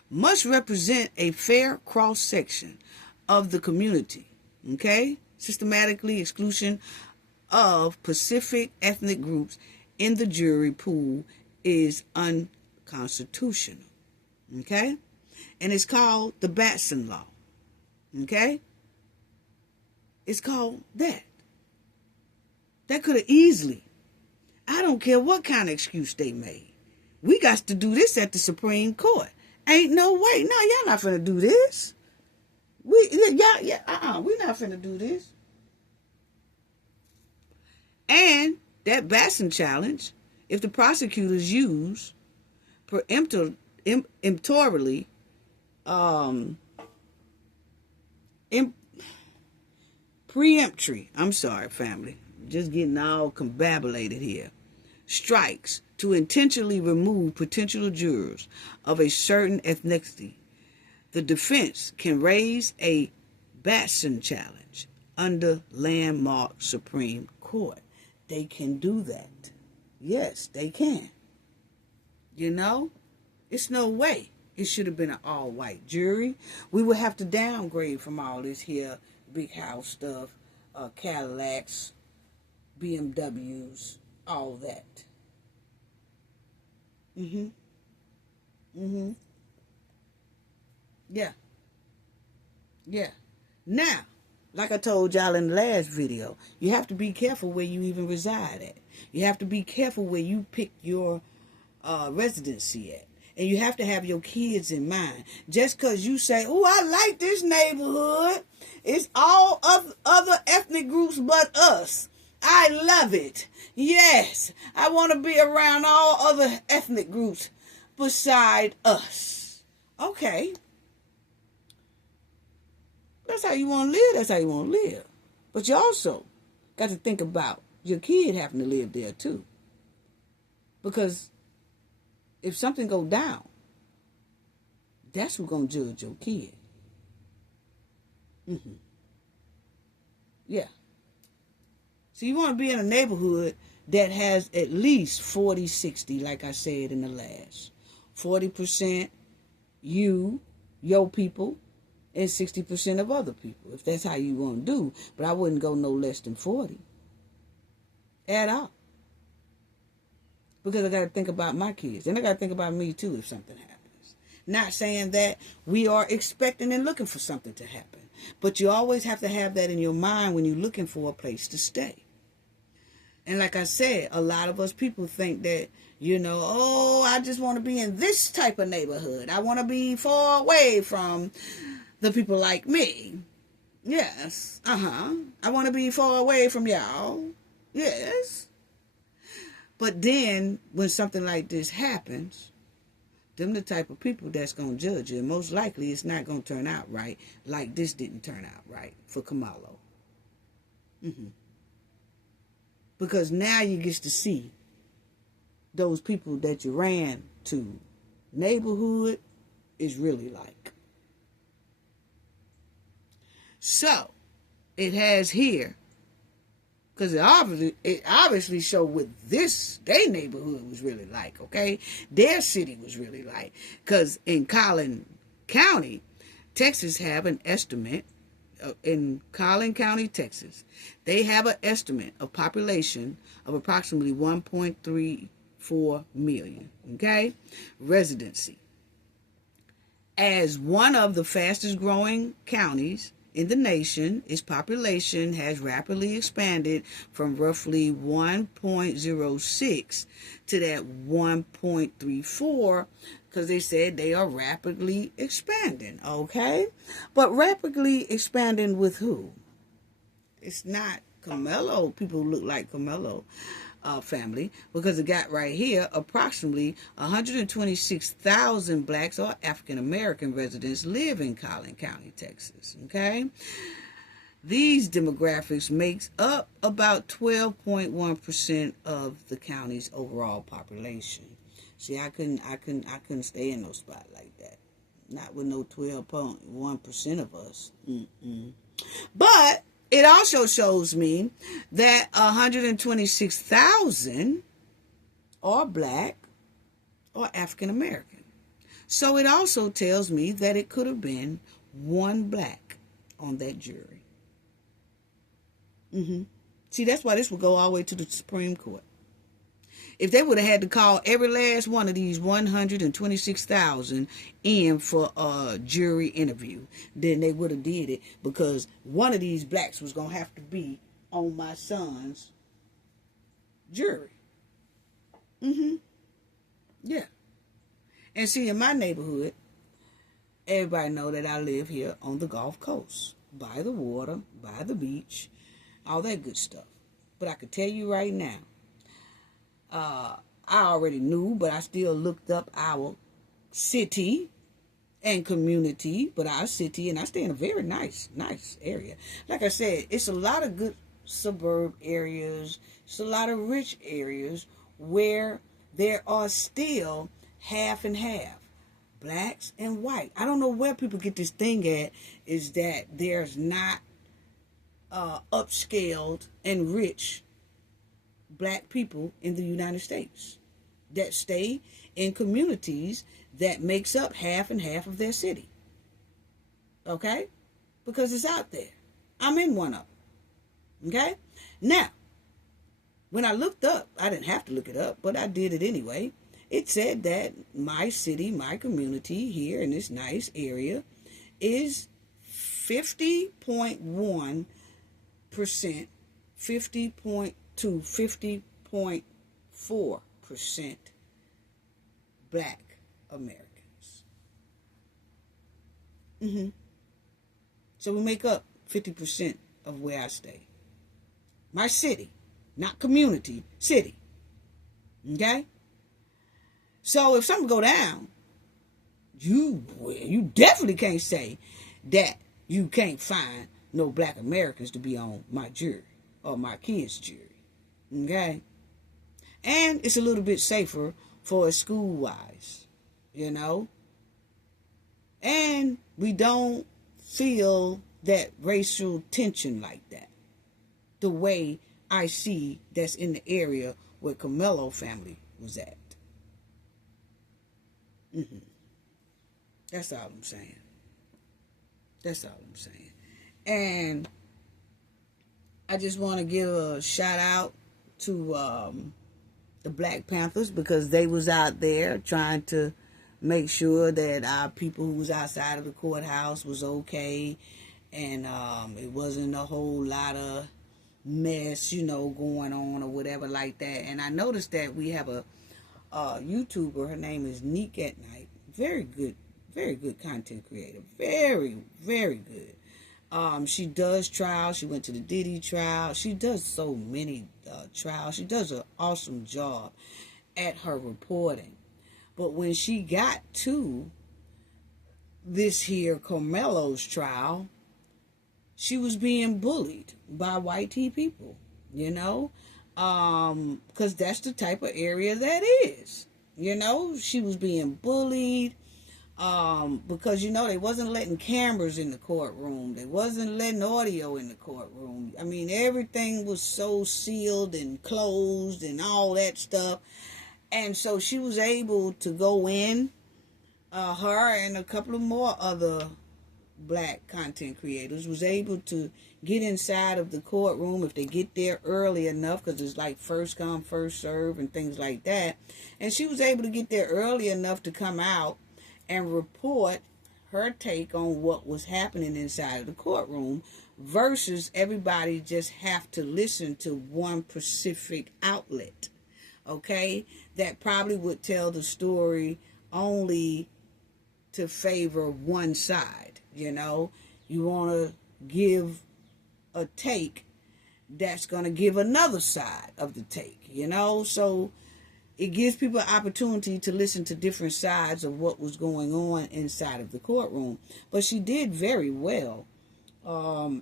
must represent a fair cross-section of the community, okay? Systematically exclusion of specific ethnic groups in the jury pool is unconstitutional, okay? And it's called the Batson Law, okay? It's called that. That could have easily, I don't care what kind of excuse they made. We got to do this at the Supreme Court. Ain't no way. No, y'all not finna do this. We not finna do this. And that Batson challenge, if the prosecutors use preemptory, I'm sorry, family, just getting all combabulated here, strikes to intentionally remove potential jurors of a certain ethnicity, the defense can raise a Batson challenge under landmark Supreme Court. They can do that. Yes, they can. You know, it's no way it should have been an all-white jury. We would have to downgrade from all this here big house stuff, Cadillacs, BMWs, all that. Yeah. Now, like I told y'all in the last video, you have to be careful where you even reside at. You have to be careful where you pick your residency at. And you have to have your kids in mind. Just because you say, oh, I like this neighborhood. It's all other ethnic groups but us. I love it. Yes, I want to be around all other ethnic groups beside us. Okay. That's how you want to live. That's how you want to live. But you also got to think about your kid having to live there too. Because if something go down, that's who's going to judge your kid. Yeah. So you want to be in a neighborhood that has at least 40-60, like I said in the last. 40% you, your people, and 60% of other people, if that's how you want to do. But I wouldn't go no less than 40 at all. Because I got to think about my kids. And I got to think about me too if something happens. Not saying that we are expecting and looking for something to happen. But you always have to have that in your mind when you're looking for a place to stay. And like I said, a lot of us people think that, oh, I just want to be in this type of neighborhood. I want to be far away from the people like me. Yes. I want to be far away from y'all. Yes. But then when something like this happens, them the type of people that's going to judge you. And most likely it's not going to turn out right, like this didn't turn out right for Karmelo. Because now you get to see those people that you ran to neighborhood is really like. So, it has here, because it obviously showed what their neighborhood was really like, okay? Their city was really like. Because in Collin County, Texas have an estimate, in Collin County, Texas, they have an estimate of population of approximately 1.34 million, okay? Residency. As one of the fastest growing counties in the nation, its population has rapidly expanded from roughly 1.06 to that 1.34, because they said they are rapidly expanding, okay? But rapidly expanding with who? It's not Karmelo. People look like Karmelo family, because it got right here, approximately 126,000 blacks or African American residents live in Collin County, Texas, okay? These demographics makes up about 12.1% of the county's overall population. See, I couldn't stay in no spot like that. Not with no 12.1% of us. But it also shows me that 126,000 are black or African American. So it also tells me that it could have been one black on that jury. See, that's why this would go all the way to the Supreme Court. If they would have had to call every last one of these 126,000 in for a jury interview, then they would have did it, because one of these blacks was going to have to be on my son's jury. Yeah. And see, in my neighborhood, everybody know that I live here on the Gulf Coast, by the water, by the beach, all that good stuff. But I could tell you right now, I already knew, but I still looked up our city and community, but our city, and I stay in a very nice area. Like I said, it's a lot of good suburb areas. It's a lot of rich areas where there are still half and half, blacks and white. I don't know where people get this thing at, is that there's not upscaled and rich black people in the United States that stay in communities that makes up half and half of their city. Okay? Because it's out there. I'm in one of them. Okay? Now, when I looked up, I didn't have to look it up, but I did it anyway. It said that my city, my community here in this nice area is 50.1%, 50.2, 50.4% black Americans. So we make up 50% of where I stay. My city, not community, city. Okay? So if something go down, you definitely can't say that you can't find no black Americans to be on my jury or my kids' jury. Okay? And it's a little bit safer for school-wise, you know? And we don't feel that racial tension like that, the way I see that's in the area where Karmelo family was at. That's all I'm saying. That's all I'm saying. And I just want to give a shout out to the Black Panthers, because they was out there trying to make sure that our people who was outside of the courthouse was okay, and it wasn't a whole lot of mess, going on or whatever like that. And I noticed that we have a YouTuber. Her name is Neek at Night. Very good content creator. Very, very good. She does trials. She went to the Diddy trial. She does so many trials. She does an awesome job at her reporting. But when she got to this here Karmelo's trial, she was being bullied by white people, because that's the type of area that is. She was being bullied because, they wasn't letting cameras in the courtroom. They wasn't letting audio in the courtroom. I mean, everything was so sealed and closed and all that stuff. And so she was able to go in, her and a couple of more other Black content creators was able to get inside of the courtroom if they get there early enough, because it's like first come, first serve and things like that. And she was able to get there early enough to come out and report her take on what was happening inside of the courtroom, versus everybody just have to listen to one specific outlet, okay, that probably would tell the story only to favor one side. You want to give a take that's going to give another side of the take, so it gives people an opportunity to listen to different sides of what was going on inside of the courtroom. But she did very well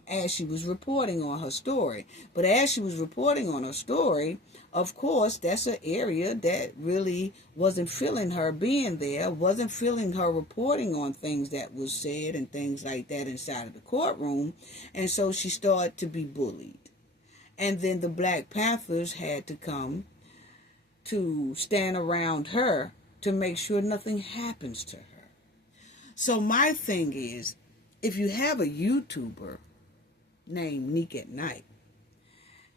as she was reporting on her story. But as she was reporting on her story, of course, that's an area that really wasn't feeling her being there, wasn't feeling her reporting on things that was said and things like that inside of the courtroom. And so she started to be bullied. And then the Black Panthers had to come to stand around her to make sure nothing happens to her. So my thing is, if you have a YouTuber named Neek at Night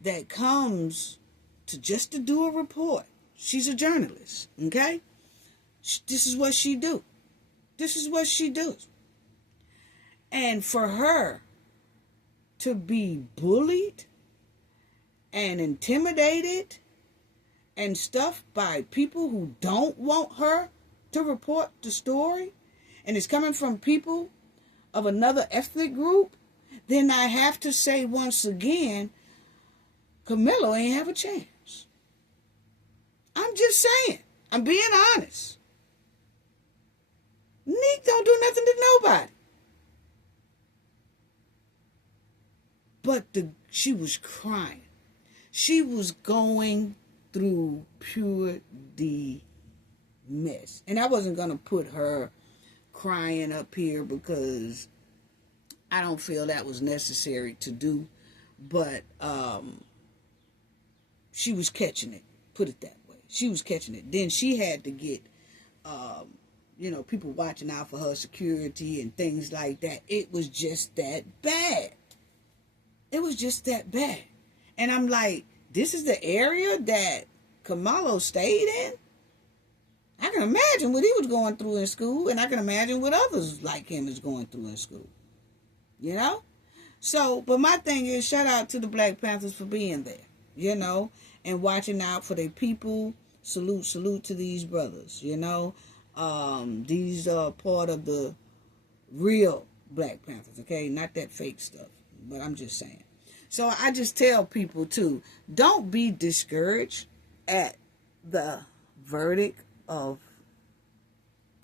that comes to do a report, she's a journalist, okay? This is what she do. This is what she does. And for her to be bullied and intimidated and stuff by people who don't want her to report the story, and it's coming from people of another ethnic group, then I have to say once again, Karmelo ain't have a chance. I'm just saying. I'm being honest. Neek don't do nothing to nobody. But she was crying. She was going through pure D mess. And I wasn't going to put her crying up here because I don't feel that was necessary to do. But she was catching it. Put it that way. She was catching it. Then she had to get, people watching out for her security and things like that. It was just that bad. It was just that bad. And I'm like, this is the area that Karmelo stayed in? I can imagine what he was going through in school, and I can imagine what others like him is going through in school. So, but my thing is, shout out to the Black Panthers for being there, and watching out for their people. Salute to these brothers, These are part of the real Black Panthers, okay? Not that fake stuff, but I'm just saying. So I just tell people, too, don't be discouraged at the verdict of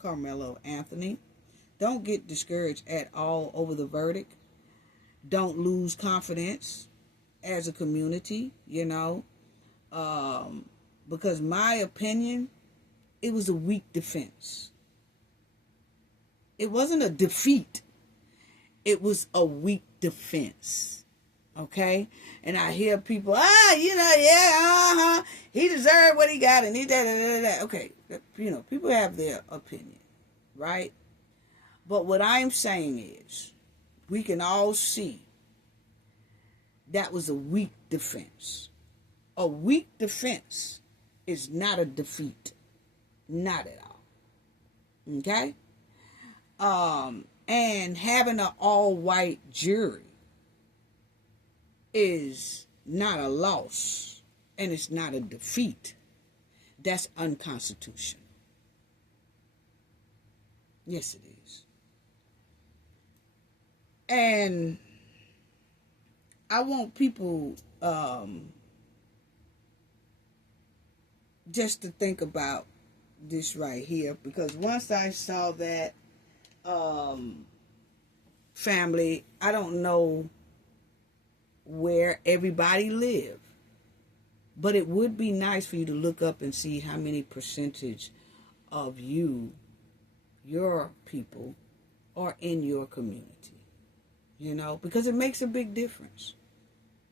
Karmelo Anthony. Don't get discouraged at all over the verdict. Don't lose confidence as a community, because my opinion, it was a weak defense. It wasn't a defeat. It was a weak defense. Okay? And I hear people, he deserved what he got and he da. Okay, people have their opinion, right? But what I'm saying is, we can all see that was a weak defense. A weak defense is not a defeat. Not at all. Okay? And having an all-white jury is not a loss, and it's not a defeat. That's unconstitutional. Yes, it is. And I want people just to think about this right here, because once I saw that, family, I don't know where everybody live, but it would be nice for you to look up and see how many percentage of your people are in your community, because it makes a big difference.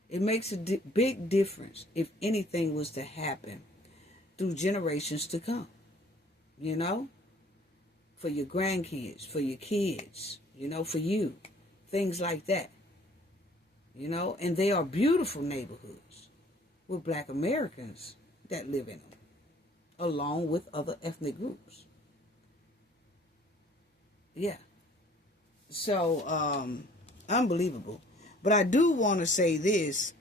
It makes a big difference if anything was to happen through generations to come, for your grandkids, for your kids, for you, things like that, and they are beautiful neighborhoods with Black Americans that live in them, along with other ethnic groups. Yeah. So, unbelievable. But I do want to say this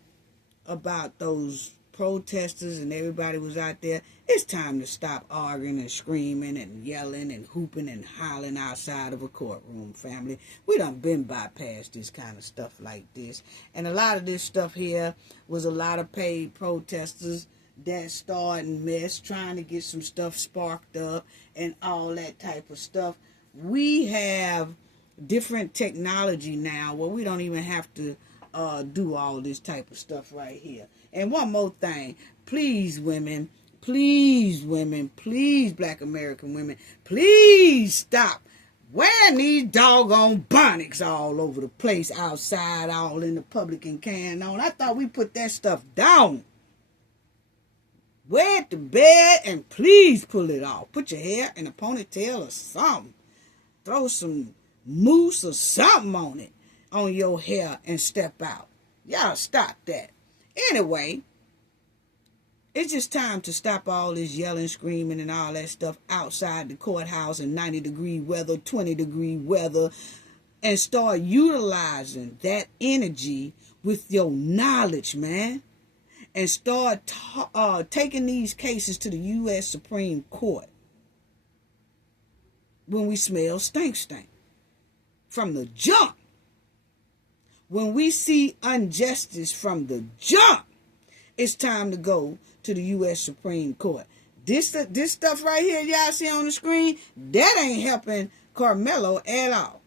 about those protesters and everybody was out there. It's time to stop arguing and screaming and yelling and hooping and hollering outside of a courtroom, family. We done been bypassed this kind of stuff like this. And a lot of this stuff here was a lot of paid protesters that started mess, trying to get some stuff sparked up and all that type of stuff. We have different technology now where we don't even have to do all this type of stuff right here. And one more thing, please women, please Black American women, please stop wearing these doggone bonnets all over the place, outside, all in the public and carrying on. I thought we put that stuff down. Wear it to bed and please pull it off. Put your hair in a ponytail or something. Throw some mousse or something on it, on your hair, and step out. Y'all stop that. Anyway, it's just time to stop all this yelling, screaming, and all that stuff outside the courthouse in 90-degree weather, 20-degree weather, and start utilizing that energy with your knowledge, man. And start taking these cases to the U.S. Supreme Court when we smell stink. From the jump. When we see injustice from the jump, it's time to go to the U.S. Supreme Court. This stuff right here y'all see on the screen, that ain't helping Karmelo at all.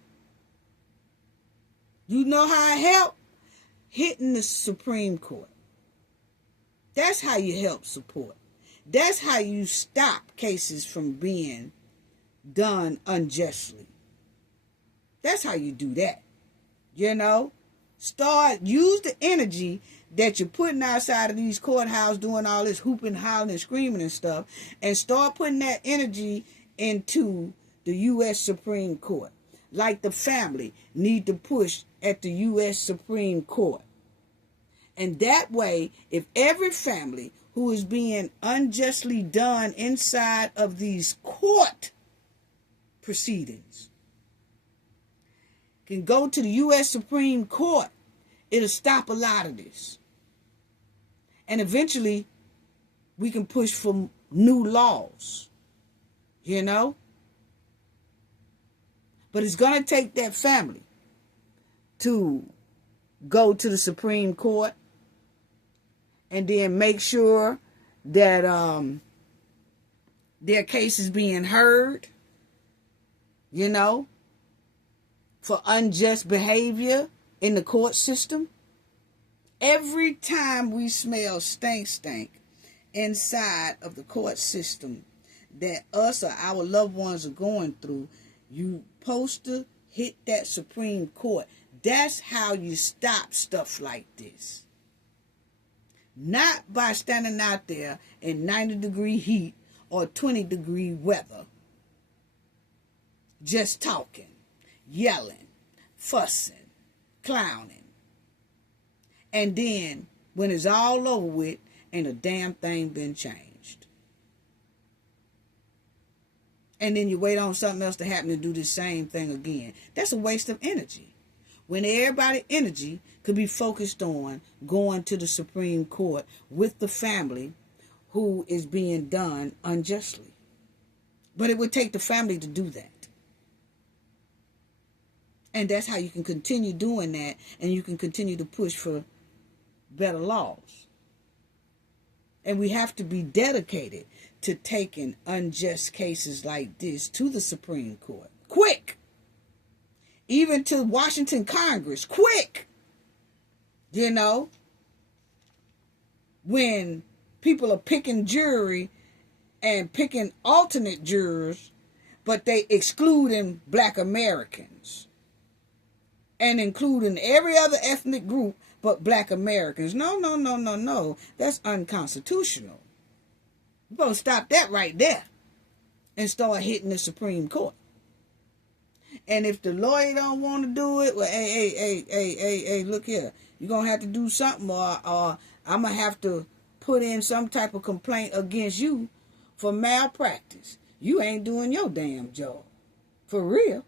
You know how it help? Hitting the Supreme Court. That's how you help support. That's how you stop cases from being done unjustly. That's how you do that. Use the energy that you're putting outside of these courthouses doing all this hooping, hollering, and screaming and stuff, and start putting that energy into the U.S. Supreme Court. Like the family need to push at the U.S. Supreme Court. And that way, if every family who is being unjustly done inside of these court proceedings can go to the U.S. Supreme Court, it'll stop a lot of this. And eventually, we can push for new laws, But it's going to take that family to go to the Supreme Court and then make sure that their case is being heard, for unjust behavior in the court system. Every time we smell stink inside of the court system that us or our loved ones are going through, you supposed to hit that Supreme Court. That's how you stop stuff like this. Not by standing out there in 90-degree heat or 20-degree weather, just talking, yelling, fussing, clowning. And then, when it's all over with, ain't a damn thing been changed. And then you wait on something else to happen to do the same thing again. That's a waste of energy. When everybody's energy could be focused on going to the Supreme Court with the family who is being done unjustly. But it would take the family to do that. And that's how you can continue doing that, and you can continue to push for better laws. And we have to be dedicated to taking unjust cases like this to the Supreme Court. Quick! Even to Washington Congress. Quick! You know? When people are picking jury and picking alternate jurors, but they excluding Black Americans. And including every other ethnic group but Black Americans. No. That's unconstitutional. We're going to stop that right there and start hitting the Supreme Court. And if the lawyer don't want to do it, well, hey, look here. You're going to have to do something, or I'm going to have to put in some type of complaint against you for malpractice. You ain't doing your damn job. For real.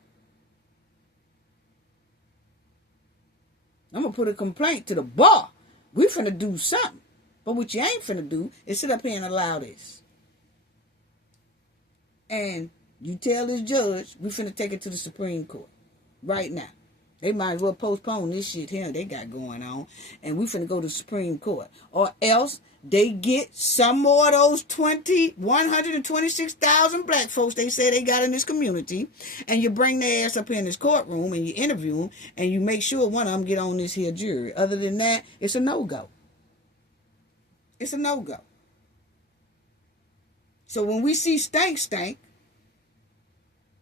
I'm going to put a complaint to the bar. We finna do something. But what you ain't finna do is sit up here and allow this. And you tell this judge, we finna take it to the Supreme Court. Right now. They might as well postpone this shit here they got going on. And we finna go to the Supreme Court. Or else they get some more of those 126,000 black folks they say they got in this community, and you bring their ass up here in this courtroom and you interview them and you make sure one of them get on this here jury. Other than that, it's a no-go. It's a no-go. So when we see stank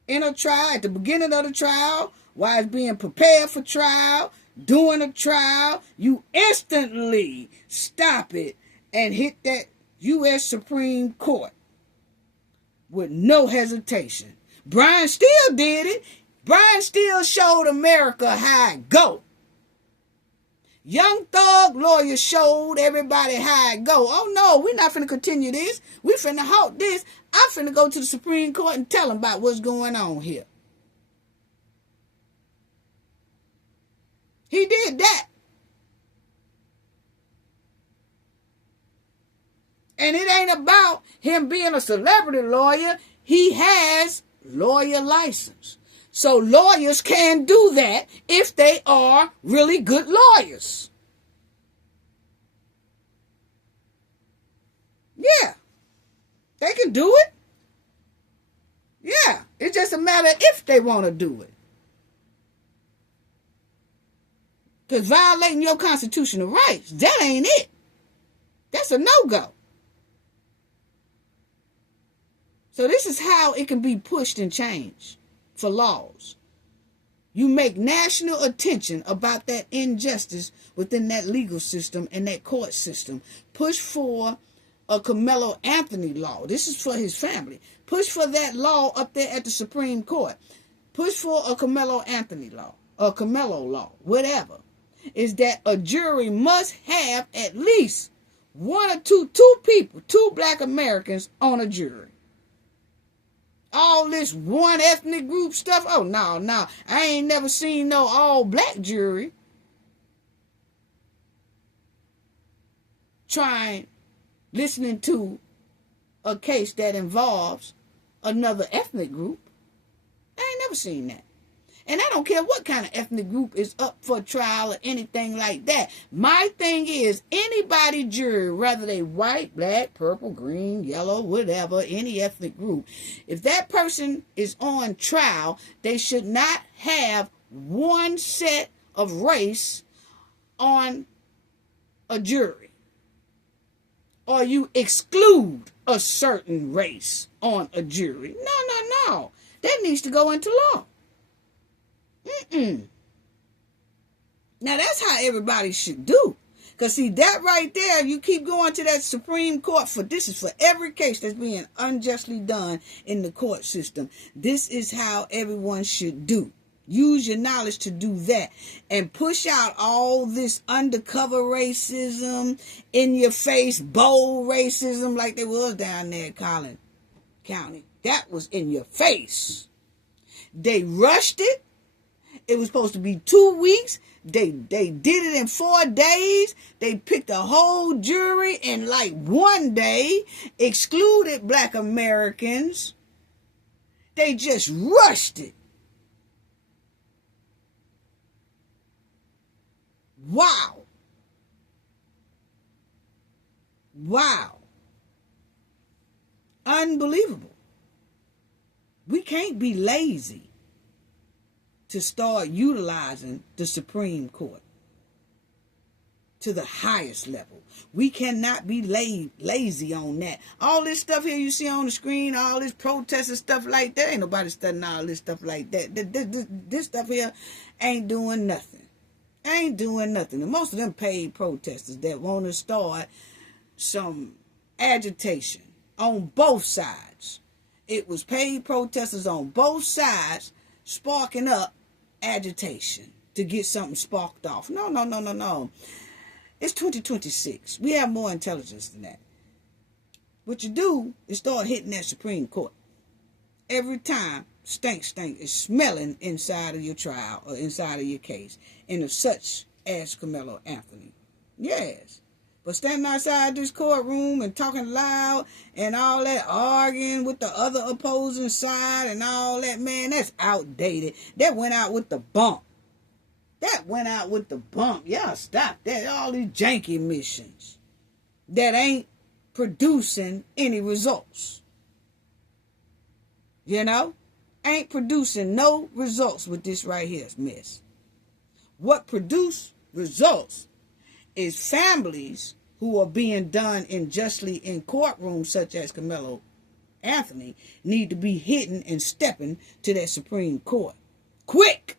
in a trial, at the beginning of the trial, while it's being prepared for trial, doing a trial, you instantly stop it and hit that U.S. Supreme Court with no hesitation. Brian Steele did it. Brian Steele showed America how it go. Young Thug lawyer showed everybody how it go. Oh no, we're not finna continue this. We finna halt this. I'm finna go to the Supreme Court and tell them about what's going on here. He did that. And it ain't about him being a celebrity lawyer. He has lawyer license. So lawyers can do that if they are really good lawyers. Yeah. They can do it. Yeah. It's just a matter if they want to do it. Because violating your constitutional rights, that ain't it. That's a no-go. So this is how it can be pushed and changed for laws. You make national attention about that injustice within that legal system and that court system. Push for a Karmelo Anthony law. This is for his family. Push for that law up there at the Supreme Court. Push for a Karmelo Anthony law, a Karmelo law, whatever. Is that a jury must have at least one or two people, two Black Americans on a jury. All this one ethnic group stuff. Oh, no. I ain't never seen no all black jury listening to a case that involves another ethnic group. I ain't never seen that. And I don't care what kind of ethnic group is up for trial or anything like that. My thing is, anybody jury, whether they white, black, purple, green, yellow, whatever, any ethnic group, if that person is on trial, they should not have one set of race on a jury. Or you exclude a certain race on a jury. No. That needs to go into law. Now that's how everybody should do. Because see, that right there, you keep going to that Supreme Court this is for every case that's being unjustly done in the court system. This is how everyone should do. Use your knowledge to do that. And push out all this undercover racism, in your face, bold racism like there was down there in Collin County. That was in your face. They rushed it. It was supposed to be 2 weeks. They did it in 4 days. They picked a whole jury in like 1 day, excluded Black Americans. They just rushed it. Wow. Wow. Unbelievable. We can't be lazy to start utilizing the Supreme Court to the highest level. We cannot be lazy on that. All this stuff here you see on the screen, all this protest and stuff like that, ain't nobody studying all this stuff like that. This stuff here ain't doing nothing. Ain't doing nothing. And most of them paid protesters that want to start some agitation on both sides. It was paid protesters on both sides sparking up agitation to get something sparked off. No. It's 2026. We have more intelligence than that. What you do is start hitting that Supreme Court. Every time stank is smelling inside of your trial or inside of your case. And of such as Karmelo Anthony. Yes. But standing outside this courtroom and talking loud and all that, arguing with the other opposing side and all that, man, that's outdated. That went out with the bump. Y'all stop that. All these janky missions that ain't producing any results. You know? Ain't producing no results with this right here, miss. What produce results is families who are being done unjustly in courtrooms such as Karmelo Anthony need to be hitting and stepping to that Supreme Court. Quick!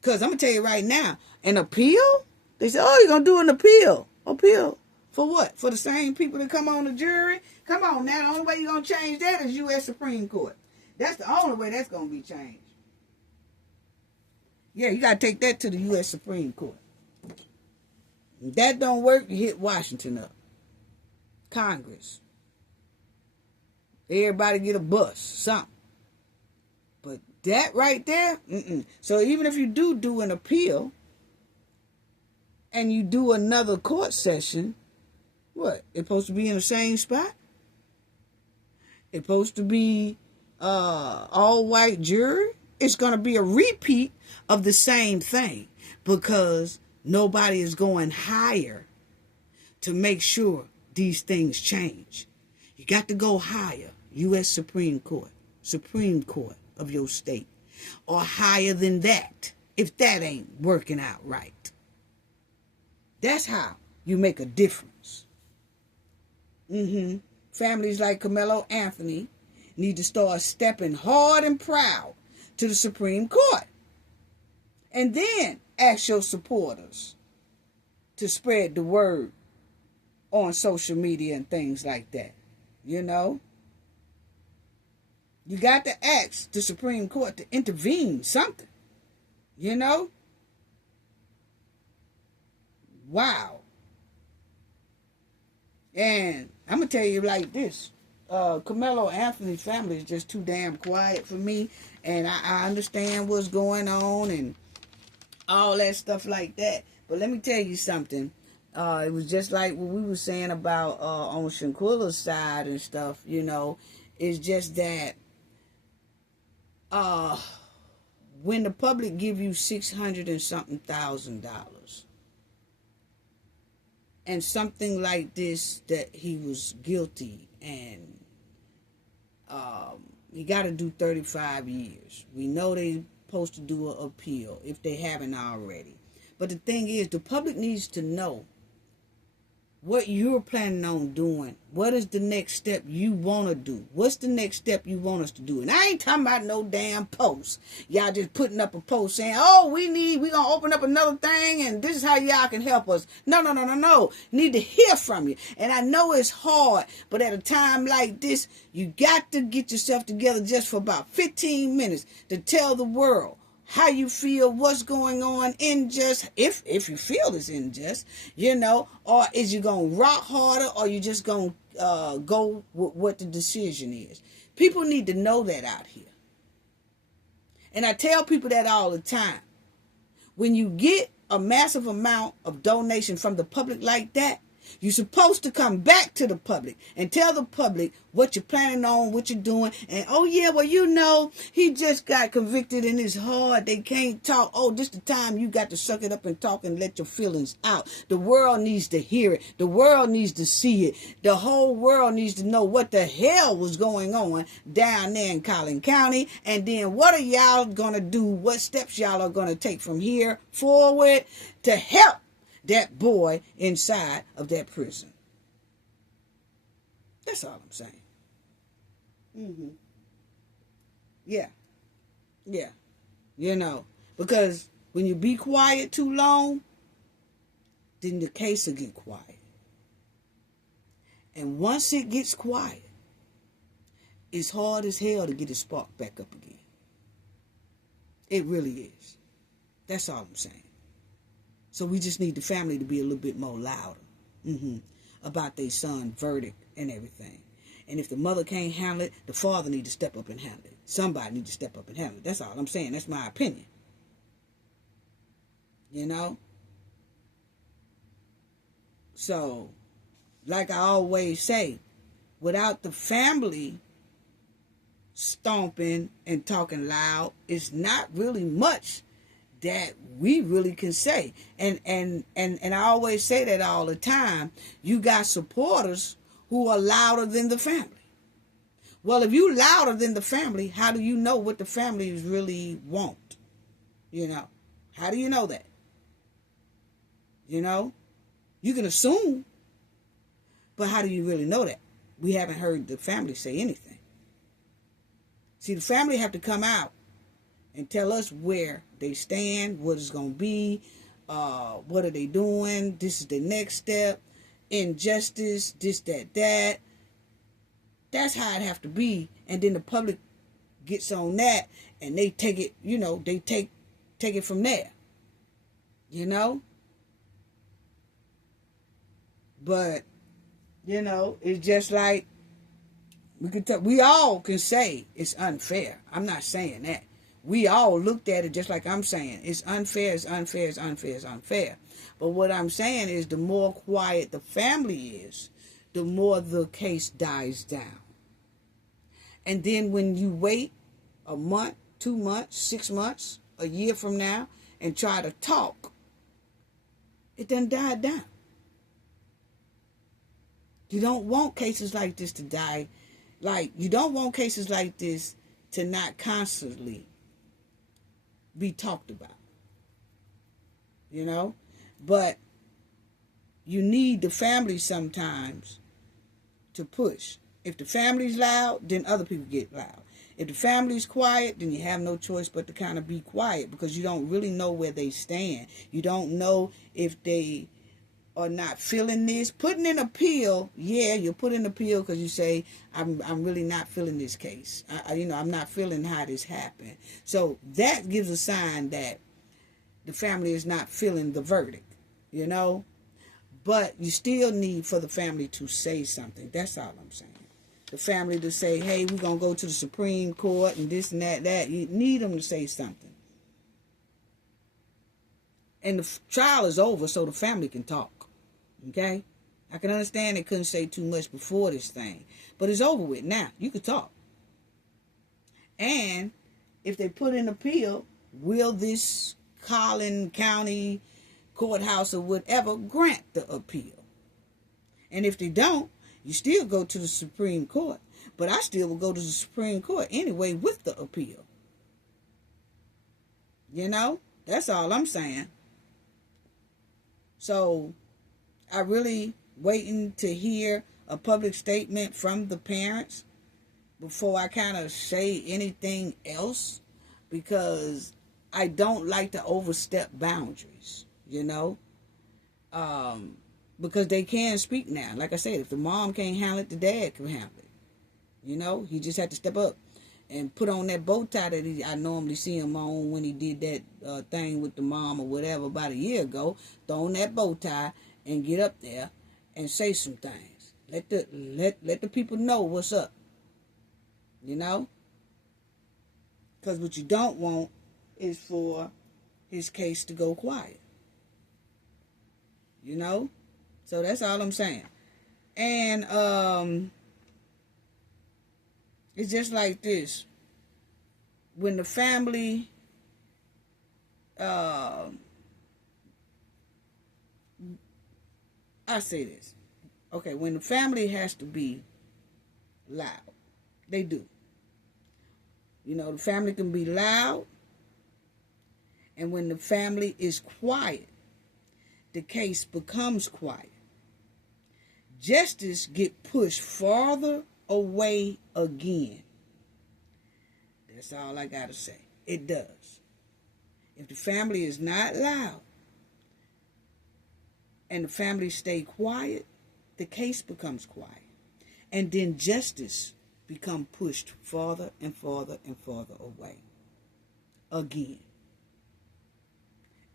Because I'm going to tell you right now, an appeal? They say, oh, you're going to do an appeal. Appeal? For what? For the same people that come on the jury? Come on now, the only way you're going to change that is U.S. Supreme Court. That's the only way that's going to be changed. Yeah, you got to take that to the U.S. Supreme Court. If that don't work, you hit Washington up. Congress. Everybody get a bus, something. But that right there, So even if you do an appeal and you do another court session, what? It's supposed to be in the same spot? It's supposed to be all-white jury? It's going to be a repeat of the same thing because nobody is going higher to make sure these things change. You got to go higher. U.S. Supreme Court of your state, or higher than that, if that ain't working out right. That's how you make a difference. Families like Karmelo Anthony need to start stepping hard and proud to the Supreme Court. And then ask your supporters to spread the word on social media and things like that. You know? You got to ask the Supreme Court to intervene something. You know? Wow. And I'm going to tell you like this. Karmelo Anthony's family is just too damn quiet for me. And I understand what's going on and all that stuff like that. But let me tell you something. It was just like what we were saying about on Shanquilla's side and stuff, you know. It's just that when the public give you $600 and something thousand and something like this, that he was guilty and he got to do 35 years. We know they're supposed to do an appeal if they haven't already. But the thing is, the public needs to know what you're planning on doing. What is the next step you want to do? What's the next step you want us to do? And I ain't talking about no damn post. Y'all just putting up a post saying, oh, we going to open up another thing and this is how y'all can help us. No. Need to hear from you. And I know it's hard, but at a time like this, you got to get yourself together just for about 15 minutes to tell the world how you feel, what's going on, unjust, if you feel it's unjust, you know, or is you going to rock harder, or you just going to go with what the decision is. People need to know that out here. And I tell people that all the time. When you get a massive amount of donation from the public like that, you're supposed to come back to the public and tell the public what you're planning on, what you're doing. And, oh, yeah, well, you know, he just got convicted and it's hard. They can't talk. Oh, this the time you got to suck it up and talk and let your feelings out. The world needs to hear it. The world needs to see it. The whole world needs to know what the hell was going on down there in Collin County. And then what are y'all going to do? What steps y'all are going to take from here forward to help that boy inside of that prison. That's all I'm saying. Yeah. You know, because when you be quiet too long, then the case will get quiet. And once it gets quiet, it's hard as hell to get it sparked back up again. It really is. That's all I'm saying. So we just need the family to be a little bit more louder about their son's verdict and everything. And if the mother can't handle it, the father need to step up and handle it. Somebody need to step up and handle it. That's all I'm saying. That's my opinion. You know? So, like I always say, without the family stomping and talking loud, it's not really much that we really can say. And I always say that all the time. You got supporters who are louder than the family. Well, if you louder than the family, how do you know what the families really want? You know, how do you know that? You know, you can assume, but how do you really know that? We haven't heard the family say anything. See, the family have to come out and tell us where they stand, what it's going to be, what are they doing, this is the next step, injustice, this, that. That's how it have to be. And then the public gets on that and they take it, you know, they take it from there. You know? But, you know, it's just like, we all can say it's unfair. I'm not saying that. We all looked at it just like I'm saying. It's unfair, it's unfair, it's unfair, it's unfair. But what I'm saying is the more quiet the family is, the more the case dies down. And then when you wait a month, 2 months, 6 months, a year from now, and try to talk, it done died down. You don't want cases like this to die. Like, you don't want cases like this to not constantly be talked about, you know, but you need the family sometimes to push. If the family's loud, then other people get loud. If the family's quiet, then you have no choice but to kind of be quiet because you don't really know where they stand. You don't know if they are not feeling this. Putting in an appeal, yeah, you put in an appeal because you say, I'm really not feeling this case. I'm not feeling how this happened. So that gives a sign that the family is not feeling the verdict, you know. But you still need for the family to say something. That's all I'm saying. The family to say, hey, we're going to go to the Supreme Court and this and that. You need them to say something. And the trial is over so the family can talk. Okay? I can understand they couldn't say too much before this thing. But it's over with now. You can talk. And if they put in appeal, will this Collin County courthouse or whatever grant the appeal? And if they don't, you still go to the Supreme Court. But I still will go to the Supreme Court anyway with the appeal. You know? That's all I'm saying. So I really waiting to hear a public statement from the parents before I kind of say anything else, because I don't like to overstep boundaries, you know, because they can speak now. Like I said, if the mom can't handle it, the dad can handle it. You know, he just had to step up and put on that bow tie that I normally see him on when he did that thing with the mom or whatever about a year ago. Throw on that bow tie and get up there and say some things. Let the people know what's up. You know? Because what you don't want is for his case to go quiet. You know? So that's all I'm saying. And it's just like this. When the family I say this. Okay, when the family has to be loud, they do. You know, the family can be loud, and when the family is quiet, the case becomes quiet. Justice get pushed farther away again. That's all I gotta say. It does. If the family is not loud and the family stay quiet, the case becomes quiet. And then justice become pushed farther and farther and farther away again.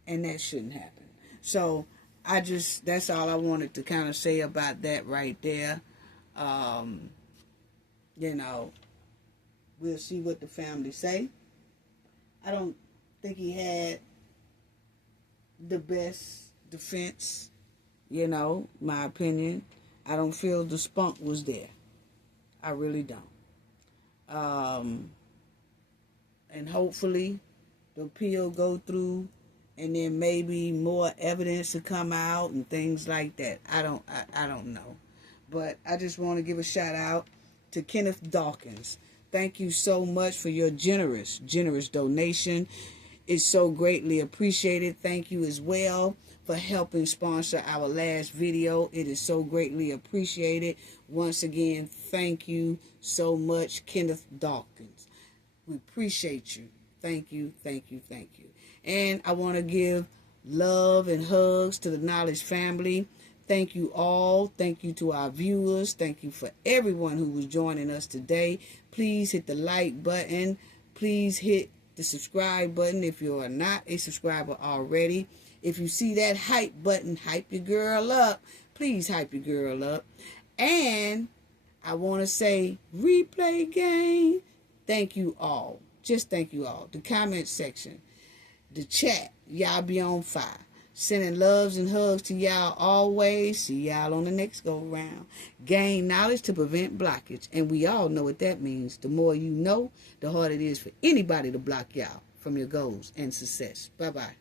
And that shouldn't happen. So that's all I wanted to kind of say about that right there. You know, we'll see what the family say. I don't think he had the best defense, you know, my opinion. I don't feel the spunk was there. I really don't. And hopefully the appeal go through, and then maybe more evidence to come out and things like that. I don't know. But I just want to give a shout out to Kenneth Dawkins. Thank you so much for your generous donation. It's so greatly appreciated. Thank you as well for helping sponsor our last video. It is so greatly appreciated. Once again, thank you so much, Kenneth Dawkins. We appreciate you. Thank you, thank you, thank you. And I want to give love and hugs to the Knowledge family. Thank you all. Thank you to our viewers. Thank you for everyone who was joining us today. Please hit the like button. Please hit the subscribe button if you are not a subscriber already. If you see that hype button, hype your girl up. Please hype your girl up. And I want to say, replay game. Thank you all. Just thank you all. The comment section, the chat, y'all be on fire. Sending loves and hugs to y'all always. See y'all on the next go round. Gain knowledge to prevent blockage. And we all know what that means. The more you know, the harder it is for anybody to block y'all from your goals and success. Bye-bye.